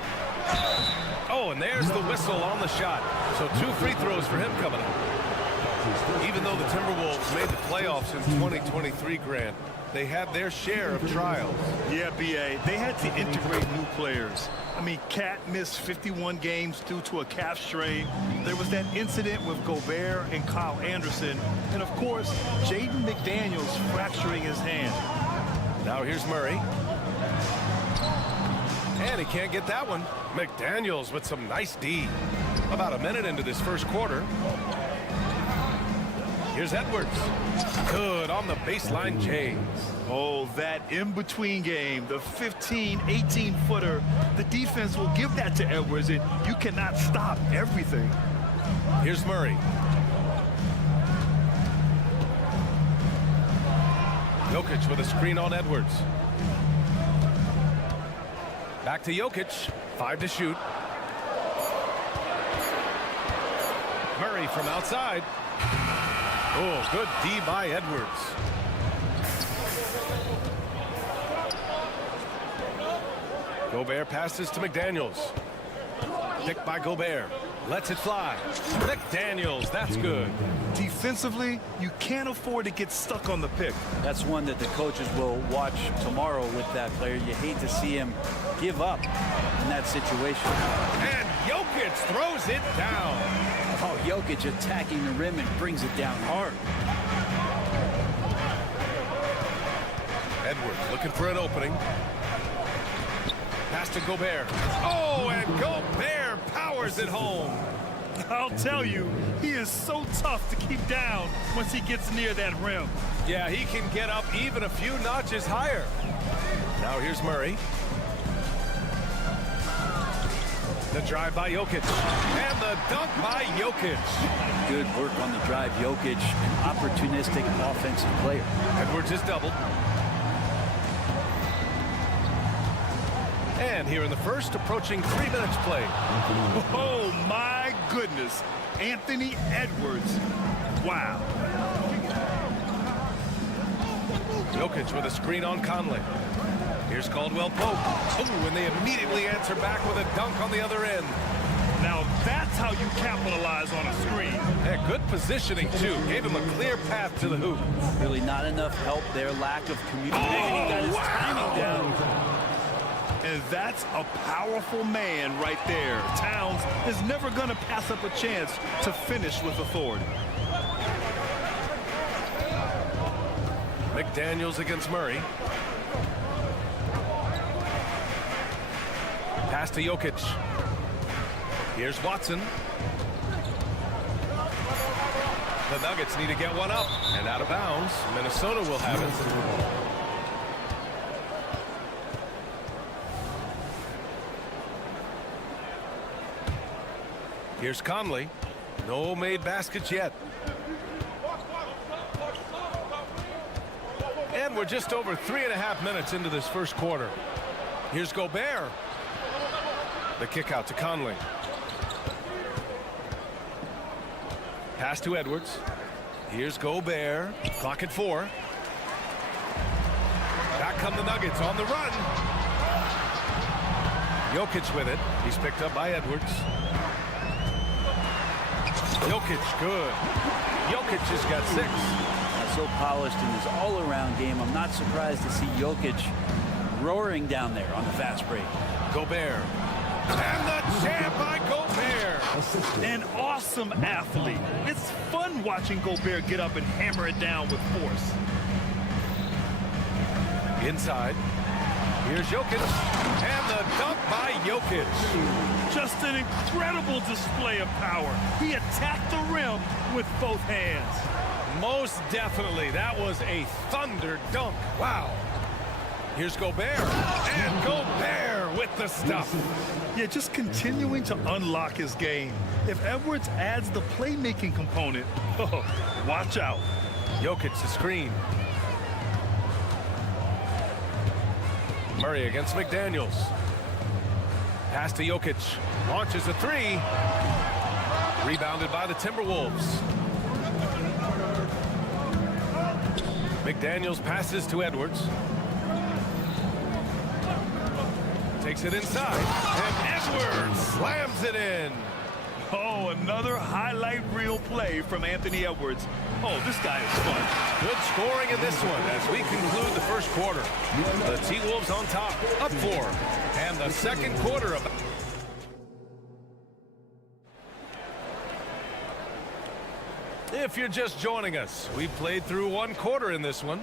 Oh, and there's the whistle on the shot. So 2 free throws for him coming up. Even though the Timberwolves made the playoffs in 2023, Grant, they had their share of trials. Yeah, B.A., they had to integrate new players. I mean, Cat missed 51 games due to a calf strain. There was that incident with Gobert and Kyle Anderson. And, of course, Jaden McDaniels fracturing his hand. Now here's Murray. And he can't get that one. McDaniels with some nice D. About a minute into this first quarter. Here's Edwards. Good on the baseline, James. Oh, that in-between game, the 15, 18-footer. The defense will give that to Edwards, and you cannot stop everything. Here's Murray. Jokic with a screen on Edwards. Back to Jokic. 5 to shoot. Murray from outside. Oh, good D by Edwards. Gobert passes to McDaniels. Picked by Gobert. Lets it fly. McDaniels, that's good. Defensively, you can't afford to get stuck on the pick. That's one that the coaches will watch tomorrow with that player. You hate to see him give up in that situation. And Jokic throws it down. Oh, Jokic attacking the rim and brings it down hard. Edwards looking for an opening. Pass to Gobert. Oh, and Gobert powers it home. I'll tell you, he is so tough to keep down once he gets near that rim. Yeah, he can get up even a few notches higher. Now here's Murray. The drive by Jokic. And the dunk by Jokic. Good work on the drive, Jokic, an opportunistic offensive player. Edwards is doubled. And here in the first, approaching 3 minutes played. Oh, my goodness. Anthony Edwards. Wow. Jokic with a screen on Conley. Here's Caldwell Pope. Oh, and they immediately answer back with a dunk on the other end. Now that's how you capitalize on a screen. Yeah, good positioning, too. Gave him a clear path to the hoop. Really not enough help there. Lack of communication. He got his timing down. And that's a powerful man right there. Towns is never going to pass up a chance to finish with authority. McDaniels against Murray. Pass to Jokic. Here's Watson. The Nuggets need to get one up. And out of bounds. Minnesota will have it. Here's Conley. No made baskets yet. And we're just over 3.5 minutes into this first quarter. Here's Gobert. The kick out to Conley. Pass to Edwards. Here's Gobert. Clock at 4. Back come the Nuggets on the run. Jokic with it. He's picked up by Edwards. Jokic, good. Jokic has got 6. So polished in his all-around game. I'm not surprised to see Jokic roaring down there on the fast break. Gobert. And the jam by Gobert. An awesome athlete. It's fun watching Gobert get up and hammer it down with force. Inside. Here's Jokic, and the dunk by Jokic. Just an incredible display of power. He attacked the rim with both hands. Most definitely, that was a thunder dunk. Wow. Here's Gobert, and Gobert with the stuff. Yeah, just continuing to unlock his game. If Edwards adds the playmaking component, oh, watch out. Jokic the screen. Murray against McDaniels. Pass to Jokic. Launches a three. Rebounded by the Timberwolves. McDaniels passes to Edwards. Takes it inside. And Edwards slams it in. Oh, another highlight reel play from Anthony Edwards. Oh, this guy is fun. Good scoring in this one as we conclude the first quarter. The T-Wolves on top, up 4. And the second quarter of... If you're just joining us, we've played through one quarter in this one.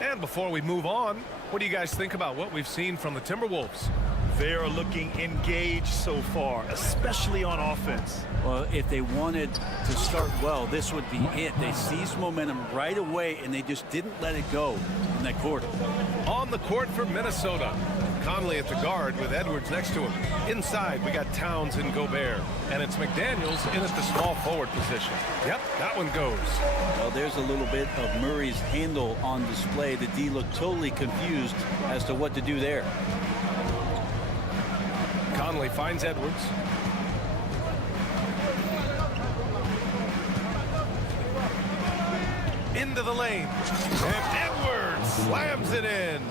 And before we move on, what do you guys think about what we've seen from the Timberwolves? They are looking engaged so far, especially on offense. Well, if they wanted to start well, this would be it. They seized momentum right away, and they just didn't let it go in that quarter. On the court for Minnesota, Conley at the guard with Edwards next to him. Inside, we got Towns and Gobert. And it's McDaniels in at the small forward position. Yep, that one goes. Well, there's a little bit of Murray's handle on display. The D looked totally confused as to what to do there. Conley finds Edwards. Into the lane. And Edwards slams it in.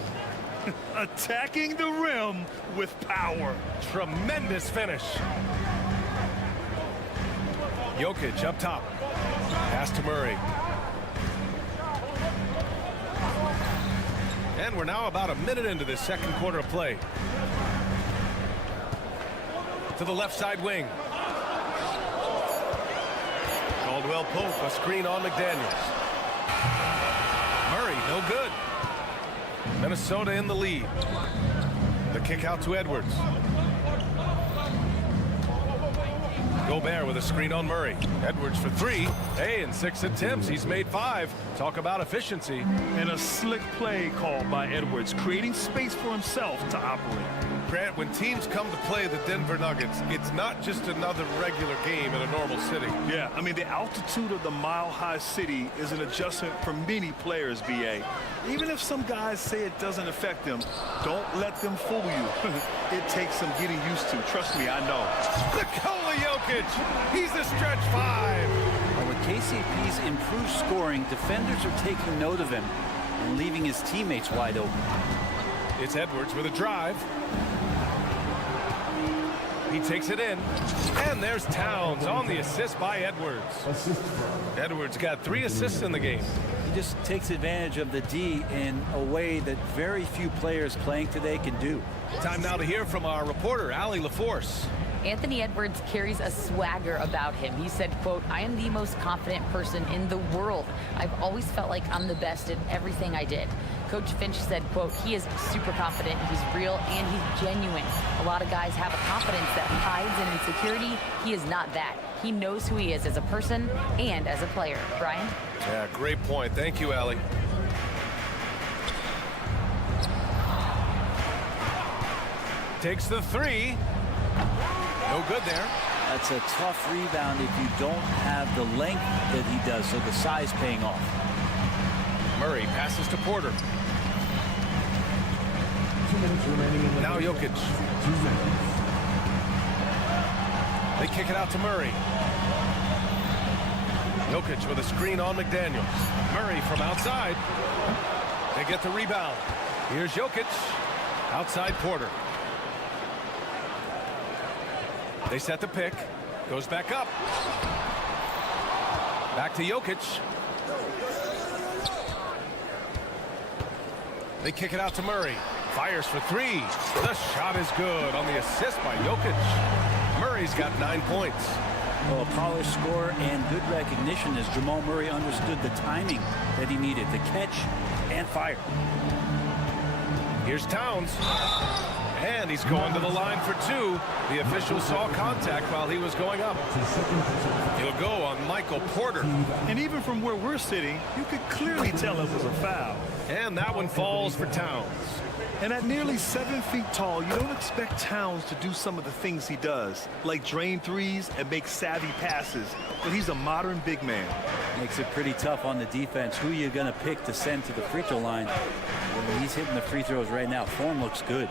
Attacking the rim with power. Tremendous finish. Jokic up top. Pass to Murray. And we're now about a minute into this second quarter of play. To the left side wing. Caldwell Pope, a screen on McDaniels. Murray, no good. Minnesota in the lead. The kick out to Edwards. Gobert with a screen on Murray. Edwards for 3. Hey, in 6 attempts, he's made 5. Talk about efficiency. And a slick play called by Edwards, creating space for himself to operate. Grant, when teams come to play the Denver Nuggets, it's not just another regular game in a normal city. Yeah, I mean, the altitude of the mile-high city is an adjustment for many players, BA. Even if some guys say it doesn't affect them, don't let them fool you. It takes some getting used to. Trust me, I know. Nikola Jokic, he's a stretch 5. Well, with KCP's improved scoring, defenders are taking note of him and leaving his teammates wide open. It's Edwards with a drive. He takes it in. And there's Towns on the assist by Edwards. Edwards got 3 assists in the game. He just takes advantage of the D in a way that very few players playing today can do. Time now to hear from our reporter, Allie LaForce. Anthony Edwards carries a swagger about him. He said, quote, "I am the most confident person in the world. I've always felt like I'm the best at everything I did." Coach Finch said, quote, "He is super confident, he's real, and he's genuine. A lot of guys have a confidence that hides in insecurity. He is not that. He knows who he is as a person and as a player." Brian? Yeah, great point. Thank you, Allie. Takes the 3. No good there. That's a tough rebound if you don't have the length that he does, so the size paying off. Murray passes to Porter. 2 minutes remaining in the Now Jokic. They kick it out to Murray. Jokic with a screen on McDaniels. Murray from outside. They get the rebound. Here's Jokic. Outside Porter. They set the pick. Goes back up. Back to Jokic. They kick it out to Murray. Fires for 3. The shot is good on the assist by Jokic. Murray's got 9 points. Well, a polished score and good recognition as Jamal Murray understood the timing that he needed to catch and fire. Here's Towns. And he's going to the line for two. The official saw contact while he was going up. He'll go on Michael Porter. And even from where we're sitting, you could clearly tell it was a foul. And that one falls for Towns. And at nearly 7 feet tall, you don't expect Towns to do some of the things he does, like drain threes and make savvy passes. But he's a modern big man. Makes it pretty tough on the defense. Who you going to pick to send to the free throw line? Well, he's hitting the free throws right now. Form looks good.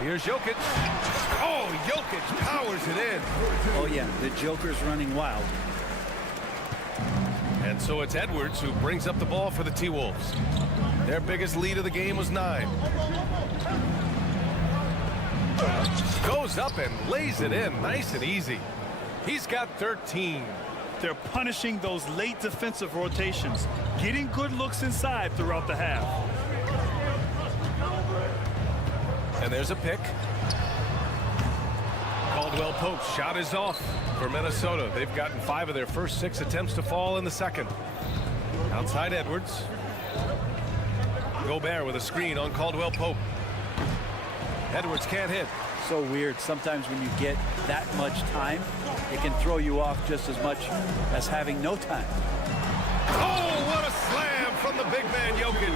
Here's Jokic. Oh, Jokic powers it in. Oh, yeah, the Joker's running wild. And so it's Edwards who brings up the ball for the T-Wolves. Their biggest lead of the game was 9. Goes up and lays it in nice and easy. He's got 13. They're punishing those late defensive rotations, getting good looks inside throughout the half. And there's a pick. Caldwell Pope's shot is off for Minnesota. They've gotten 5 of their first 6 attempts to fall in the second. Outside Edwards. Gobert with a screen on Caldwell Pope. Edwards can't hit. So weird. Sometimes when you get that much time, it can throw you off just as much as having no time. Oh, what a slam from the big man Jokic.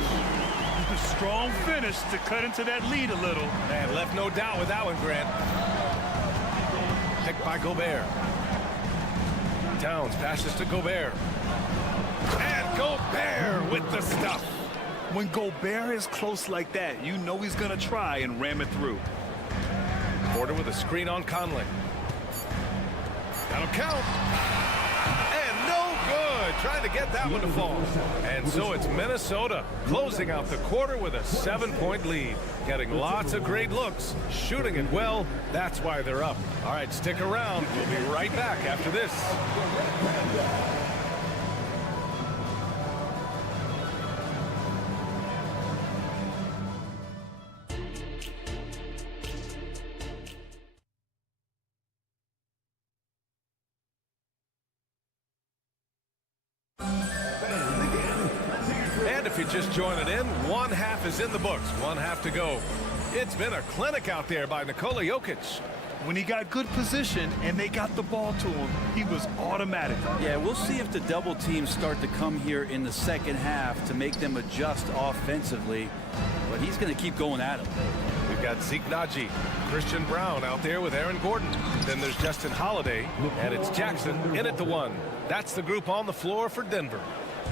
Strong finish to cut into that lead a little. Man, left no doubt with that one, Grant. Picked by Gobert. Towns passes to Gobert. And Gobert with the stuff. When Gobert is close like that, you know he's going to try and ram it through. Porter with a screen on Conley. That'll count. And no good. Trying to get that one to fall. And so it's Minnesota closing out the quarter with a 7-point lead. Getting lots of great looks. Shooting it well. That's why they're up. All right, stick around. We'll be right back after this. And if you're just joining in, one half is in the books. One half to go. It's been a clinic out there by Nikola Jokic. When he got good position and they got the ball to him, he was automatic. Yeah, we'll see if the double teams start to come here in the second half to make them adjust offensively. But he's going to keep going at him. We've got Zeke Naji, Christian Brown out there with Aaron Gordon. Then there's Justin Holiday, and it's Jackson in at the 1. That's the group on the floor for Denver.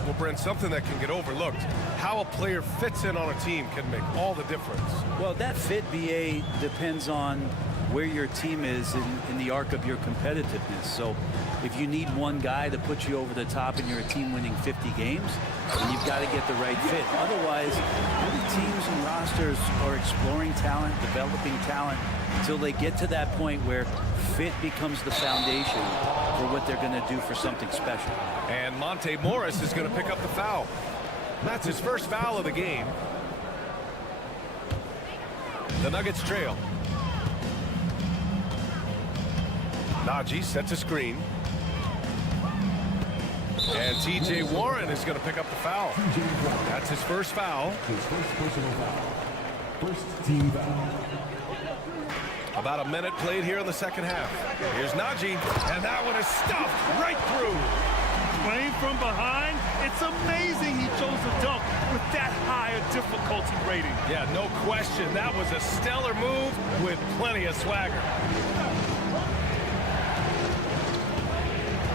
Well, Brent, something that can get overlooked. How a player fits in on a team can make all the difference. Well, that fit, BA, depends on where your team is in the arc of your competitiveness. So if you need one guy to put you over the top and you're a team winning 50 games, then you've got to get the right fit. Otherwise, many teams and rosters are exploring talent, developing talent, until they get to that point where fit becomes the foundation for what they're going to do for something special. And Monte Morris is going to pick up the foul. That's his first foul of the game. The Nuggets trail. Naji sets a screen. And T.J. Warren is going to pick up the foul. That's his first foul. His first personal foul. First team foul. About a minute played here in the second half. Here's Naji, and that one is stuffed right through. Playing from behind, it's amazing he chose to dunk with that high a difficulty rating. Yeah, no question. That was a stellar move with plenty of swagger.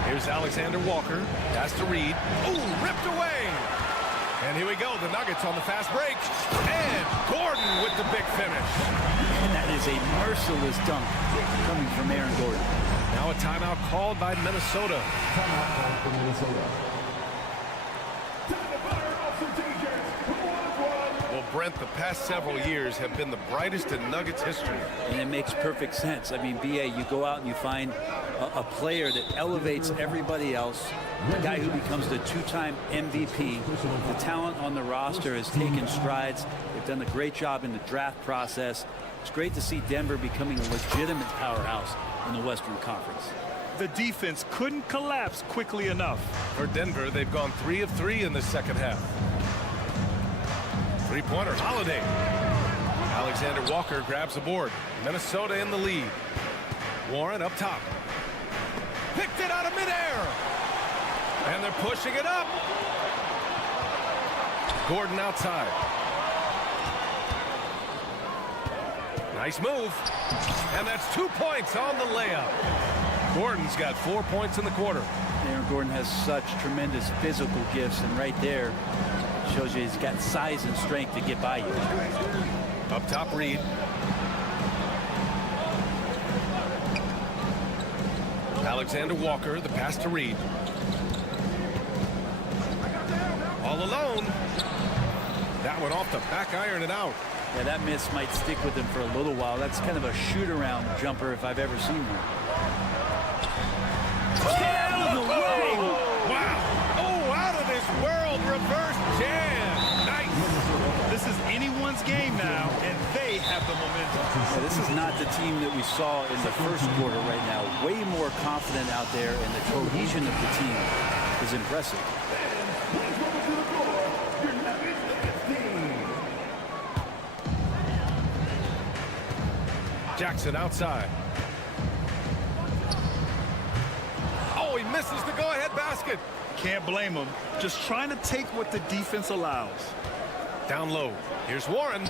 Here's Alexander Walker. That's to Reed. Ooh, ripped away. And here we go. The Nuggets on the fast break. And Gordon with the big finish. And that is a merciless dunk coming from Aaron Gordon. Now a timeout called by Minnesota. Timeout called for Minnesota. Well, Brent, the past several years have been the brightest in Nuggets history. And it makes perfect sense. I mean, BA, you go out and you find a player that elevates everybody else, a guy who becomes the 2-time MVP. The talent on the roster has taken strides. They've done a great job in the draft process. It's great to see Denver becoming a legitimate powerhouse in the Western Conference. The defense couldn't collapse quickly enough. For Denver, they've gone 3 of 3 in the second half. Three-pointer, Holiday. Alexander Walker grabs the board. Minnesota in the lead. Warren up top. Picked it out of midair. And they're pushing it up. Gordon outside. Nice move. And that's 2 points on the layup. Gordon's got 4 points in the quarter. Aaron Gordon has such tremendous physical gifts, and right there shows you he's got size and strength to get by you. Up top, Reed. Alexander Walker, the pass to Reed. All alone. That one off the back iron and out. Yeah, that miss might stick with him for a little while. That's kind of a shoot-around jumper if I've ever seen one. Get out of the way! Wow! Oh, out of this world reverse jam! Nice! This is anyone's game now, and they have the momentum. Yeah, this is not the team that we saw in the first quarter right now. Way more confident out there, and the cohesion of the team is impressive. Jackson outside. Oh, he misses the go-ahead basket. Can't blame him. Just trying to take what the defense allows. Down low. Here's Warren.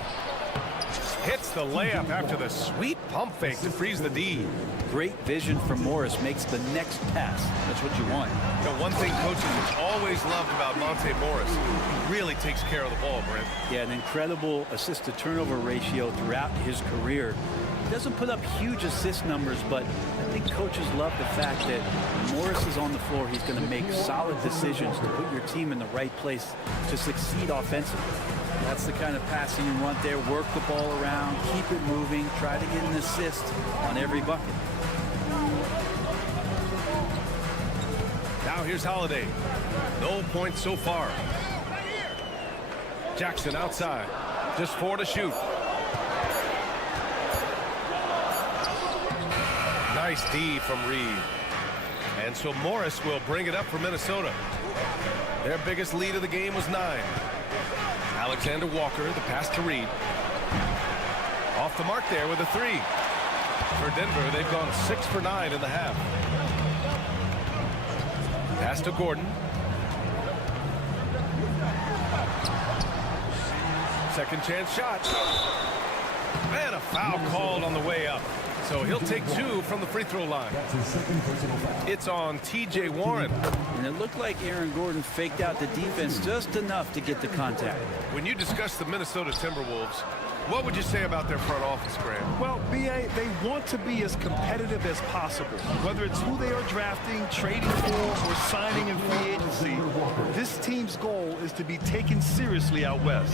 Hits the layup after the sweet pump fake to freeze the D. Great vision from Morris, makes the next pass. That's what you want. You know, one thing coaches have always loved about Monte Morris, he really takes care of the ball, Brent. Yeah, an incredible assist-to-turnover ratio throughout his career. He doesn't put up huge assist numbers, but I think coaches love the fact that when Morris is on the floor, he's going to make solid decisions to put your team in the right place to succeed offensively. That's the kind of passing you want there. Work the ball around, keep it moving, try to get an assist on every bucket. Now here's Holiday. No points so far. Jackson outside. Just 4 to shoot. Nice D from Reed. And so Morris will bring it up for Minnesota. Their biggest lead of the game was 9. Alexander Walker, the pass to Reed. Off the mark there with a 3. For Denver, they've gone 6 for 9 in the half. Pass to Gordon. Second chance shot. And a foul called on the way up. So he'll take 2 from the free throw line. It's on T.J. Warren. And it looked like Aaron Gordon faked out the defense just enough to get the contact. When you discuss the Minnesota Timberwolves, what would you say about their front office, Grant? Well, B.A., they want to be as competitive as possible. Whether it's who they are drafting, trading for, or signing in free agency, this team's goal is to be taken seriously out west.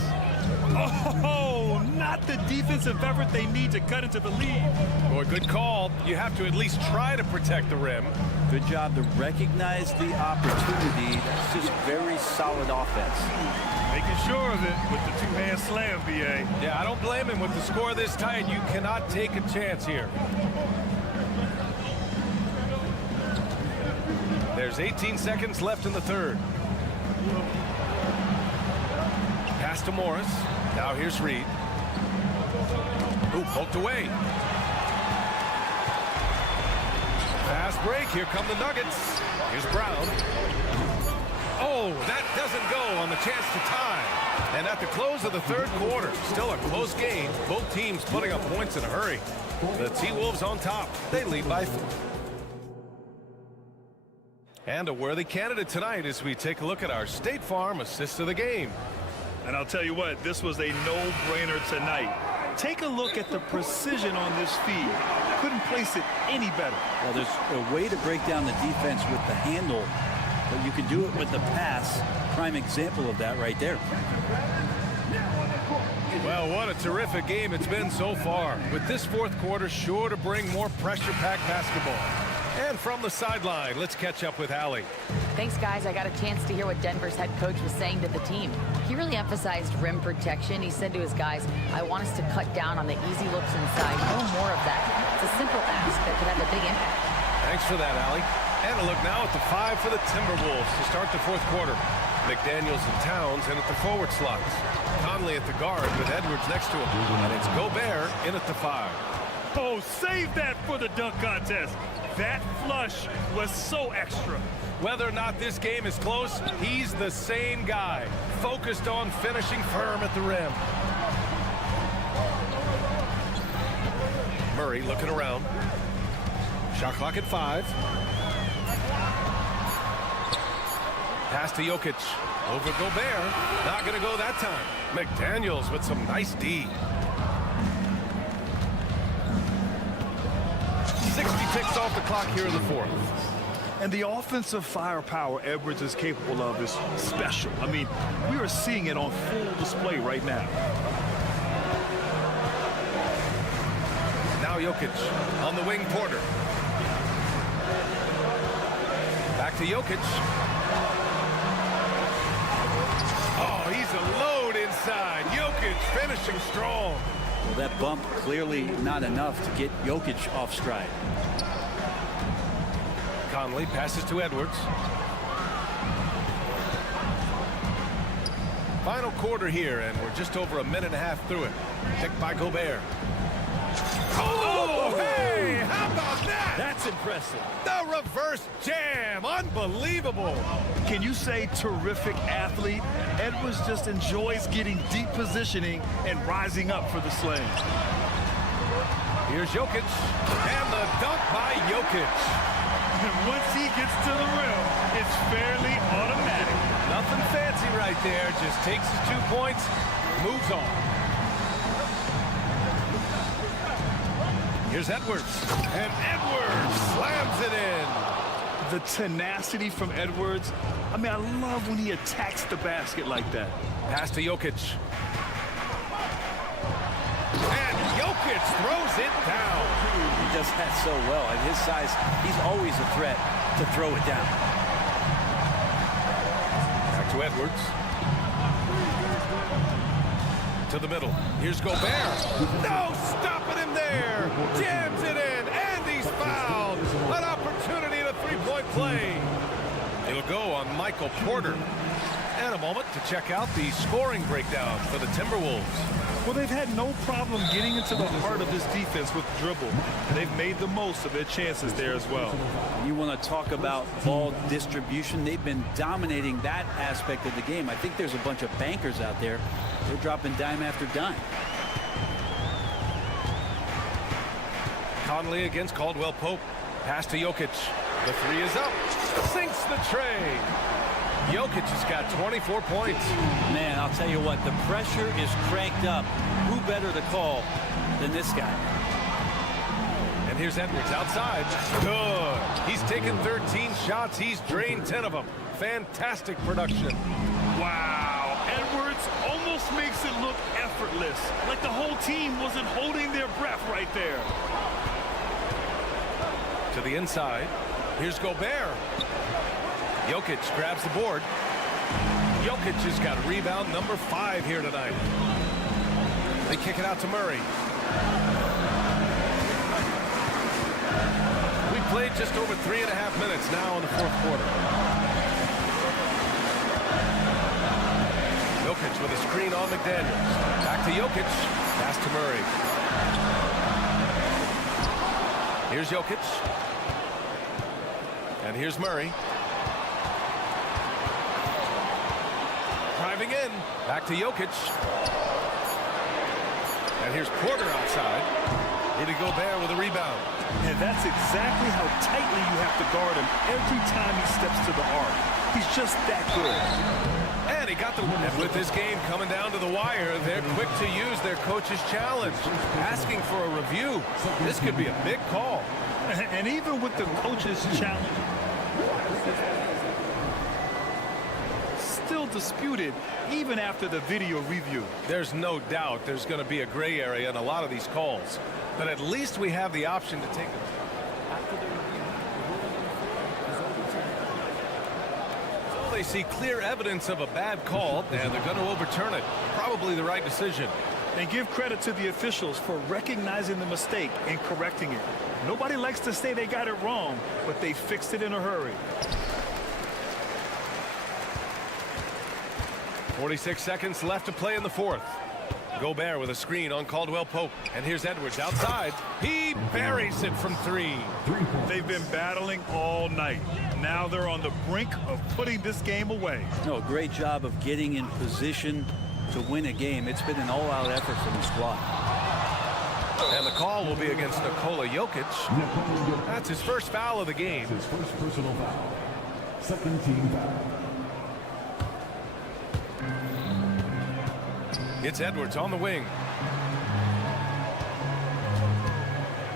Oh, not the defensive effort they need to cut into the lead. Boy, good call. You have to at least try to protect the rim. Good job to recognize the opportunity. That's just very solid offense. Making sure of it with the two-hand slam, B.A. Yeah, I don't blame him. With the score this tight, you cannot take a chance here. There's 18 seconds left in the third. Pass to Morris. Now here's Reed. Ooh, poked away. Fast break. Here come the Nuggets. Here's Brown. Oh, that doesn't go on the chance to tie. And at the close of the third quarter, still a close game. Both teams putting up points in a hurry. The T-Wolves on top. They lead by 4. And a worthy candidate tonight as we take a look at our State Farm assist of the game. And I'll tell you what, this was a no-brainer tonight. Take a look at the precision on this feed. Couldn't place it any better. Well, there's a way to break down the defense with the handle, but you can do it with the pass. Prime example of that right there. Well, what a terrific game it's been so far. With this fourth quarter sure to bring more pressure-packed basketball. And from the sideline, let's catch up with Allie. Thanks, guys. I got a chance to hear what Denver's head coach was saying to the team. He really emphasized rim protection. He said to his guys, I want us to cut down on the easy looks inside. No more of that. It's a simple ask that could have a big impact. Thanks for that, Allie. And a look now at the 5 for the Timberwolves to start the fourth quarter. McDaniels and Towns in at the forward slots. Conley at the guard with Edwards next to him. And it's Gobert in at the 5. Oh, save that for the dunk contest. That flush was so extra. Whether or not this game is close, he's the same guy, focused on finishing firm at the rim. Murray looking around. Shot clock at 5. Pass to Jokic. Over Gobert. Not going to go that time. McDaniels with some nice D. 60 ticks off the clock here in the 4th. And the offensive firepower Edwards is capable of is special. I mean, we are seeing it on full display right now. Now Jokic on the wing, Porter. Back to Jokic. Oh, he's a load inside. Jokic finishing strong. Well, that bump clearly not enough to get Jokic off stride. Conley passes to Edwards. Final quarter here, and we're just over a minute and a half through it. Picked by Gobert. Oh, hey, how about that? That's impressive. The reverse jam, unbelievable. Can you say terrific athlete? Edwards just enjoys getting deep positioning and rising up for the slam. Here's Jokic, and the dunk by Jokic. And once he gets to the rim, it's fairly automatic. Nothing fancy right there, just takes his 2 points, moves on. Here's Edwards, and Edwards slams it in. The tenacity from Edwards. I mean, I love when he attacks the basket like that. Pass to Jokic. And Jokic throws it down. He does that so well. At his size, he's always a threat to throw it down. Back to Edwards. To the middle. Here's Gobert. No stopping him there. Jams it in, and he's fouled. An opportunity to 3-point play. It'll go on Michael Porter. And a moment to check out the scoring breakdown for the Timberwolves. Well, they've had no problem getting into the heart of this defense with dribble. And they've made the most of their chances there as well. You want to talk about ball distribution. They've been dominating that aspect of the game. I think there's a bunch of bankers out there. They're dropping dime after dime. Conley against Caldwell Pope. Pass to Jokic. The 3 is up. Sinks the tray. Jokic has got 24 points. Man, I'll tell you what, the pressure is cranked up. Who better to call than this guy? And here's Edwards outside. Good. He's taken 13 shots. He's drained 10 of them. Fantastic production. Wow. Edwards almost makes it look effortless. Like the whole team wasn't holding their breath right there. To the inside. Here's Gobert. Jokic grabs the board. Jokic has got rebound number 5 here tonight. They kick it out to Murray. We played just over 3.5 minutes now in the 4th quarter. Jokic with a screen on McDaniels. Back to Jokic. Pass to Murray. Here's Jokic. And here's Murray. Driving in. Back to Jokic. And here's Porter outside. Rudy Gobert with a rebound. And that's exactly how tightly you have to guard him every time he steps to the arc. He's just that good. And he got the win. And with this game coming down to the wire, they're quick to use their coach's challenge. Asking for a review. This could be a big call. And even with the coach's challenge, still disputed even after the video review. There's no doubt there's going to be a gray area in a lot of these calls. But at least we have the option to take it. So they see clear evidence of a bad call, and they're going to overturn it. Probably the right decision. And give credit to the officials for recognizing the mistake and correcting it. Nobody likes to say they got it wrong, but they fixed it in a hurry. 46 seconds left to play in the fourth. Gobert with a screen on Caldwell Pope. And here's Edwards outside. He buries it from three. They've been battling all night. Now they're on the brink of putting this game away. No, great job of getting in position to win a game. It's been an all-out effort from the squad. And the call will be against Nikola Jokic. That's his first foul of the game. His first personal foul. Second team foul. It's Edwards on the wing.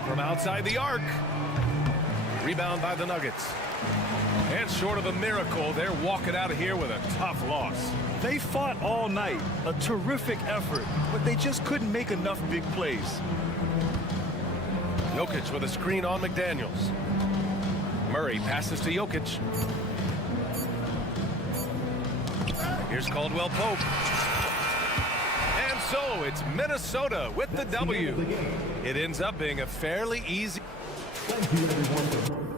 From outside the arc. Rebound by the Nuggets. And short of a miracle, they're walking out of here with a tough loss. They fought all night. A terrific effort, but they just couldn't make enough big plays. Jokic with a screen on McDaniels. Murray passes to Jokic. Here's Caldwell Pope. And so it's Minnesota with the W. It ends up being a fairly easy. Thank you, everyone.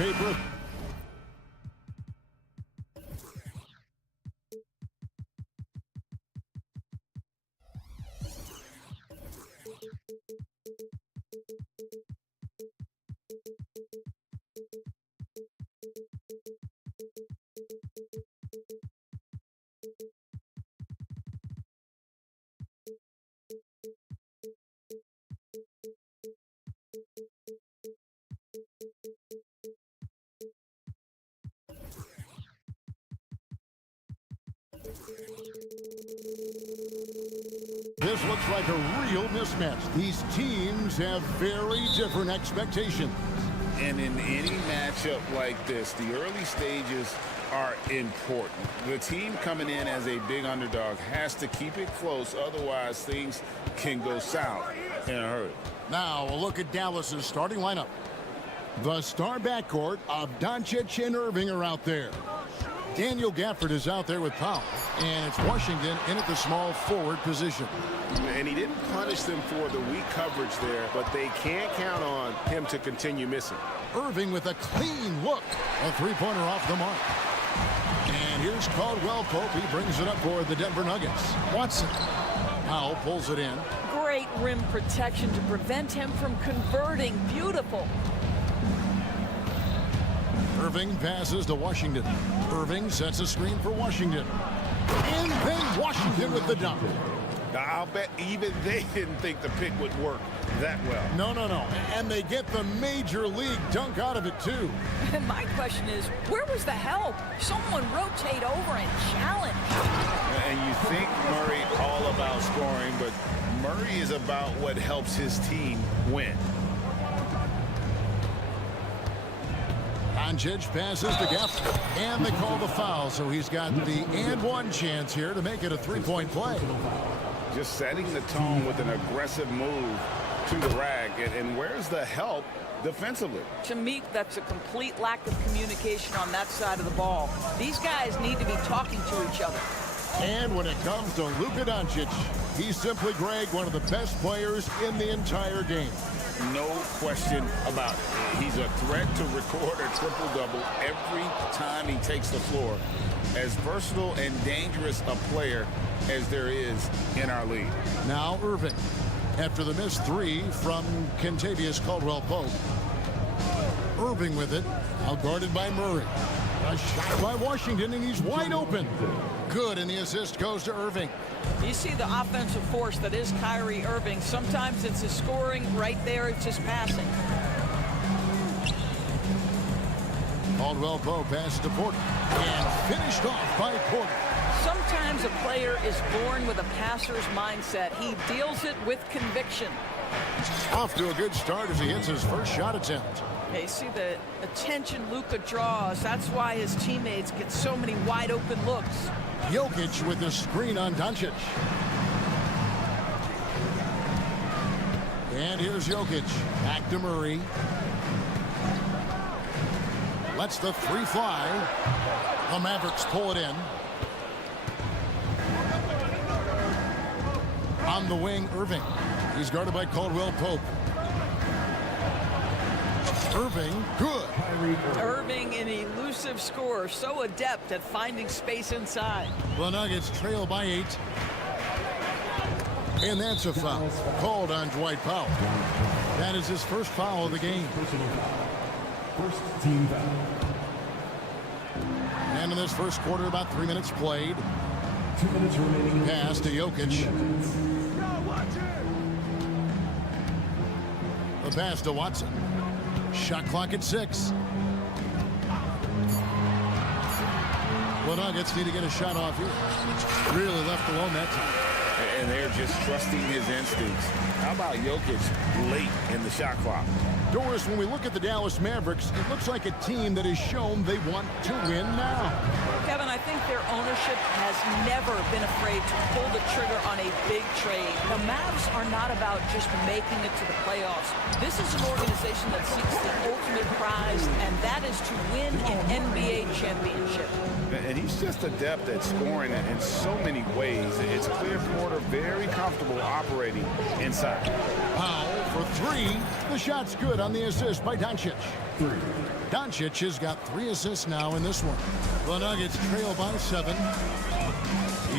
paper. This looks like a real mismatch. These teams have very different expectations. And in any matchup like this, the early stages are important. The team coming in as a big underdog has to keep it close, otherwise things can go south in a hurry. Now a look at Dallas's starting lineup. The star backcourt of Doncic and Irving are out there. Daniel Gafford is out there with Powell, and it's Washington in at the small forward position. And he didn't punish them for the weak coverage there, but they can't count on him to continue missing. Irving with a clean look. A three-pointer off the mark. And here's Caldwell Pope. He brings it up for the Denver Nuggets. Watson. Powell pulls it in. Great rim protection to prevent him from converting. Beautiful. Irving passes to Washington. Irving sets a screen for Washington. And then Washington with the dunk. I'll bet even they didn't think the pick would work that well. No. And they get the major league dunk out of it, too. And my question is, where was the help? Someone rotate over and challenge. And you think Murray all about scoring, but Murray is about what helps his team win. Doncic passes to Gafford, and they call the foul, so he's got the and one chance here to make it a three-point play. Just setting the tone with an aggressive move to the rack. And where's the help defensively? To me, that's a complete lack of communication on that side of the ball. These guys need to be talking to each other. And when it comes to Luka Doncic, he's simply, Greg, one of the best players in the entire game. No question about it. He's a threat to record a triple-double every time he takes the floor. As versatile and dangerous a player as there is in our league. Now Irving, after the missed three from Kentavious Caldwell-Pope. Irving with it, outguarded by Murray. A shot by Washington, and he's wide open. Good, and the assist goes to Irving. You see the offensive force that is Kyrie Irving. Sometimes it's his scoring. Right there, it's just passing. Caldwell-Pope passes to Porter, and finished off by Porter. Sometimes a player is born with a passer's mindset. He deals it with conviction. Off to a good start as he hits his first shot attempt. Okay, see the attention Luka draws. That's why his teammates get so many wide open looks. Jokic with the screen on Doncic. And here's Jokic. Back to Murray. Lets the three fly. The Mavericks pull it in. On the wing, Irving. He's guarded by Caldwell-Pope. Irving, good. Irving, an elusive scorer, so adept at finding space inside. The Nuggets trail by 8. And that's a foul called on Dwight Powell. That is his first foul of the game. First team foul. And in this first quarter, about 3 minutes played. 2 minutes remaining. Pass to Jokic. The pass to Watson. Shot clock at 6. The Nuggets need to get a shot off here. Really left alone that time. And they're just trusting his instincts. How about Jokic late in the shot clock? Doris, when we look at the Dallas Mavericks, it looks like a team that has shown they want to win now. Kevin, I think they're ownership has never been afraid to pull the trigger on a big trade. The Mavs are not about just making it to the playoffs. This is an organization that seeks the ultimate prize, and that is to win an NBA championship. And he's just adept at scoring in so many ways. It's clear Porter very comfortable operating inside. Powell for three. The shot's good on the assist by Doncic. Doncic has got 3 assists now in this one. The Nuggets trail by 7.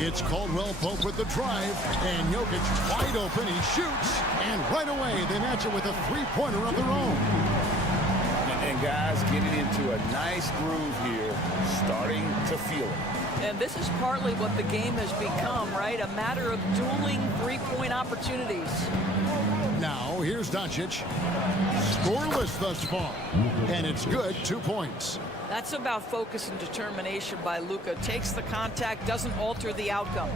It's Caldwell Pope with the drive, and Jokic wide open. He shoots, and right away they match it with a three-pointer of their own. And guys getting into a nice groove here, starting to feel it. And this is partly what the game has become, right? A matter of dueling three-point opportunities. Now, here's Doncic. Scoreless thus far. And it's good, 2 points. That's about focus and determination by Luka. Takes the contact, doesn't alter the outcome.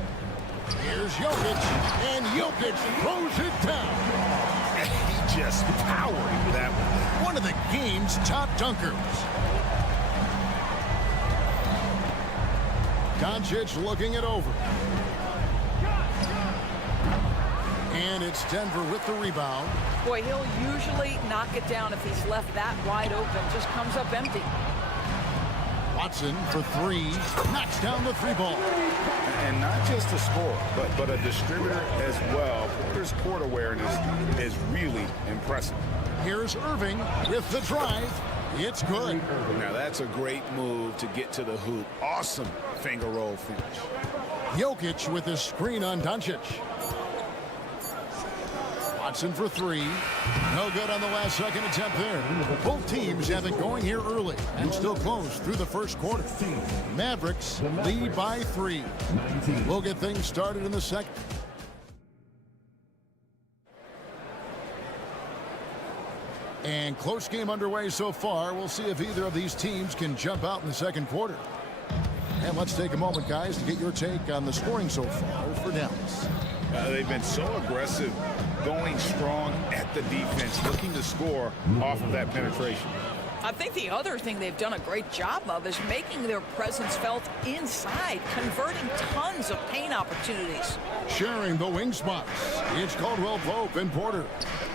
Here's Jokic, and Jokic throws it down. He just powered that one. One of the game's top dunkers. Doncic looking it over. And it's Denver with the rebound. Boy, he'll usually knock it down if he's left that wide open. Just comes up empty. Watson for 3. Knocks down the 3-ball. And not just a scorer, but a distributor as well. Porter's court awareness is really impressive. Here's Irving with the drive. It's good. Now that's a great move to get to the hoop. Awesome finger roll finish. Jokic with a screen on Doncic. Watson for 3. No good on the last second attempt there. Both teams have it going here early and still close through the first quarter. Mavericks lead by 3. We'll get things started in the second. And close game underway so far. We'll see if either of these teams can jump out in the second quarter. And let's take a moment, guys, to get your take on the scoring so far for Dallas. They've been so aggressive, going strong at the defense, looking to score off of that penetration. I think the other thing they've done a great job of is making their presence felt inside, converting tons of paint opportunities. Sharing the wing spots. It's Caldwell Pope and Porter.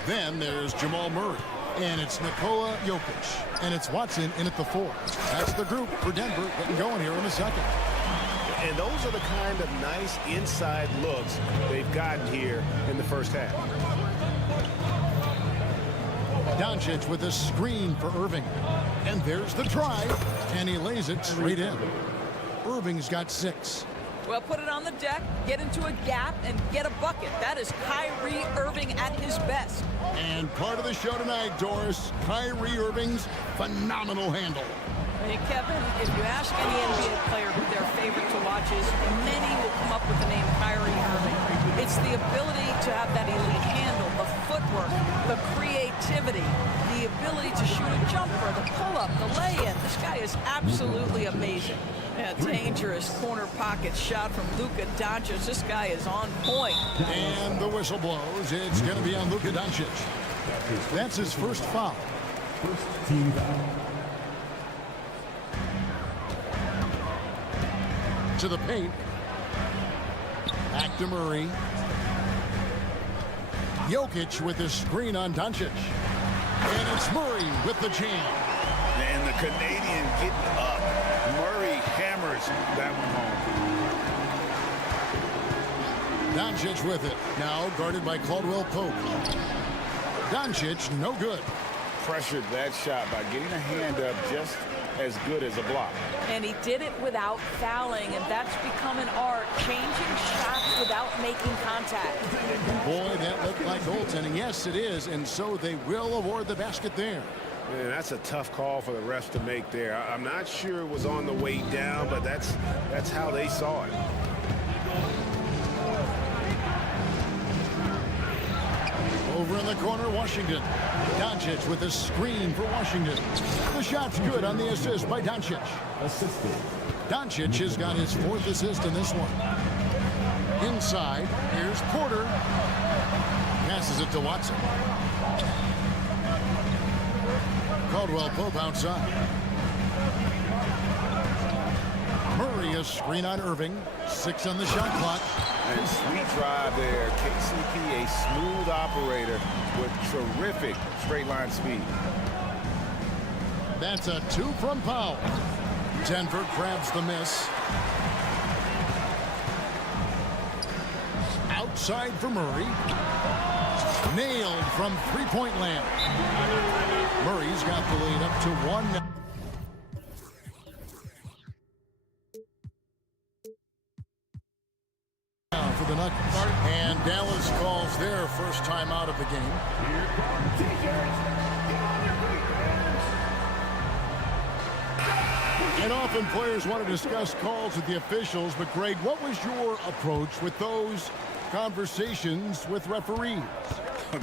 Then there's Jamal Murray. And it's Nikola Jokic. And it's Watson in at the 4. That's the group for Denver getting going here in the second. And those are the kind of nice inside looks they've gotten here in the first half. Doncic with a screen for Irving. And there's the drive. And he lays it straight in. Irving's got 6. Well, put it on the deck, get into a gap, and get a bucket. That is Kyrie Irving at his best. And part of the show tonight, Doris, Kyrie Irving's phenomenal handle. Hey, Kevin, if you ask any NBA player who their favorite to watch is, many will come up with the name Kyrie Irving. It's the ability to have that elite handle, the footwork, the creativity, the ability to shoot a jumper, the pull-up, the lay-in. This guy is absolutely amazing. A dangerous corner pocket shot from Luka Doncic. This guy is on point. And the whistle blows. It's going to be on Luka Doncic. That's his first foul. First team foul. To the paint. Back to Murray. Jokic with his screen on Doncic. And it's Murray with the jam. And the Canadian getting up. Murray hammers that one home. Doncic with it. Now guarded by Caldwell Pope. Doncic, no good. Pressured that shot by getting a hand up just as good as a block. And he did it without fouling, and that's become an art, changing shots without making contact. Boy, that looked like goaltending. Yes, it is, and so they will award the basket there. Man, that's a tough call for the refs to make there. I'm not sure it was on the way down, but that's how they saw it. Over in the corner, Washington. Doncic with a screen for Washington. The shot's good on the assist by Doncic. Assisted. Doncic has got his 4th assist in this one. Inside, here's Porter. Passes it to Watson. Caldwell Pope outside. Murray a screen on Irving. 6 on the shot clock. And sweet drive there. KCP, a smooth operator with terrific straight line speed. That's a 2 from Powell. Denver grabs the miss. Outside for Murray. Nailed from three-point land. Murray's got the lead up to 1. For the Nuggets. And Dallas calls their first time out of the game. And often players want to discuss calls with the officials, but Greg, what was your approach with those conversations with referees?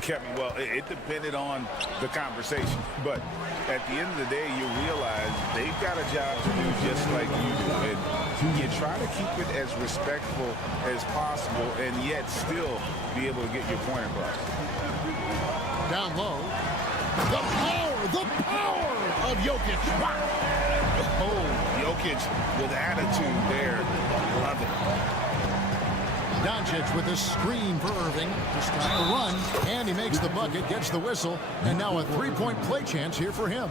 Kevin, well, it depended on the conversation, but at the end of the day, you realize they've got a job to do just like you do, and you try to keep it as respectful as possible and yet still be able to get your point across. Down low, the power of Jokic. Oh, Jokic with attitude there. Love it. Doncic with a screen for Irving to stop the run, and he makes the bucket, gets the whistle, and now a three-point play chance here for him.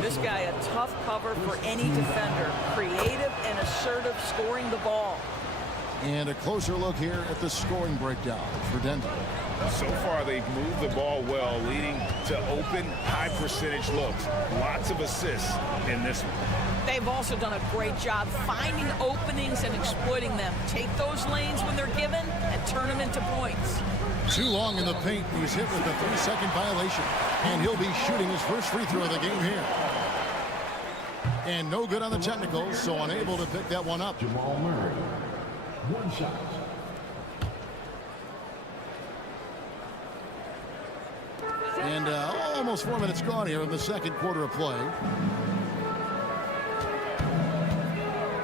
This guy, a tough cover for any defender. Creative and assertive scoring the ball. And a closer look here at the scoring breakdown for Denver. So far, they've moved the ball well, leading to open, high-percentage looks. Lots of assists in this one. They've also done a great job finding openings and exploiting them. Take those lanes when they're given and turn them into points. Too long in the paint. He's hit with a 3-second violation. And he'll be shooting his first free throw of the game here. And no good on the technical, so unable to pick that one up. Jamal Murray. 1 shot. And almost 4 minutes gone here in the second quarter of play.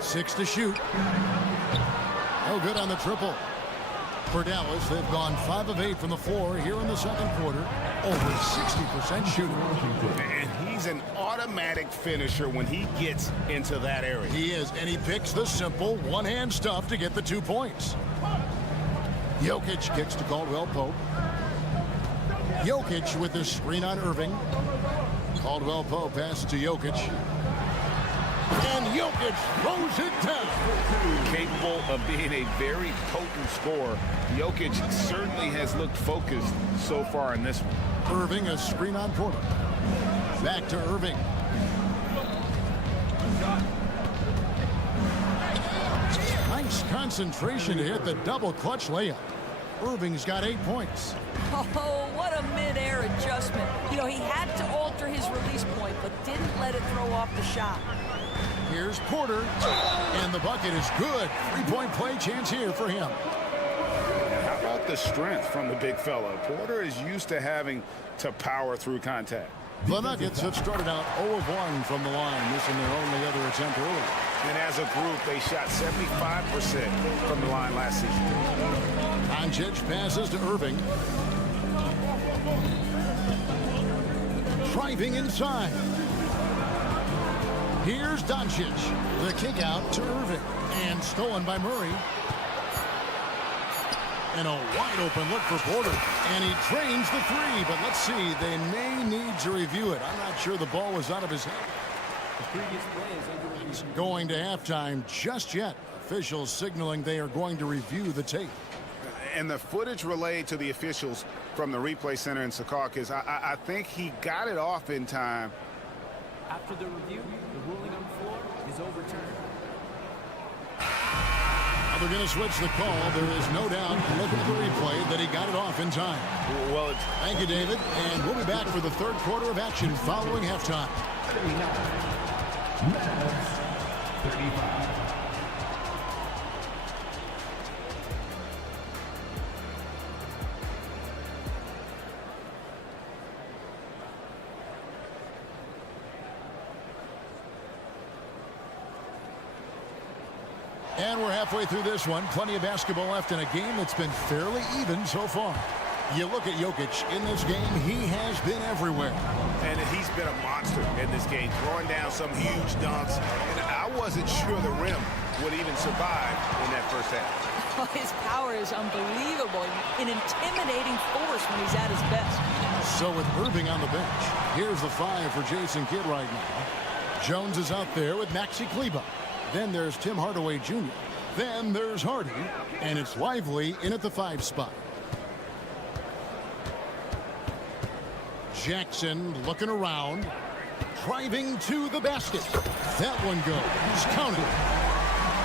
6 to shoot. No good on the triple. For Dallas, they've gone 5 of 8 from the floor here in the second quarter. Over 60% shooting. And he's an automatic finisher when he gets into that area. He is, and he picks the simple one-hand stuff to get the 2 points. Jokic kicks to Caldwell Pope. Jokic with the screen on Irving. Caldwell Pope passes to Jokic. And Jokic throws it down. Capable of being a very potent scorer, Jokic certainly has looked focused so far in this one. Irving, a screen on Porter. Back to Irving. Nice concentration to hit the double clutch layup. Irving's got 8 points. Oh, what a mid-air adjustment. You know, he had to alter his release point, but didn't let it throw off the shot. Here's Porter, and the bucket is good. 3-point play chance here for him. How about the strength from the big fella? Porter is used to having to power through contact. The Nuggets have started out 0 of 1 from the line, missing their only other attempt early. And as a group, they shot 75% from the line last season. Doncic passes to Irving. Driving inside. Here's Doncic. The kick out to Irving. And stolen by Murray. And a wide open look for Porter. And he drains the 3. But let's see. They may need to review it. I'm not sure the ball was out of his hand. The previous play is under review. He's going to halftime just yet. Officials signaling they are going to review the tape. And the footage relayed to the officials from the replay center in Secaucus, I think he got it off in time. After the review, the ruling on the floor is overturned. They're going to switch the call. There is no doubt, looking at the replay, that he got it off in time. Well, thank you, David. And we'll be back for the third quarter of action following halftime. 35. And we're halfway through this one. Plenty of basketball left in a game that's been fairly even so far. You look at Jokic in this game, he has been everywhere. And he's been a monster in this game, throwing down some huge dunks. And I wasn't sure the rim would even survive in that first half. His power is unbelievable. An intimidating force when he's at his best. So with Irving on the bench, here's the 5 for Jason Kidd right now. Jones is out there with Maxi Kleber. Then there's Tim Hardaway Jr. Then there's Hardy. And it's Lively in at the 5 spot. Jackson looking around. Driving to the basket. That one goes. Counted.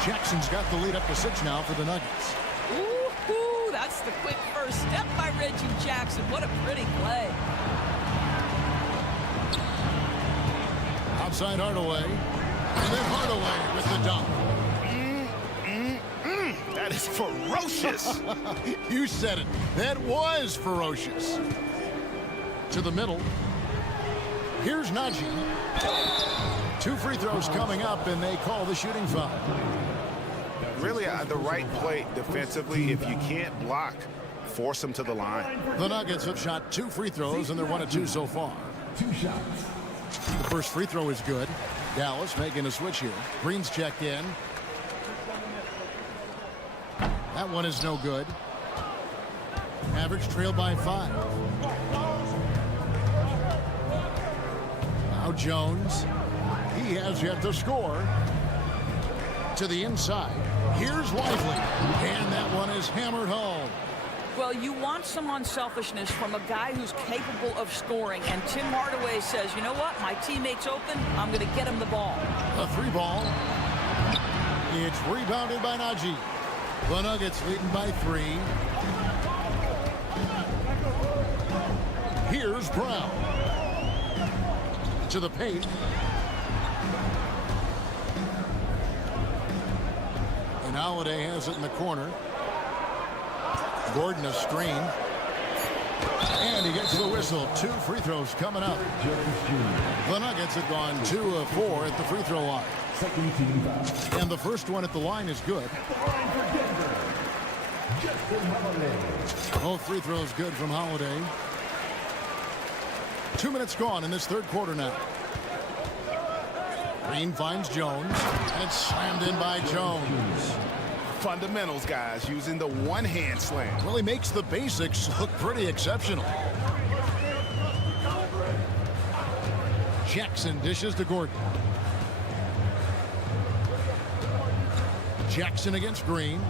Jackson's got the lead up to 6 now for the Nuggets. Ooh, that's the quick first step by Reggie Jackson. What a pretty play. Outside Hardaway. And then Hardaway with the dunk. That is ferocious. You said it. That was ferocious. To the middle. Here's Najee. 2 free throws coming up, and they call the shooting foul. Really the right play defensively. If you can't block, force them to the line. The Nuggets have shot 2 free throws, and they're 1 of 2 so far. 2 shots. The first free throw is good. Dallas making a switch here. Green's checked in. That one is no good. Mavericks trail by 5. Now Jones. He has yet to score. To the inside. Here's Lively. And that one is hammered home. Well, you want some unselfishness from a guy who's capable of scoring. And Tim Hardaway says, you know what? My teammate's open. I'm going to get him the ball. A 3 ball. It's rebounded by Najee. The Nuggets leading by 3. Here's Brown. To the paint. And Holiday has it in the corner. Gordon a screen. And he gets the whistle. 2 free throws coming up. The Nuggets have gone 2 of 4 at the free throw line. And the first one at the line is good. Both free throws good from Holiday. 2 minutes gone in this third quarter now. Green finds Jones. And it's slammed in by Jones. Fundamentals, guys, using the one-hand slam. Well, he makes the basics look pretty exceptional. Jackson dishes to Gordon. Jackson against Green.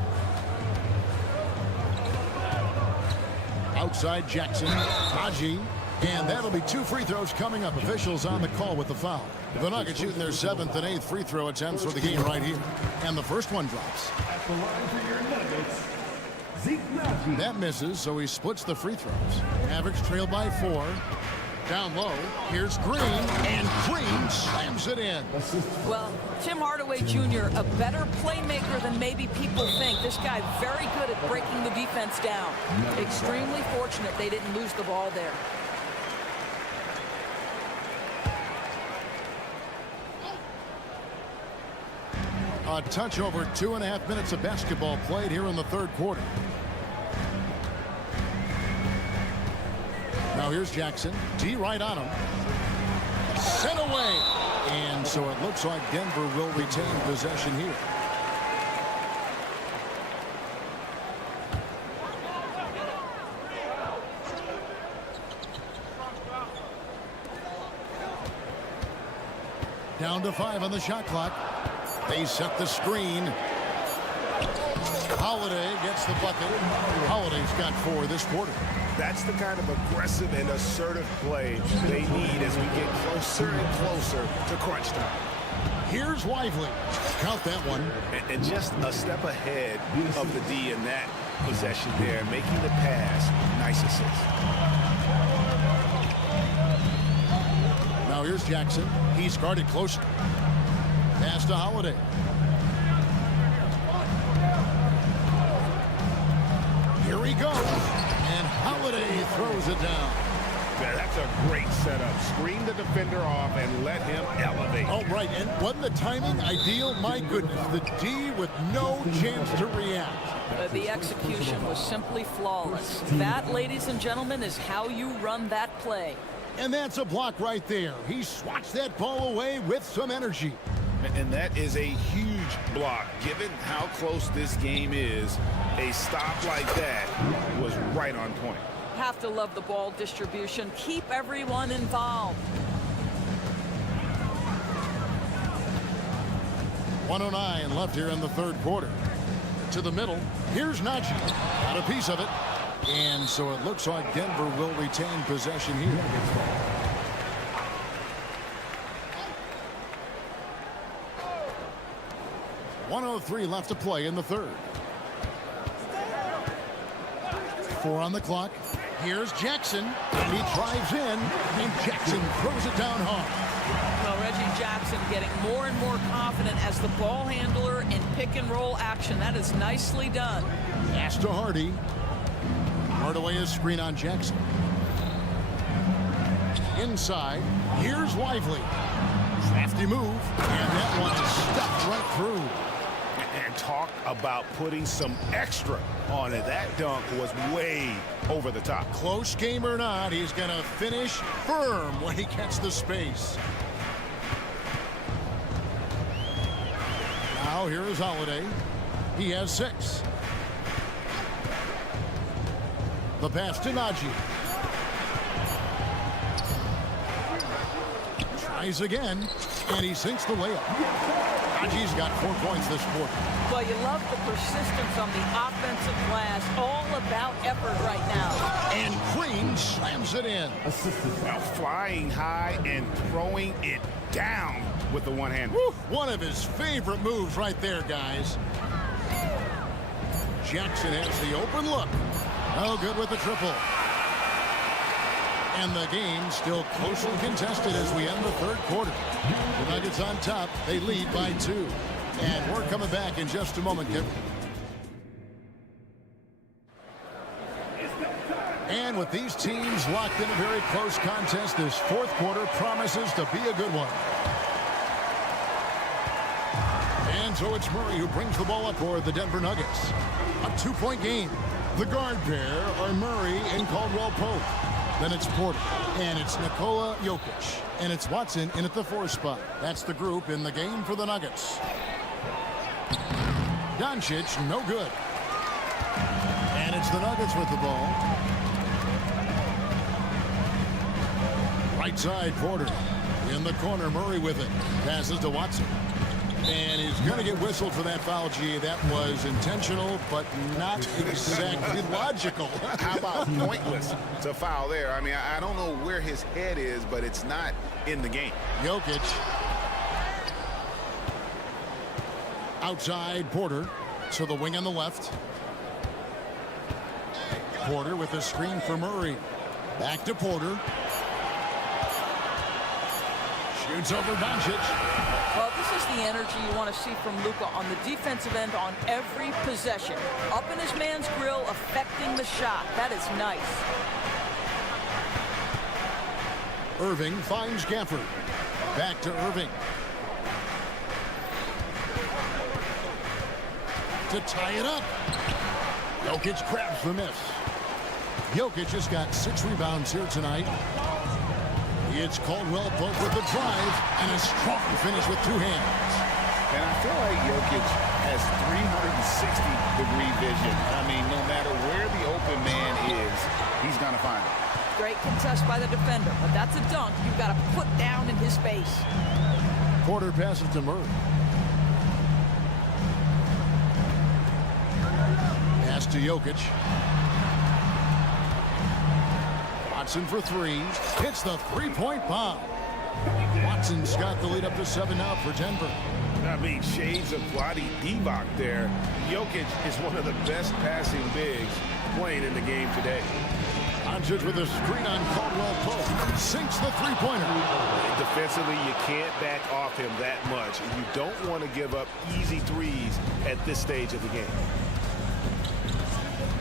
Outside Jackson. Najee. And that'll be 2 free throws coming up. Officials on the call with the foul. The Nuggets shooting their 7th and 8th free throw attempts for the game right here. And the first one drops. At the line for your Nuggets, Zeke. That misses, so he splits the free throws. Mavericks trail by 4. Down low, here's Green, and Green slams it in. Well, Tim Hardaway Jr., a better playmaker than maybe people think. This guy very good at breaking the defense down. Extremely fortunate they didn't lose the ball there. A touch over 2.5 minutes of basketball played here in the third quarter. Now here's Jackson. D right on him. Sent away. And so it looks like Denver will retain possession here. Down to 5 on the shot clock. They set the screen. Holiday gets the bucket. Holiday's got 4 this quarter. That's the kind of aggressive and assertive play they need as we get closer and closer to crunch time. Here's Lively. Count that one. And just a step ahead of the D in that possession there, making the pass. Nice assist. Now here's Jackson. He's guarded closer. Pass to Holiday. Here he goes. And Holiday throws it down. Man, that's a great setup. Screen the defender off and let him elevate. Oh, right. And wasn't the timing ideal? My goodness. The D with no chance to react. The execution was simply flawless. That, ladies and gentlemen, is how you run that play. And that's a block right there. He swats that ball away with some energy. And that is a huge block. Given how close this game is, a stop like that was right on point. Have to love the ball distribution. Keep everyone involved. 1:09 left here in the third quarter. To the middle. Here's Najee. Got a piece of it. And so it looks like Denver will retain possession here. .103 left to play in the third. 4 on the clock. Here's Jackson. He drives in, and Jackson throws it down hard. Well, Reggie Jackson getting more and more confident as the ball handler in pick-and-roll action. That is nicely done. Pass to Hardy. Hardaway is screen on Jackson. Inside. Here's Lively. Crafty move. And that one is stuffed right through. And talk about putting some extra on it. That dunk was way over the top. Close game or not, he's going to finish firm when he gets the space. Now here is Holiday. He has 6. The pass to Najee. Tries again, and he sinks the layup. Najee's got 4 points this quarter. Well, you love the persistence on the offensive glass. All about effort right now. And Green slams it in. Well, flying high and throwing it down with the one hand. One of his favorite moves right there, guys. Jackson has the open look. No good with the triple. And the game still closely contested as we end the third quarter. The Nuggets on top. They lead by 2. And we're coming back in just a moment, Kip. And with these teams locked in a very close contest, this fourth quarter promises to be a good one. And so it's Murray who brings the ball up for the Denver Nuggets. A 2-point game. The guard pair are Murray and Caldwell Pope. Then it's Porter, and it's Nikola Jokic, and it's Watson in at the 4 spot. That's the group in the game for the Nuggets. Doncic, no good. And it's the Nuggets with the ball. Right side, Porter. In the corner, Murray with it. Passes to Watson. And he's going to get whistled for that foul, G. That was intentional, but not exactly logical. How about pointless to foul there? I mean, I don't know where his head is, but it's not in the game. Jokic. Outside, Porter. To the wing on the left. Porter with a screen for Murray. Back to Porter. Shoots over Doncic. Well, this is the energy you want to see from Luka on the defensive end on every possession. Up in his man's grill, affecting the shot. That is nice. Irving finds Gafford. Back to Irving. To tie it up. Jokic grabs the miss. Jokic just got 6 rebounds here tonight. It's Caldwell Pope with the drive and a strong finish with 2 hands. And I feel like Jokic has 360-degree vision. I mean, no matter where the open man is, he's going to find it. Great contest by the defender, but that's a dunk you've got to put down in his face. Porter passes to Murray. Pass to Jokic. Watson for 3. Hits the 3-point bomb. Watson's got the lead up to 7 now for Denver. I mean, shades of Vlade Divac there. Jokic is one of the best passing bigs playing in the game today. Doncic with a screen on Caldwell Pope. Sinks the 3-pointer. Defensively, you can't back off him that much. You don't want to give up easy threes at this stage of the game.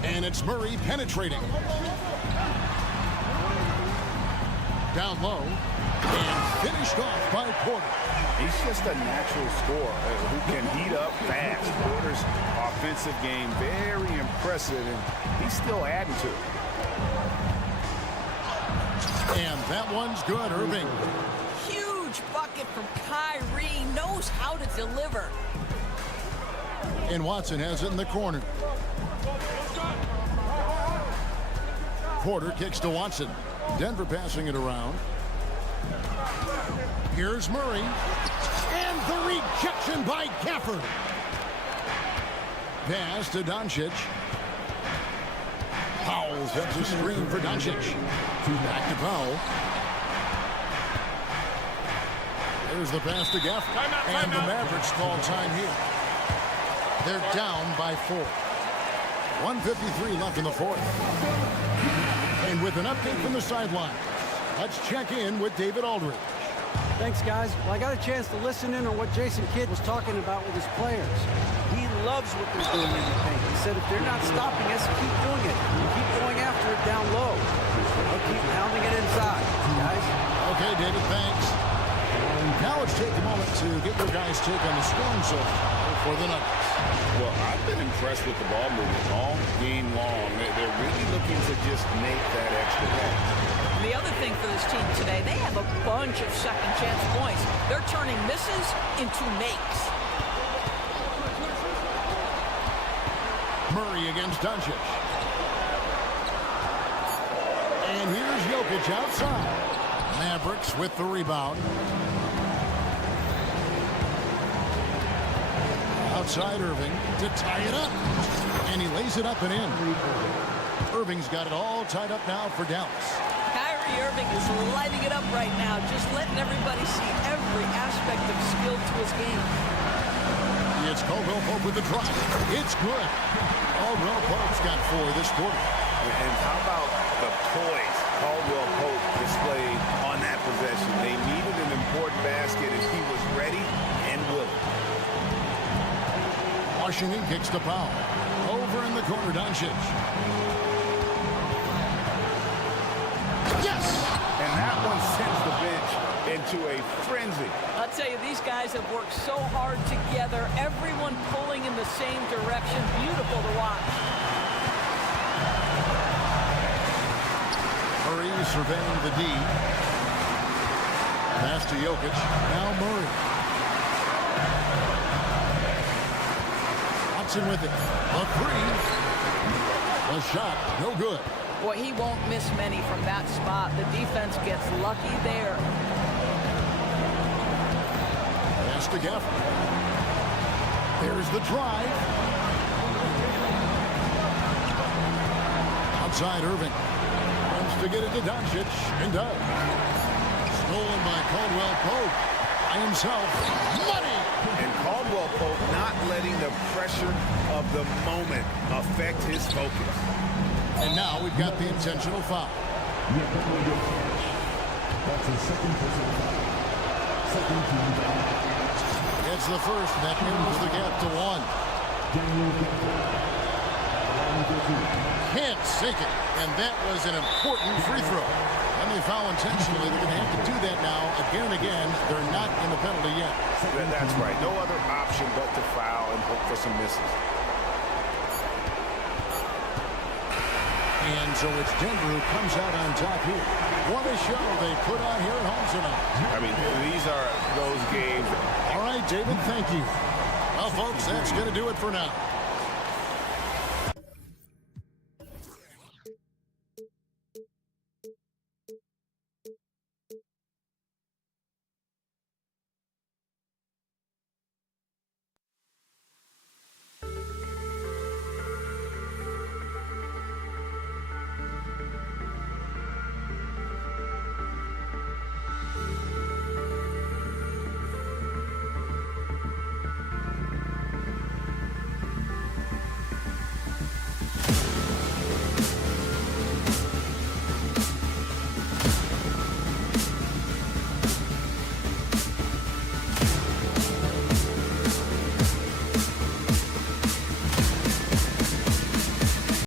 And it's Murray penetrating. Down low. And finished off by Porter. He's just a natural scorer who can heat up fast. Porter's offensive game very impressive, and he's still adding to it. And that one's good, Irving. Huge bucket from Kyrie. Knows how deliver. And Watson has it in the corner. Porter kicks to Watson. Denver passing it around. Here's Murray. And the rejection by Gafford. Pass to Doncic. Powell sets a screen for Doncic. Back to Powell. There's the pass to Gafford. And the Mavericks call time here. They're down by 4. 1:53 left in the fourth. And with an update from the sideline, let's check in with David Aldridge. Thanks, guys. Well, I got a chance to listen in on what Jason Kidd was talking about with his players. He loves what they're doing in the paint. He said if they're not stopping us, keep doing it. Keep going after it down low. They'll keep pounding it inside, guys. Okay, David, thanks. Now let's take a moment to get your guys' take on the scoring so far for the Nuggets. Well, I've been impressed with the ball movement all game long. They're really looking to just make that extra pass. The other thing for this team today, they have a bunch of second chance points. They're turning misses into makes. Murray against Doncic. And here's Jokic outside. Mavericks with the rebound. Outside Irving to tie it up. And he lays it up and in. Irving's got it all tied up now for Dallas. Kyrie Irving is lighting it up right now, just letting everybody see every aspect of skill to his game. It's Caldwell Pope with the drive. It's good. Caldwell Pope's got 4 this quarter. And how about the poise Caldwell Pope displayed on that possession? They needed an important basket, and he was ready and willing. Washington kicks to Powell. Over in the corner, Doncic. Yes! And that one sends the bench into a frenzy. I'll tell you, these guys have worked so hard together. Everyone pulling in the same direction. Beautiful to watch. Murray surveying the D. Pass to Jokic. Now Murray. Watson with it. A 3. A shot. No good. Boy, he won't miss many from that spot. The defense gets lucky there. Pass to Gafford. There's the drive. Outside Irving. Comes to get it to Doncic and does. Stolen by Caldwell Pope. By himself. Money! And Caldwell Pope not letting the pressure of the moment affect his focus. And now we've got the intentional foul. That's a second personal foul. Second team foul. It's the first that narrows the gap to 1. Can't sink it. And that was an important free throw. When they foul intentionally, they're going to have to do that now again and again. They're not in the penalty yet. That's right. No other option but to foul and hope for some misses. And so it's Denver who comes out on top here. What a show they put on here at home tonight. I mean, these are those games. All right, David, thank you. Well, folks, that's going to do it for now.